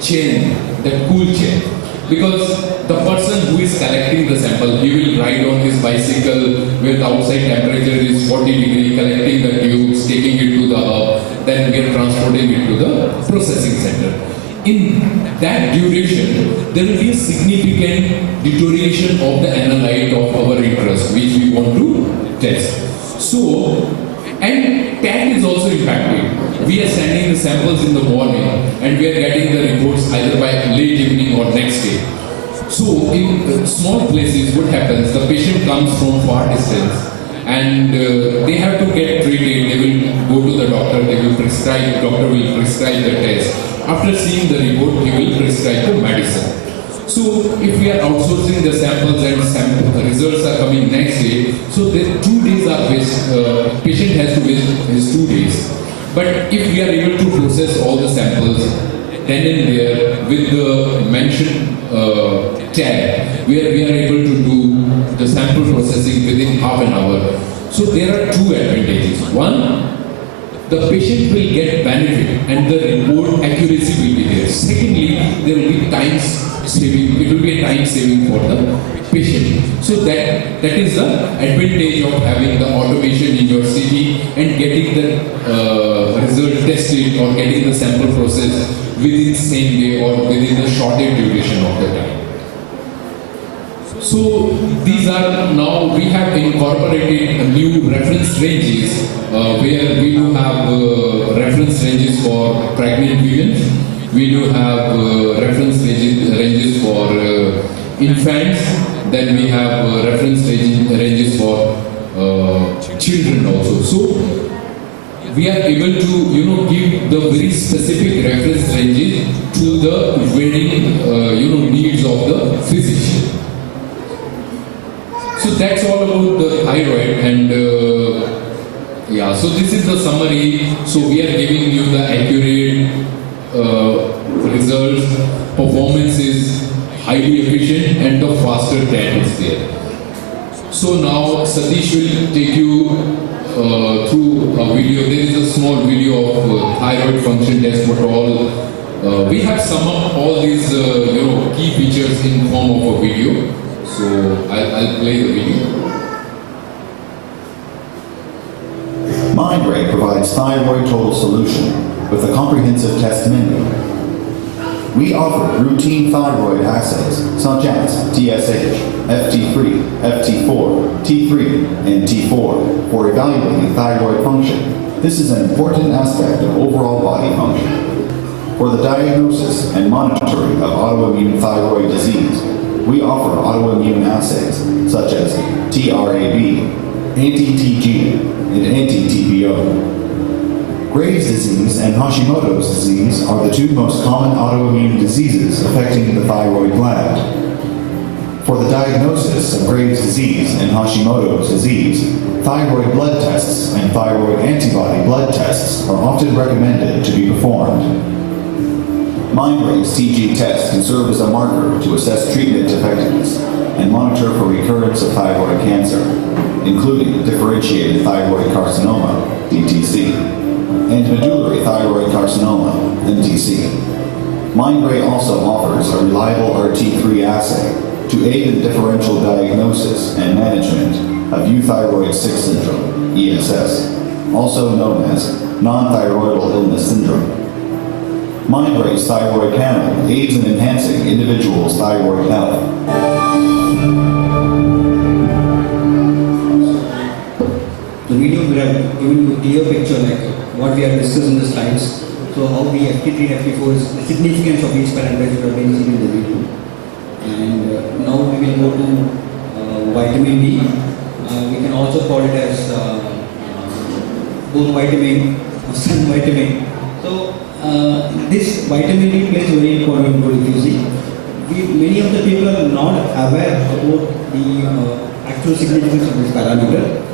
chain, the cool chain. Because the person who is collecting the sample, he will ride on his bicycle where the outside temperature is 40 degrees, collecting the tubes, taking it to the hub, then we are transporting it to the processing center. In that duration, there will be a significant deterioration of the analyte of our interest, which we want to test. So, and tag is also impacted. We are sending the samples in the morning and we are getting the reports either by late evening or next day. So in small places, what happens, the patient comes from far distance and they have to get treated. They will go to the doctor, they will prescribe, doctor will prescribe the test. After seeing the report, he will prescribe the medicine. So if we are outsourcing the samples and the results are coming next day, so the 2 days are waste, patient has to waste his 2 days. But if we are able to process all the samples then and there with the mentioned tag, where we are able to do the sample processing within half an hour. So there are 2 advantages. One, the patient will get benefit and the report accuracy will be there. Secondly, there will be time saving. It will be a time saving for the patient. So that is the advantage of having the automation in your city and getting the result tested or getting the sample process within the same day or within the shorter duration of the time. So these are now we have incorporated new reference ranges where we do have reference ranges for pregnant women. We do have reference ranges for infants. Then we have reference ranges for children also. So we are able to give the very specific reference ranges to the varying needs of the physician. So that's all about the thyroid, and so this is the summary. So we are giving you the accurate results. Performance is highly efficient and the faster time is there. So now Satish will take you through a video. There is a small video of thyroid function test, but all we have summed up all these key features in form of a video. So I'll play the video. Mindray provides Thyroid Total Solution with a comprehensive test menu. We offer routine thyroid assays such as TSH, FT3, FT4, T3, and T4 for evaluating thyroid function. This is an important aspect of overall body function. For the diagnosis and monitoring of autoimmune thyroid disease, we offer autoimmune assays such as TRAB, anti-TG, and anti-TPO. Graves' disease and Hashimoto's disease are the two most common autoimmune diseases affecting the thyroid gland. For the diagnosis of Graves' disease and Hashimoto's disease, thyroid blood tests and thyroid antibody blood tests are often recommended to be performed. Mindray's TG test can serve as a marker to assess treatment effectiveness and monitor for recurrence of thyroid cancer, including differentiated thyroid carcinoma, DTC, and medullary thyroid carcinoma, MTC. Mindray also offers a reliable RT3 assay to aid in differential diagnosis and management of euthyroid 6 syndrome, ESS, also known as non-thyroidal illness syndrome. Mindray's thyroid panel aids in enhancing individuals' thyroid health. The video will have given you a clear picture like what we have discussed in the slides. So how the FT3 and FT4 is the significance of each parameter you have been seen in the video. And now we will go to vitamin D. We can also call it as bone vitamin or sun vitamin. So this vitamin D plays a very important role. If you see, many of the people are not aware about the actual significance of this parameter.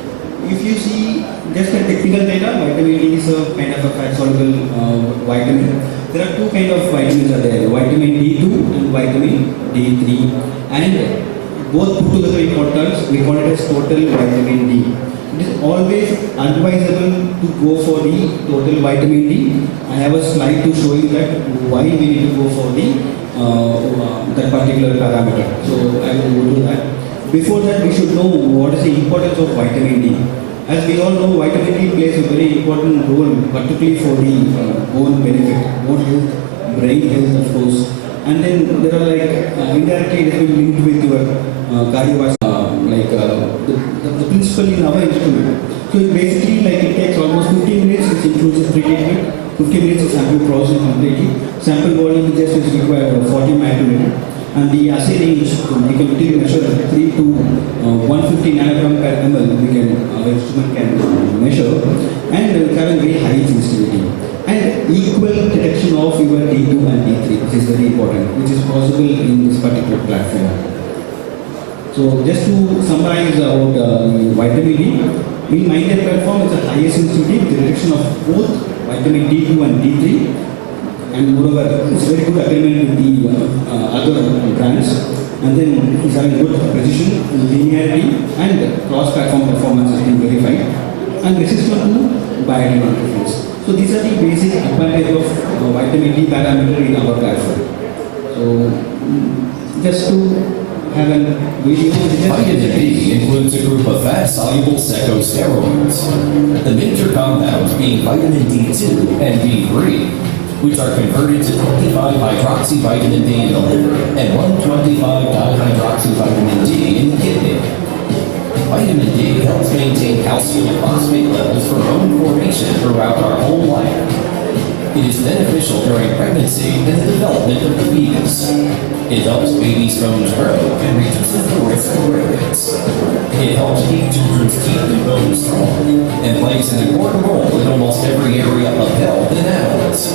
If you see just the technical data, vitamin D is a kind of a fat-soluble vitamin. There are two kinds of vitamins are there, vitamin D2 and vitamin D3, and both put together we call it as total vitamin D. It is always advisable to go for the total vitamin D. I have a slide to show you that why we need to go for that particular parameter. So I will go to that. Before that, we should know what is the importance of vitamin D. As we all know, vitamin D plays a very important role, particularly for the bone benefit, bone health, brain health, of course. And then there are indirectly it has been linked with your cardiovascular, the principle in our instrument. So it basically it takes almost 15 minutes, which includes the pre-treatment. 15 minutes of sample processing completely. Sample volume just is required 40 microliter. And the assay range, we can quickly measure 3 to 150 nanogram per ml, our instrument can measure, and we have a very high sensitivity. And equal detection of your D2 and D3, which is very important, which is possible in this particular platform. So just to summarize about vitamin D, in Mindray platform is the highest sensitivity with the detection of both vitamin D2 and D3. And moreover, it's very good agreement with the other brands, and then it's having good precision, linearity, and cross-platform performance has been verified, and resistant to biochemical interference. So these are the basic advantages of vitamin D parameter in our platform. So just to have a video. Vitamin D includes a group of fat-soluble secosteroids, the major compounds being vitamin D2 and D3, which are converted to 25-hydroxyvitamin D in the liver and 1,25-dihydroxyvitamin D in the kidney. Vitamin D helps maintain calcium phosphate levels for bone formation throughout our whole life. It is beneficial during pregnancy and the development of the fetus. It helps babies' bones grow and reduces the risk of growths. It helps keep children's teeth and bones strong and plays an important role in almost every area of health in adults.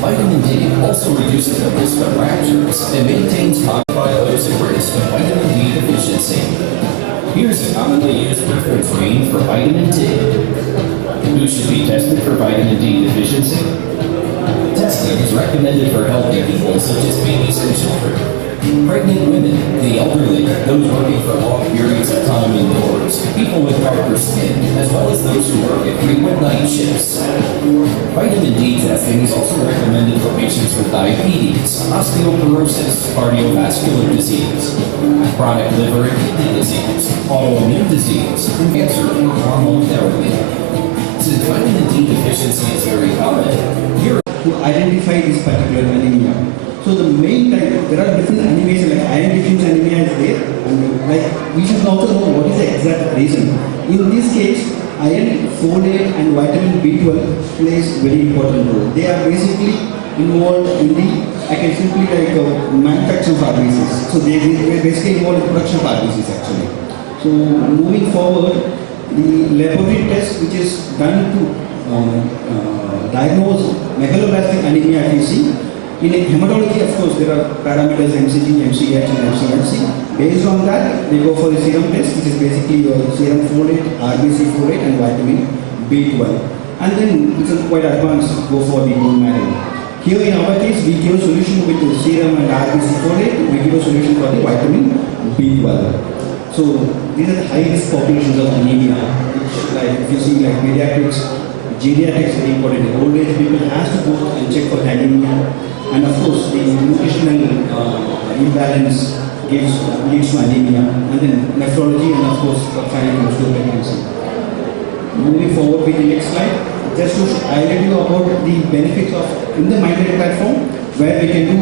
Vitamin D also reduces the risk of fractures and maintains by those at risk of vitamin D deficiency. Here's a commonly used reference range for vitamin D. Who should be tested for vitamin D deficiency? Testing is recommended for healthy people such as babies and children, pregnant women, the elderly, those working for long periods of time indoors, people with darker skin, as well as those who work at frequent night shifts. Vitamin D testing is also recommended for patients with diabetes, osteoporosis, cardiovascular disease, chronic liver and kidney disease, autoimmune disease, and cancer and hormone therapy. Since vitamin D deficiency is very common, here to identify this particular anemia. So the main type, there are different anemias like iron deficiency anemia is there, and like we should also know what is the exact reason. In this case, iron, folate and vitamin B12 plays very important role. They are basically involved in the, I can simply like manufacture of RBCs. So they basically involved in production of RBCs actually. So moving forward, the laboratory test which is done to diagnose megaloblastic anemia FEC. In hematology, of course, there are parameters MCG, MCH and MCMC. Based on that, they go for the serum test, which is basically your serum folate, RBC folate and vitamin B12. And then it's a quite advanced, go for the bone marrow. Here in our case, we give a solution with the serum and RBC folate, we give a solution for the vitamin B12. So these are the high risk populations of anemia, which like if you see like pediatrics, geriatrics very important. Old age people has to go and check for anemia, and of course the nutritional imbalance leads to anemia, and then nephrology, and of course finally comes to pregnancy. Moving forward with the next slide, just to highlight you about the benefits of in the Mindray platform, where we can do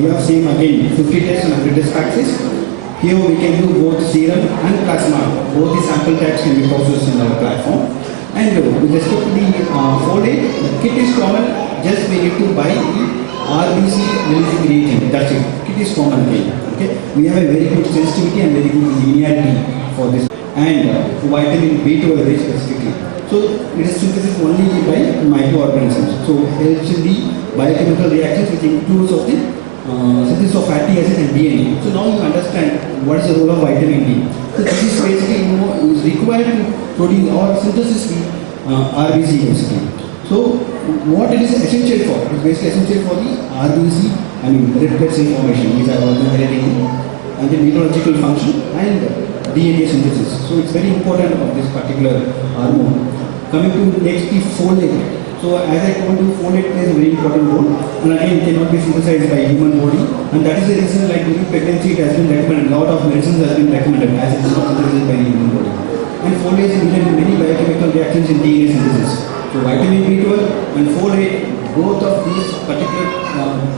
we have same again 50 tests and 100 test practice. Here we can do both serum and plasma. Both the sample types can be processed in our platform. And with respect to the folate, the kit is common, just we need to buy the RBC releasing reagent. That's it. Kit is common thing. Okay? We have a very good sensitivity and very good linearity for this. And vitamin B12 very specifically. So it is synthesis only by microorganisms. So helps in the biochemical reactions which includes of the synthesis of fatty acids and DNA. So now you understand what is the role of vitamin D. So this is basically is required to produce or synthesis the RBC basically. So what it is essential for? It is basically essential for the RBC, I mean red blood cell formation, which are organic and the neurological function and DNA synthesis. So it's very important of this particular hormone. Coming to next the folate. So as I told you, folate plays a very important role, and again it cannot be synthesized by human body, and that is the reason like during pregnancy it has been recommended, a lot of medicines has been recommended as it is not synthesized by the human body. And folate is needed in many biochemical reactions in DNA synthesis. So vitamin B12 and folate, both of these particular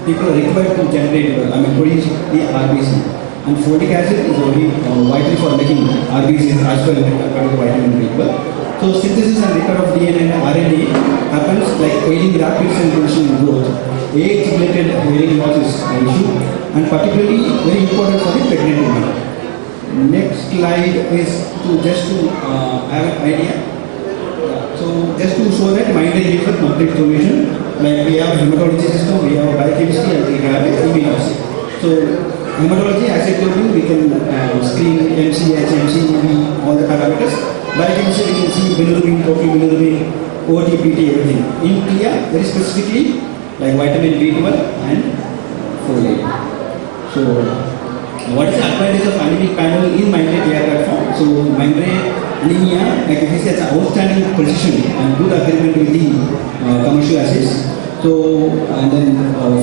people are required to generate, produce the RBC. And folic acid is only vital for making RBCs as well as vitamin B12. So synthesis and repair of DNA and RNA happens like aiding rapid cell division and growth. Age-related hearing loss is an issue, and particularly very important for the pregnant women. Next slide is to just to have an idea. So just to show that Mindray gives a complete solution. Like we have hematology system, we have biochemistry, and we have immunology. So hematology, as I told you, we can screen MCH, MCEB, all the parameters. Biochemistry, we can see bilirubin, protein, OT, PT, everything. In clear, very specifically, like vitamin B12 and folate. So, what is the advantage of anemic panel in Mindray CI platform? So, Mindray anemia, like you see, has outstanding precision and good agreement with the commercial assays. So, and then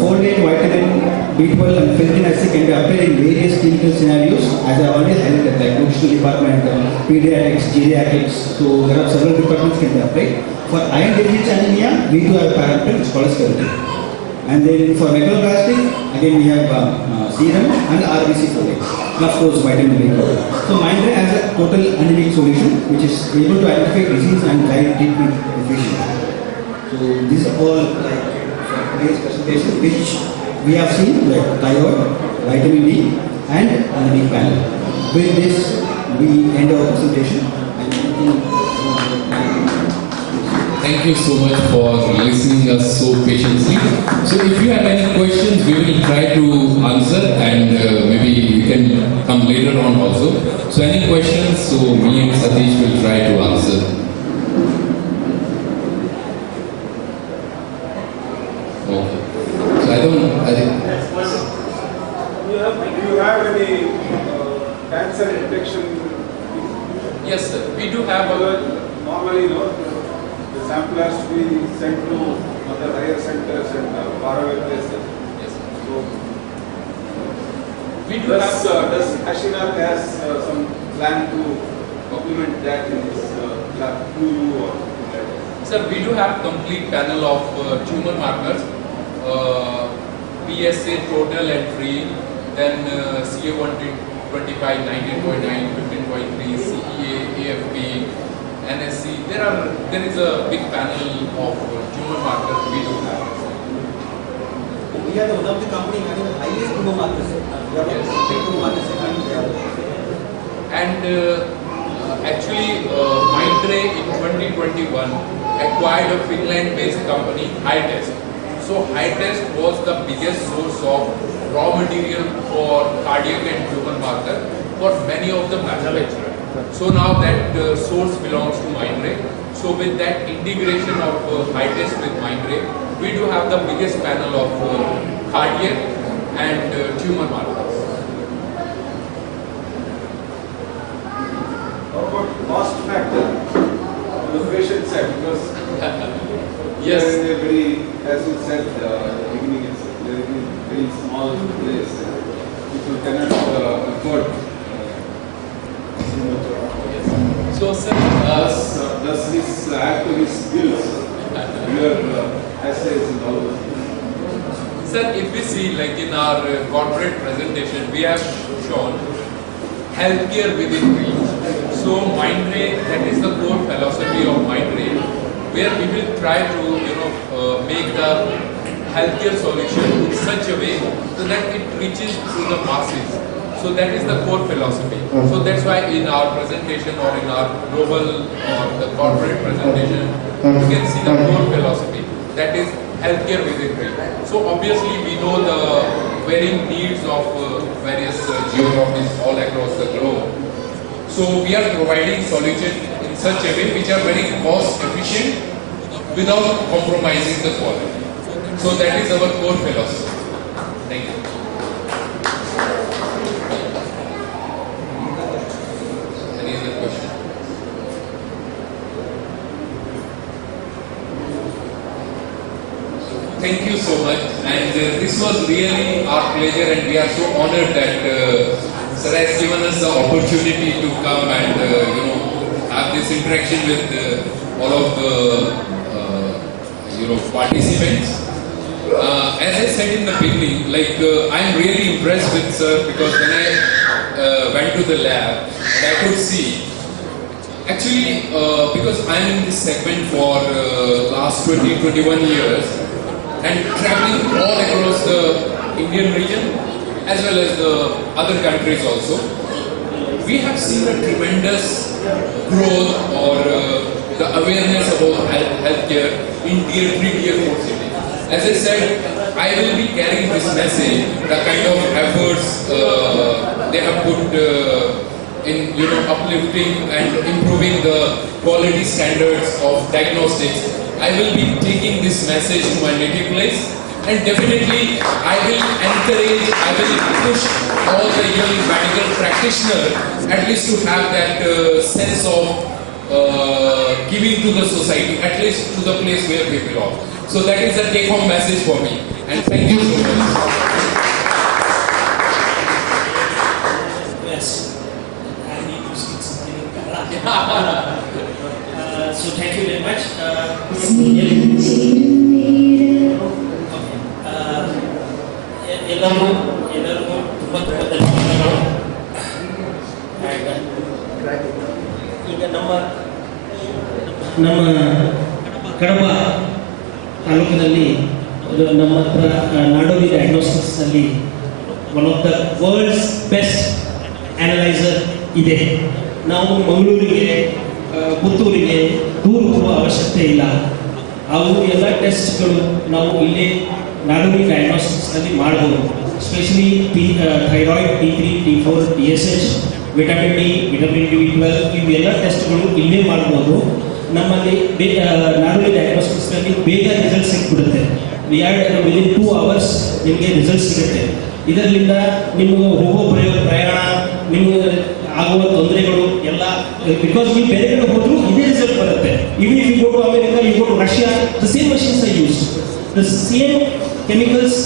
folate, vitamin B12 and ferritin acid can be applied in various clinical scenarios, as I already highlighted, like nutritional department, pediatrics, geriatrics. So there are several departments can be applied. For iron deficiency anemia, we do have a parameter which is called as ferritin. And then for megaloblastic, again we have serum and RBC folate, and of course vitamin B12. So Mindray has a total anemic solution which is able to identify disease and guide treatment efficiently. So these are all like today's presentation which we have seen, like thyroid, vitamin D and anemic panel. With this we end our presentation. Thank you so much for listening us so patiently. So if you have any questions, we will try to answer, and maybe you can come later on also. So any questions, so me and Satish will try to answer. Okay. So I think. Do you have any cancer detection? Yes, sir. We do have normally, the sample has to be sent to other higher centers and faraway places. Yes. So, we do does Ashina has some plan to implement that in his lab to you or? Sir, we do have complete panel of tumor markers, PSA total and free, then CA 125, 19.9, 15.3, CEA, AFP, NSC. There is a big panel of tumor markers we do have. We are one of the company having the highest tumor markers. Yes. And actually, Mindray in 2021 acquired a Finland-based company, HiTest. So HiTest was the biggest source of raw material for cardiac and tumor marker for many of the manufacturers. So now that source belongs to Mindray. So with that integration of HiTest with Mindray, we do have the biggest panel of cardiac and tumor markers. How about cost factor on the patient side? Because yes, in a very, as you said at the beginning, it's a very small place. People cannot afford. So sir, does this add to his skills? Your essays and all those things? Sir, if we see like in our corporate presentation, we have shown healthcare within reach. So Mindray, that is the core philosophy of Mindray, where we will try to make the healthcare solution in such a way so that it reaches to the masses. So that is the core philosophy. So that's why in our presentation or in our global or the corporate presentation, you can see the core philosophy, that is healthcare within reach. So obviously we know the varying needs of various geographies all across the globe. So we are providing solutions in such a way which are very cost efficient without compromising the quality. So that is our core philosophy. Thank you. Any other question? Thank you so much, and this was really our pleasure, and we are so honored that Sir has given us the opportunity to come and have this interaction with all of the participants. As I said in the beginning, like I'm really impressed with Sir, because when I went to the lab, and I could see. Actually, because I'm in this segment for last 20-21 years. And traveling all across the Indian region as well as the other countries also, we have seen a tremendous growth or the awareness about healthcare in tier 3, tier 4 cities. As I said, I will be carrying this message, the kind of efforts they have put in uplifting and improving the quality standards of diagnostics. I will be taking this message to my native place, and definitely I will encourage, I will push all the young medical practitioners at least to have that sense of giving to the society, at least to the place where we belong. So that is the take-home message for me, and thank you so much. ಕಡಬ ತಾಲೂಕಿನಲ್ಲಿ ನಮ್ಮ ಹತ್ರ ನಾಡೋಲಿ ಡಯಾಗ್ನೋಸ್ಟಿಕ್ಸ್ನಲ್ಲಿ one of the world's best analyser ಇದೆ. ನಾವು ಮಂಗಳೂರಿಗೆ ಪುತ್ತೂರಿಗೆ ದೂರ ಹೋಗುವ ಅವಶ್ಯಕತೆ ಇಲ್ಲ. ಅವು ಎಲ್ಲ ಟೆಸ್ಟ್ಗಳು ನಾವು ಇಲ್ಲೇ ನಾಡೋಲಿ ಡಯಾಗ್ನೋಸ್ಟಿಕ್ಸ್ನಲ್ಲಿ ಮಾಡ್ಬೋದು. Especially thyroid, T3, T4, TSH, vitamin D, vitamin B12 ಇವೆಲ್ಲ ಟೆಸ್ಟ್ಗಳು ಇಲ್ಲೇ ಮಾಡ್ಬೋದು. ನಮ್ಮಲ್ಲಿ ನಾಡೋಲಿ ಡಯಾಗ್ನೋಸ್ಟಿಕ್ಸ್ನಲ್ಲಿ ಬೇಗ ರಿಸಲ್ಟ್ ಸಿಕ್ಬಿಡುತ್ತೆ. ವಿದಿನ್ 2 hours ನಿಮಗೆ ರಿಸಲ್ಟ್ ಸಿಗುತ್ತೆ. ಇದರಿಂದ ನಿಮಗೆ ಹೋಗೋ ಪ್ರಯಾಣ, ನಿಮಗೆ ಆಗುವ ತೊಂದರೆಗಳು ಎಲ್ಲ, ಬಿಕಾಸ್ ನೀವು ಬೇರೆ ಕಡೆ ಹೋದರೂ ಇದೇ ರಿಸಲ್ಟ್ ಬರುತ್ತೆ. Even if you go to America, you go to Russia, the same machines are use, the same chemicals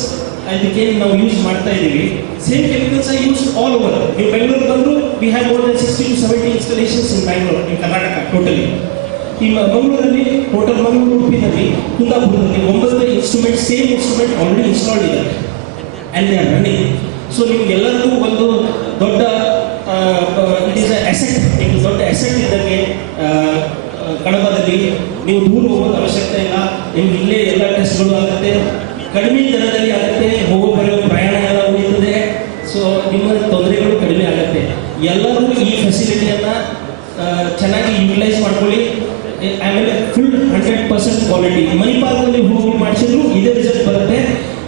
ಅದಕ್ಕೆ ನಾವು ಯೂಸ್ ಮಾಡ್ತಾ ಇದ್ದೀವಿ. Same chemicals are use all over. ನೀವು ಬೆಂಗಳೂರು ಬಂದರೂ we have more than 60 to 70 installations in Bangalore, in Karnataka totally. ಈ ಮಂಗಳೂರಲ್ಲಿ total Mangaluru, ಉಡುಪಿನಲ್ಲಿ, ಕುಂದಾಪುರದಲ್ಲಿ 9 instrument, same instrument already installed ಇದೆ and they are running. So ನಿಮಗೆಲ್ಲರಿಗೂ ಒಂದು ದೊಡ್ಡ ಇಟ್ ಈಸ್ ಅಸೆಟ್, ನಿಮ್ಗೆ ದೊಡ್ಡ ಅಸೆಟ್ ಇದ್ದಂಗೆ ಕಡಬದಲ್ಲಿ ನೀವು ದೂರ ಹೋಗೋದು ಅವಶ್ಯಕತೆ ಇಲ್ಲ. ನಿಮ್ಗೆ ಇಲ್ಲೇ ಎಲ್ಲ ಟೆಸ್ಟ್ಗಳು ಆಗುತ್ತೆ, ಕಡಿಮೆ ದರದಲ್ಲಿ ಆಗುತ್ತೆ, ಹೋಗೋ ಬರೋ ಪ್ರಯಾಣ ಎಲ್ಲ ಉಳಿಯುತ್ತದೆ. ಸೊ ನಿಮ್ಮ ತೊಂದರೆಗಳು ಕಡಿಮೆ ಆಗುತ್ತೆ. ಎಲ್ಲರೂ ಈ ಫೆಸಿಲಿಟಿಯನ್ನು ಚೆನ್ನಾಗಿ ಯುಟಿಲೈಸ್ ಮಾಡ್ಕೊಳ್ಳಿ. ಆಮೇಲೆ ಫುಲ್ 100% ಕ್ವಾಲಿಟಿ. ಮಣಿಪಾಲದಲ್ಲಿ ಹೋಗಿ ಮಾಡಿಸಿದ್ರು ಇದೇ ರಿಸಲ್ಟ್ ಬರುತ್ತೆ.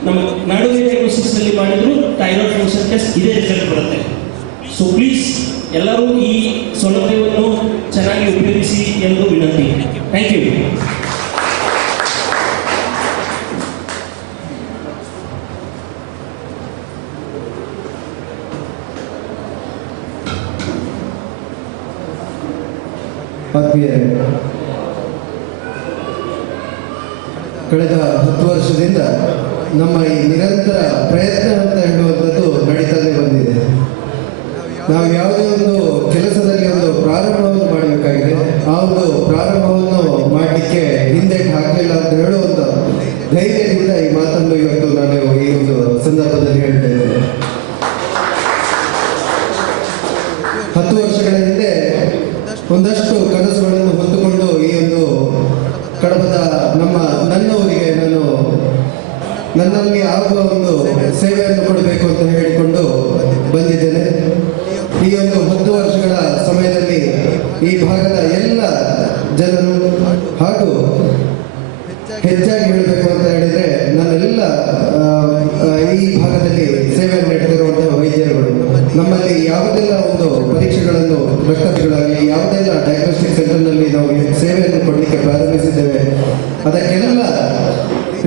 ನಮ್ಮ ನಾಡೋಲಿ ಡಯಾಗ್ನೋಸ್ಟಿಕ್ಸ್ನಲ್ಲಿ ಮಾಡಿದ್ರು ಥೈರಾಯ್ಡ್ ಫಂಕ್ಷನ್ ಟೆಸ್ಟ್ ಇದೇ ರಿಸಲ್ಟ್ ಬರುತ್ತೆ. ಸೊ ಪ್ಲೀಸ್ ಎಲ್ಲರೂ ಈ ಸೌಲಭ್ಯವನ್ನು ಚೆನ್ನಾಗಿ ಉಪಯೋಗಿಸಿ ಎಂದು ವಿನಂತಿ. Thank you. ಕಳೆದ 10 ವರ್ಷದಿಂದ ನಮ್ಮ ಈ ನಿರಂತರ ಪ್ರಯತ್ನ ಅಂತ ಹೇಳುವಂಥದ್ದು ನಡೀತಾನೆ ಬಂದಿದೆ. ನಾವು ಯಾವುದೇ ಒಂದು ಕೆಲಸದಲ್ಲಿ ಒಂದು ಪ್ರಾರಂಭವನ್ನು ಮಾಡಬೇಕಾಗಿದೆ. ಆ ಒಂದು ಪ್ರಾರಂಭವನ್ನು ಮಾಡಲಿಕ್ಕೆ ಹಿಂದೆಟ್ಟು ಹಾಕಲಿಲ್ಲ ಅಂತ ಹೇಳುವಂಥ ಧೈರ್ಯದಿಂದ ಈ ಮಾತನ್ನು ಇವತ್ತು ನಾನು ಈ ಒಂದು ಸಂದರ್ಭದಲ್ಲಿ ಹೇಳ್ತಾ ಇದ್ದೇನೆ. 10 ವರ್ಷಗಳ ಹಿಂದೆ ಒಂದಷ್ಟು ಕನಸುಗಳನ್ನು ಹೊತ್ತುಕೊಂಡು ಈ ಒಂದು ಕಡಬದ ನನ್ನವರಿಗೆ ನನ್ನಲ್ಲಿ ಆಗುವ ಒಂದು ಸೇವೆಯನ್ನು ಕೊಡಬೇಕು ಅಂತ ಹೇಳಿಕೊಂಡು ಬಂದಿದ್ದೇನೆ. ಈ ಒಂದು 10 ವರ್ಷಗಳ ಸಮಯದಲ್ಲಿ ಈ ಭಾಗದ ಎಲ್ಲ ಜನರು ಹಾಗೂ ಹೆಚ್ಚಾಗಿ ಹೇಳಬೇಕು ಅಂತ ಹೇಳಿದರೆ ನನ್ನೆಲ್ಲ ಈ ಭಾಗದಲ್ಲಿ ಸೇವೆಯನ್ನು ನೀಡುತ್ತಿರುವಂತಹ ವೈದ್ಯರುಗಳು, ನಮ್ಮಲ್ಲಿ ಯಾವುದೆಲ್ಲ ಒಂದು ಪರೀಕ್ಷೆಗಳನ್ನು, ರಕ್ತಗಳಾಗಲಿ ಯಾವುದೆಲ್ಲ ಡಯಾಗ್ನೋಸ್ಟಿಕ್ ಸೆಂಟರ್ನಲ್ಲಿ ನಾವು ಸೇವೆಯನ್ನು ಕೊಡಲಿಕ್ಕೆ ಪ್ರಾರಂಭಿಸಿದ್ದೇವೆ, ಅದಕ್ಕೆಲ್ಲ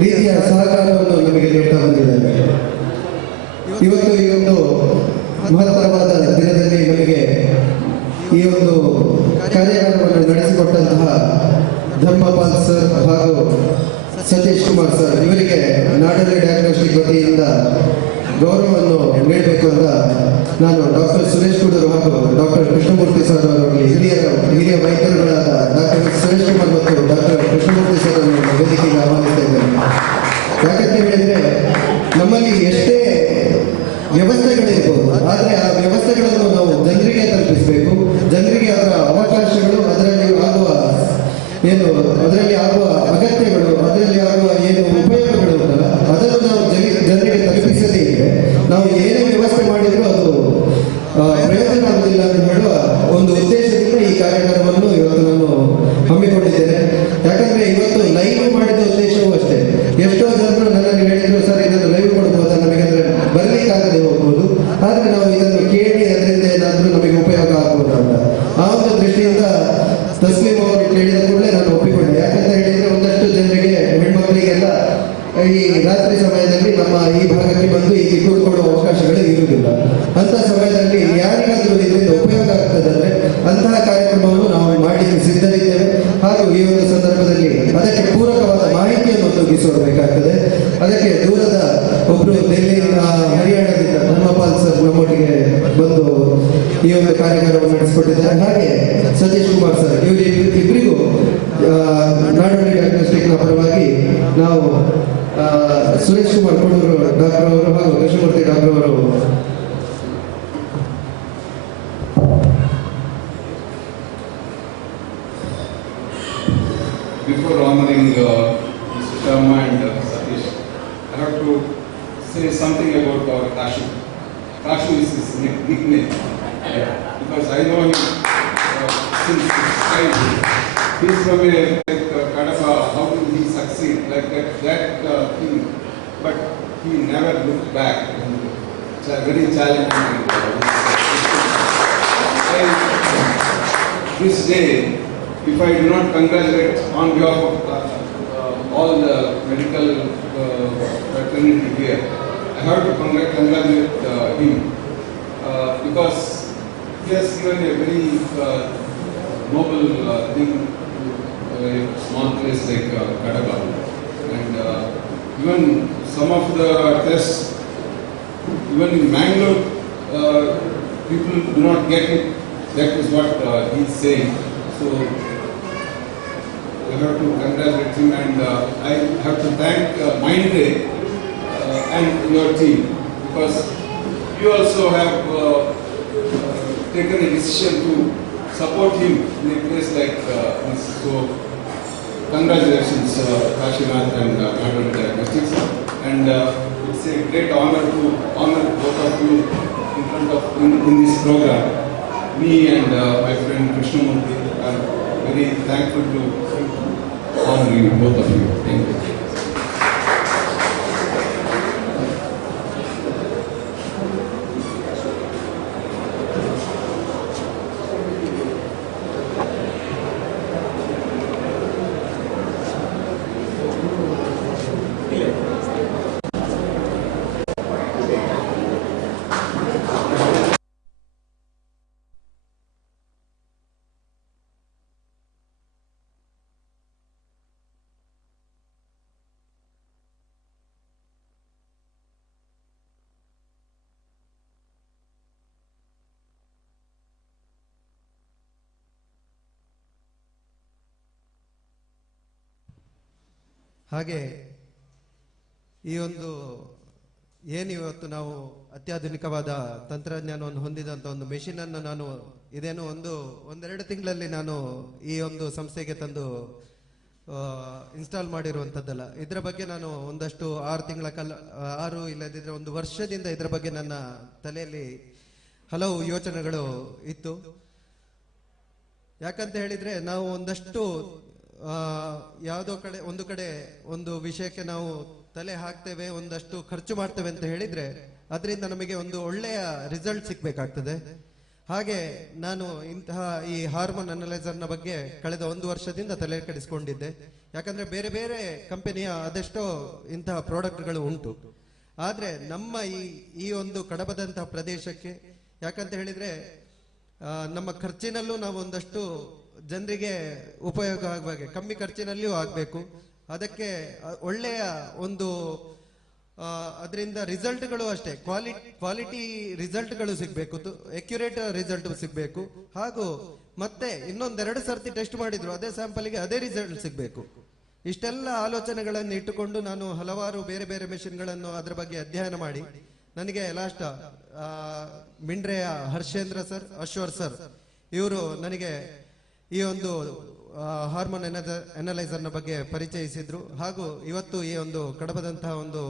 ರೀತಿಯ ಸಹಕಾರವನ್ನು ನಮಗೆ ನೀಡ್ತಾ ಬಂದಿದ್ದಾರೆ. ಇವತ್ತು ಈ ಒಂದು ಮಹತ್ತರವಾದ ದಿನದಲ್ಲಿ ನಮಗೆ ಈ ಒಂದು ಕಾರ್ಯಕ್ರಮವನ್ನು ನಡೆಸಿಕೊಟ್ಟಂತಹ ಧರ್ಮಪಾಲ್ ಸರ್ ಹಾಗೂ ಸತೀಶ್ ಕುಮಾರ್ ಸರ್ ಇವರಿಗೆ ನಾಡೋಲಿ ಡಯಾಗ್ನೋಸ್ಟಿಕ್ ವತಿಯಿಂದ ಗೌರವವನ್ನು ನೀಡಬೇಕು ಅಂತ ನಾನು ಡಾಕ್ಟರ್ ಸುರೇಶ್ ಕುಡೂರು ಹಾಗೂ ಡಾಕ್ಟರ್ ಕೃಷ್ಣಮೂರ್ತಿ ಸರ್ ಅವರಲ್ಲಿ ಹಿರಿಯ ವೈದ್ಯರುಗಳಾದ ಡಾಕ್ಟರ್ ಸುರೇಶ್ ಕುಮಾರ್ ಮತ್ತು ಡಾಕ್ಟರ್ ಕೃಷ್ಣಮೂರ್ತಿ ಸರ್ ಅವರನ್ನು ವೇದಿಕೆಗೆ ಆಹ್ವಾನಿಸ್ತಾ ಇದ್ದೇನೆ. ಯಾಕಂತ ಹೇಳಿದರೆ ನಮ್ಮಲ್ಲಿ ಎಷ್ಟೇ ವ್ಯವಸ್ಥೆಗಳಿರ್ಬೋದು, ಆದರೆ ಆ ವ್ಯವಸ್ಥೆಗಳನ್ನು ನಾವು ಜನರಿಗೆ ತಲುಪಿಸಬೇಕು. ಜನರಿಗೆ ಅದರ ಅವಕಾಶಗಳು, ಅದರಲ್ಲಿ ಆಗುವ ಅಗತ್ಯಗಳು, ಅದರಲ್ಲಿ ಆಗುವ ಏನು ಉಪಯೋಗಗಳು ಉಂಟಲ್ಲ, ಅದನ್ನು ನಾವು ಜನರಿಗೆ ತಲುಪಿಸದೇ ಇದ್ದರೆ ನಾವು ಏನೇ ವ್ಯವಸ್ಥೆ ಮಾಡಿದರೂ ಅದು ಪ್ರಯೋಜನ ಆಗುವುದಿಲ್ಲ ಅಂತ ಹೇಳುವ ಒಂದು ಉದ್ದೇಶದಿಂದ ಈ ಕಾರ್ಯಕ್ರಮವನ್ನು ಇವತ್ತು ನಾನು ಹಮ್ಮಿಕೊಂಡಿದ್ದೇನೆ. ಯಾಕಂದರೆ ಇವತ್ತು ಲೈವ್ ಮಾಡಿದ ಉದ್ದೇಶವೂ ಅಷ್ಟೇ. ಎಷ್ಟೋ ಜನರು ನನ್ನಲ್ಲಿ ಹೇಳಿದ್ರು, ಸರ್ ಇದನ್ನು ಲೈವ್ ಕೊಡ್ಬೋದಾ ನಮಗೆ, ಅಂದರೆ ಬರಲಿಕ್ಕಾಗದೆ ಹೋಗ್ಬೋದು, ಆದರೆ ನಾವು ಇದನ್ನು ಕೇಳಿ ಅದರಿಂದ ಏನಾದರೂ ನಮಗೆ ಉಪಯೋಗ ಆಗ್ಬೋದು ಅಂತ ಆ ಒಂದು ದೃಷ್ಟಿಯಿಂದ ತಸ್ಲೀಂ ಅವರು ಕೇಳಿದ ಕೂಡಲೇ ನಾನು ಒಪ್ಪಿಕೊಂಡೆ. ಯಾಕಂತ ಹೇಳಿದರೆ ಒಂದಷ್ಟು ಜನರಿಗೆ, ಹೆಣ್ಮಕ್ಳಿಗೆಲ್ಲ ಈ ರಾತ್ರಿ ಸಮಯದಲ್ಲಿ ನಮ್ಮ ಈ ಭಾಗಕ್ಕೆ ಬಂದು ಇಲ್ಲಿ ಕೂತ್ಕೊಳ್ಳುವ ಅವಕಾಶಗಳು ಇರುವುದಿಲ್ಲ. ಅಂಥ ಸಮಯದಲ್ಲಿ ಯಾರಿಗಾದರೂ ಇದರಿಂದ ಉಪಯೋಗ ಆಗ್ತದಂದರೆ ಅಂತಹ ಕಾರ್ಯಕ್ರಮವನ್ನು ನಾವು ಮಾಡಲಿಕ್ಕೆ ಸಿದ್ಧರಿದ್ದೇವೆ. ಹಾಗೂ ಈ ಒಂದು ಸಂದರ್ಭದಲ್ಲಿ ಅದಕ್ಕೆ ಪೂರಕವಾದ ಮಾಹಿತಿಯನ್ನು ಒದಗಿಸಬೇಕಾಗ್ತದೆ. ಅದಕ್ಕೆ ದೂರದ ಒಬ್ಬರು ದೆಹಲಿಯಿಂದ, ಹರಿಯಾಣದಿಂದ ಧರ್ಮಪಾಲ್ ಸರ್ ನಮ್ಮೊಟ್ಟಿಗೆ ಬಂದು ಈ ಒಂದು ಕಾರ್ಯಕ್ರಮವನ್ನು ನಡೆಸಿಕೊಟ್ಟಿದ್ದಾರೆ. ಹಾಗೆ ಸತೀಶ್ ಕುಮಾರ್ ಸರ್, ಇವರಿಬ್ಬರಿಗೂ ನಾಡೋಲಿ ಡಯಾಗ್ನೋಸ್ಟಿಕ್ನ ಪರವಾಗಿ ನಾವು ಸುರೇಶ್ ಕುಮಾರ್ ಕೊಡೂರು ಡಾಕ್ಟರ್ ಅವರು ಹಾಗೂ ಕೃಷ್ಣಮೂರ್ತಿ ಡಾಕ್ಟರ್ ಅವರು Before honoring regarding Mr. Sharma and Satish, I have to say something about our Kashu. Kashu is his nickname because I know him since his childhood. He is from a Kadapa. How did he succeed like that thing? But he never looked back. It's a very challenging. This day, if I do not congratulate on behalf of all the medical fraternity here, I have to congratulate him because he has given a very noble thing to a small place like Kadapa. And even some of the tests, even in Mangalore, people do not get it. That is what he is saying. So I have to congratulate him, and I have to thank Mindray and your team, because you also have taken a decision to support him in a place like this. So congratulations, Kashinath and Mindray Diagnostics, and it's a great honor to honor both of you in front of in this program. Me and my friend Krishnamurthy are very thankful to honor you, both of you. Thank you. ಹಾಗೆ ಈ ಒಂದು ಏನು ಇವತ್ತು ನಾವು ಅತ್ಯಾಧುನಿಕವಾದ ತಂತ್ರಜ್ಞಾನವನ್ನು ಹೊಂದಿದಂಥ ಒಂದು machine ಅನ್ನು ನಾನು ಇದೇನು ಒಂದೆರಡು ತಿಂಗಳಲ್ಲಿ ನಾನು ಈ ಒಂದು ಸಂಸ್ಥೆಗೆ ತಂದು ಇನ್ಸ್ಟಾಲ್ ಮಾಡಿರುವಂಥದ್ದಲ್ಲ. ಇದರ ಬಗ್ಗೆ ನಾನು ಒಂದಷ್ಟು 6 ಇಲ್ಲದಿದ್ರೆ 1 ವರ್ಷದಿಂದ ಇದರ ಬಗ್ಗೆ ನನ್ನ ತಲೆಯಲ್ಲಿ ಹಲವು ಯೋಚನೆಗಳು ಇತ್ತು. ಯಾಕಂತ ಹೇಳಿದ್ರೆ ನಾವು ಒಂದಷ್ಟು ಯಾವುದೋ ಕಡೆ ಒಂದು ವಿಷಯಕ್ಕೆ ನಾವು ತಲೆ ಹಾಕ್ತೇವೆ, ಒಂದಷ್ಟು ಖರ್ಚು ಮಾಡ್ತೇವೆ ಅಂತ ಹೇಳಿದ್ರೆ ಅದರಿಂದ ನಮಗೆ ಒಂದು ಒಳ್ಳೆಯ ರಿಸಲ್ಟ್ ಸಿಗ್ಬೇಕಾಗ್ತದೆ. ಹಾಗೆ ನಾನು ಇಂತಹ ಈ ಹಾರ್ಮೋನ್ ಅನಲೈಸರ್ನ ಬಗ್ಗೆ ಕಳೆದ 1 ವರ್ಷದಿಂದ ತಲೆ ಕೆಡಿಸ್ಕೊಂಡಿದ್ದೆ. ಯಾಕಂದ್ರೆ ಬೇರೆ ಬೇರೆ ಕಂಪನಿಯ ಅದೆಷ್ಟೋ ಇಂತಹ ಪ್ರಾಡಕ್ಟ್ಗಳು ಉಂಟು. ಆದ್ರೆ ನಮ್ಮ ಈ ಒಂದು ಕಡಬದಂತಹ ಪ್ರದೇಶಕ್ಕೆ, ಯಾಕಂತ ಹೇಳಿದ್ರೆ ನಮ್ಮ ಖರ್ಚಿನಲ್ಲೂ ನಾವು ಒಂದಷ್ಟು ಜನರಿಗೆ ಉಪಯೋಗ ಆಗುವಾಗೆ ಕಮ್ಮಿ ಖರ್ಚಿನಲ್ಲಿಯೂ ಆಗಬೇಕು. ಅದಕ್ಕೆ ಒಳ್ಳೆಯ ಒಂದು ಅದರಿಂದ ರಿಸಲ್ಟ್ಗಳು ಅಷ್ಟೇ ಕ್ವಾಲಿಟಿ ರಿಸಲ್ಟ್ಗಳು ಸಿಗಬೇಕು, ಅಕ್ಯುರೇಟ್ ರಿಸಲ್ಟ್ ಸಿಗಬೇಕು. ಹಾಗೂ ಮತ್ತೆ 2 ಸರ್ತಿ ಟೆಸ್ಟ್ ಮಾಡಿದ್ರು ಅದೇ ಸ್ಯಾಂಪಲ್ಗೆ ಅದೇ ರಿಸಲ್ಟ್ ಸಿಗಬೇಕು. ಇಷ್ಟೆಲ್ಲ ಆಲೋಚನೆಗಳನ್ನು ಇಟ್ಟುಕೊಂಡು ನಾನು ಹಲವಾರು ಬೇರೆ ಬೇರೆ ಮೆಷಿನ್ಗಳನ್ನು ಅದರ ಬಗ್ಗೆ ಅಧ್ಯಯನ ಮಾಡಿ ನನಗೆ ಲಾಸ್ಟ್ ಮಿಂಡ್ರೆಯ ಹರ್ಷೇಂದ್ರ ಸರ್, ಅಶ್ವರ್ ಸರ್ ಇವರು ನನಗೆ ಈ ಒಂದು ಹಾರ್ಮೋನ್ ಅನಲೈಸರ್ನ ಬಗ್ಗೆ ಪರಿಚಯಿಸಿದ್ರು. ಹಾಗೂ ಇವತ್ತು ಈ ಒಂದು ಕಡಬದಂತಹ ಒಂದು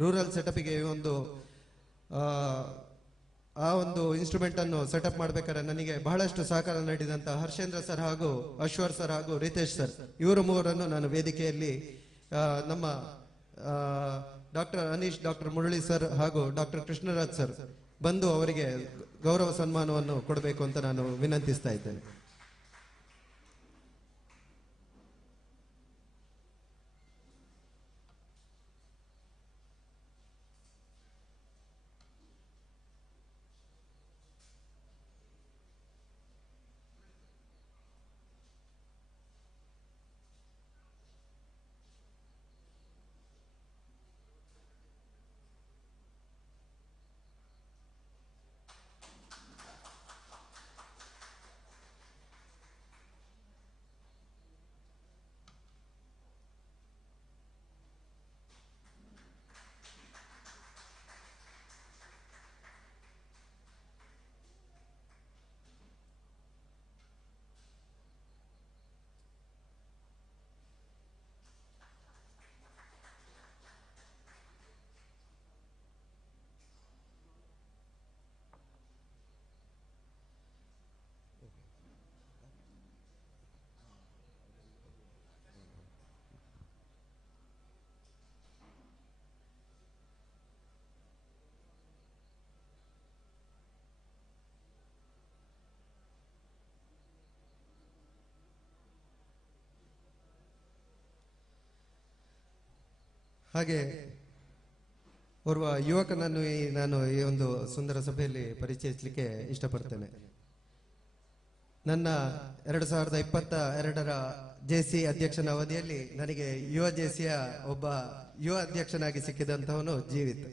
ರೂರಲ್ ಸೆಟಪ್ಗೆ ಈ ಒಂದು ಆ ಒಂದು ಇನ್ಸ್ಟ್ರೂಮೆಂಟ್ ಅನ್ನು ಸೆಟಪ್ ಮಾಡ್ಬೇಕಾದ್ರೆ ನನಗೆ ಬಹಳಷ್ಟು ಸಹಕಾರ ನೀಡಿದಂತ ಹರ್ಷೇಂದ್ರ ಸರ್ ಹಾಗೂ ಅಶ್ವರ್ ಸರ್ ಹಾಗೂ ರಿತೇಶ್ ಸರ್ ಇವರು ಮೂವರನ್ನು ನಾನು ವೇದಿಕೆಯಲ್ಲಿ ನಮ್ಮ doctor Anish, doctor Murali sir ಹಾಗೂ ಡಾಕ್ಟರ್ ಕೃಷ್ಣರಾಜ್ ಸರ್ ಬಂದು ಅವರಿಗೆ ಗೌರವ ಸನ್ಮಾನವನ್ನು ಕೊಡಬೇಕು ಅಂತ ನಾನು ವಿನಂತಿಸ್ತಾ ಇದ್ದೇನೆ. ಹಾಗೆ ಓರ್ವ ಯುವಕನನ್ನು ನಾನು ಈ ಒಂದು ಸುಂದರ ಸಭೆಯಲ್ಲಿ ಪರಿಚಯಿಸಲಿಕ್ಕೆ ಇಷ್ಟಪಡ್ತೇನೆ. ನನ್ನ 2022ರ ಜೆಸಿ ಅಧ್ಯಕ್ಷನ ಅವಧಿಯಲ್ಲಿ ನನಗೆ ಯುವ ಜೆಸಿಯ ಒಬ್ಬ ಯುವ ಅಧ್ಯಕ್ಷನಾಗಿ ಸಿಕ್ಕಿದಂತವನು ಜೀವಿತ್.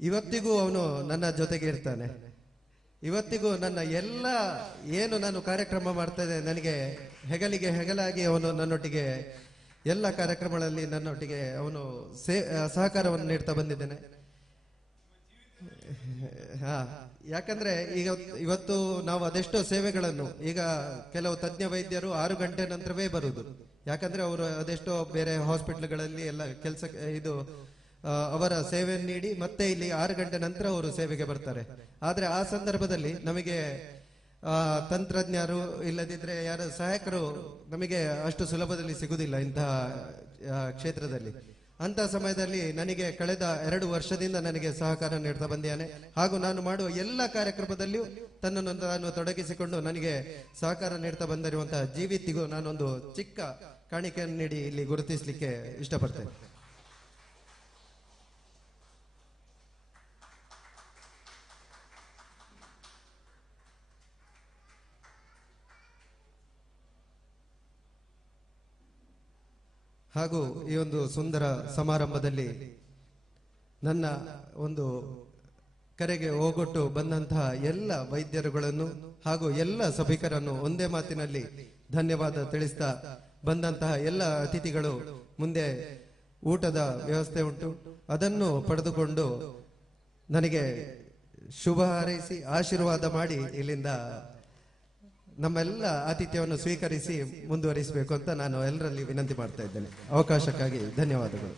ಇವತ್ತಿಗೂ ಅವನು ನನ್ನ ಜೊತೆಗೆ ಇರ್ತಾನೆ. ಇವತ್ತಿಗೂ ನನ್ನ ಎಲ್ಲ ಏನು ನಾನು ಕಾರ್ಯಕ್ರಮ ಮಾಡ್ತಾ ಇದ್ದೆ, ನನಗೆ ಹೆಗಲಿಗೆ ಹೆಗಲಾಗಿ ಅವನು ನನ್ನೊಟ್ಟಿಗೆ ಎಲ್ಲ ಕಾರ್ಯಕ್ರಮಗಳಲ್ಲಿ ನನ್ನೊಟ್ಟಿಗೆ ಅವನು ಸಹಕಾರವನ್ನು ನೀಡ್ತಾ ಬಂದಿದ್ದೇನೆ. ಯಾಕಂದ್ರೆ ಈಗ ಇವತ್ತು ನಾವು ಅದೆಷ್ಟೋ ಸೇವೆಗಳನ್ನು, ಈಗ ಕೆಲವು ತಜ್ಞ ವೈದ್ಯರು 6 ಗಂಟೆ ನಂತರವೇ ಬರುವುದು. ಯಾಕಂದ್ರೆ ಅವರು ಅದೆಷ್ಟೋ ಬೇರೆ ಹಾಸ್ಪಿಟ್ಲ್ಗಳಲ್ಲಿ ಎಲ್ಲ ಕೆಲಸ ಅವರ ಸೇವೆಯನ್ನು ನೀಡಿ ಮತ್ತೆ ಇಲ್ಲಿ 6 ಗಂಟೆ ನಂತರ ಅವರು ಸೇವೆಗೆ ಬರ್ತಾರೆ. ಆದ್ರೆ ಆ ಸಂದರ್ಭದಲ್ಲಿ ನಮಗೆ ತಂತ್ರಜ್ಞರು ಇಲ್ಲದಿದ್ರೆ ಯಾರು ಸಹಾಯಕರು ನಮಗೆ ಅಷ್ಟು ಸುಲಭದಲ್ಲಿ ಸಿಗುವುದಿಲ್ಲ ಇಂತಹ ಕ್ಷೇತ್ರದಲ್ಲಿ. ಅಂತ ಸಮಯದಲ್ಲಿ ನನಗೆ ಕಳೆದ 2 ವರ್ಷದಿಂದ ನನಗೆ ಸಹಕಾರ ನೀಡ್ತಾ ಬಂದಿದ್ದಾನೆ. ಹಾಗೂ ನಾನು ಮಾಡುವ ಎಲ್ಲ ಕಾರ್ಯಕ್ರಮದಲ್ಲಿಯೂ ತನ್ನನ್ನು ನಾನು ತೊಡಗಿಸಿಕೊಂಡು ನನಗೆ ಸಹಕಾರ ನೀಡ್ತಾ ಬಂದಿರುವಂತಹ ಜೀವಿತಿಗೂ ನಾನೊಂದು ಚಿಕ್ಕ ಕಾಣಿಕೆಯನ್ನು ನೀಡಿ ಇಲ್ಲಿ ಗುರುತಿಸಲಿಕ್ಕೆ ಇಷ್ಟಪಡ್ತೇನೆ. ಹಾಗೂ ಈ ಒಂದು ಸುಂದರ ಸಮಾರಂಭದಲ್ಲಿ ನನ್ನ ಒಂದು ಕರೆಗೆ ಹೋಗೊಟ್ಟು ಬಂದಂತಹ ಎಲ್ಲ ವೈದ್ಯರುಗಳನ್ನು ಹಾಗೂ ಎಲ್ಲ ಸಭಿಕರನ್ನು ಒಂದೇ ಮಾತಿನಲ್ಲಿ ಧನ್ಯವಾದ ತಿಳಿಸ್ತಾ, ಬಂದಂತಹ ಎಲ್ಲ ಅತಿಥಿಗಳು ಮುಂದೆ ಊಟದ ವ್ಯವಸ್ಥೆ ಉಂಟು, ಅದನ್ನು ಪಡೆದುಕೊಂಡು ನನಗೆ ಶುಭ ಹಾರೈಸಿ ಆಶೀರ್ವಾದ ಮಾಡಿ ಇಲ್ಲಿಂದ ನಮ್ಮೆಲ್ಲ ಆತಿಥ್ಯವನ್ನು ಸ್ವೀಕರಿಸಿ ಮುಂದುವರಿಸಬೇಕು ಅಂತ ನಾನು ಎಲ್ಲರಲ್ಲಿ ವಿನಂತಿ ಮಾಡ್ತಾ ಇದ್ದೇನೆ. ಅವಕಾಶಕ್ಕಾಗಿ ಧನ್ಯವಾದಗಳು.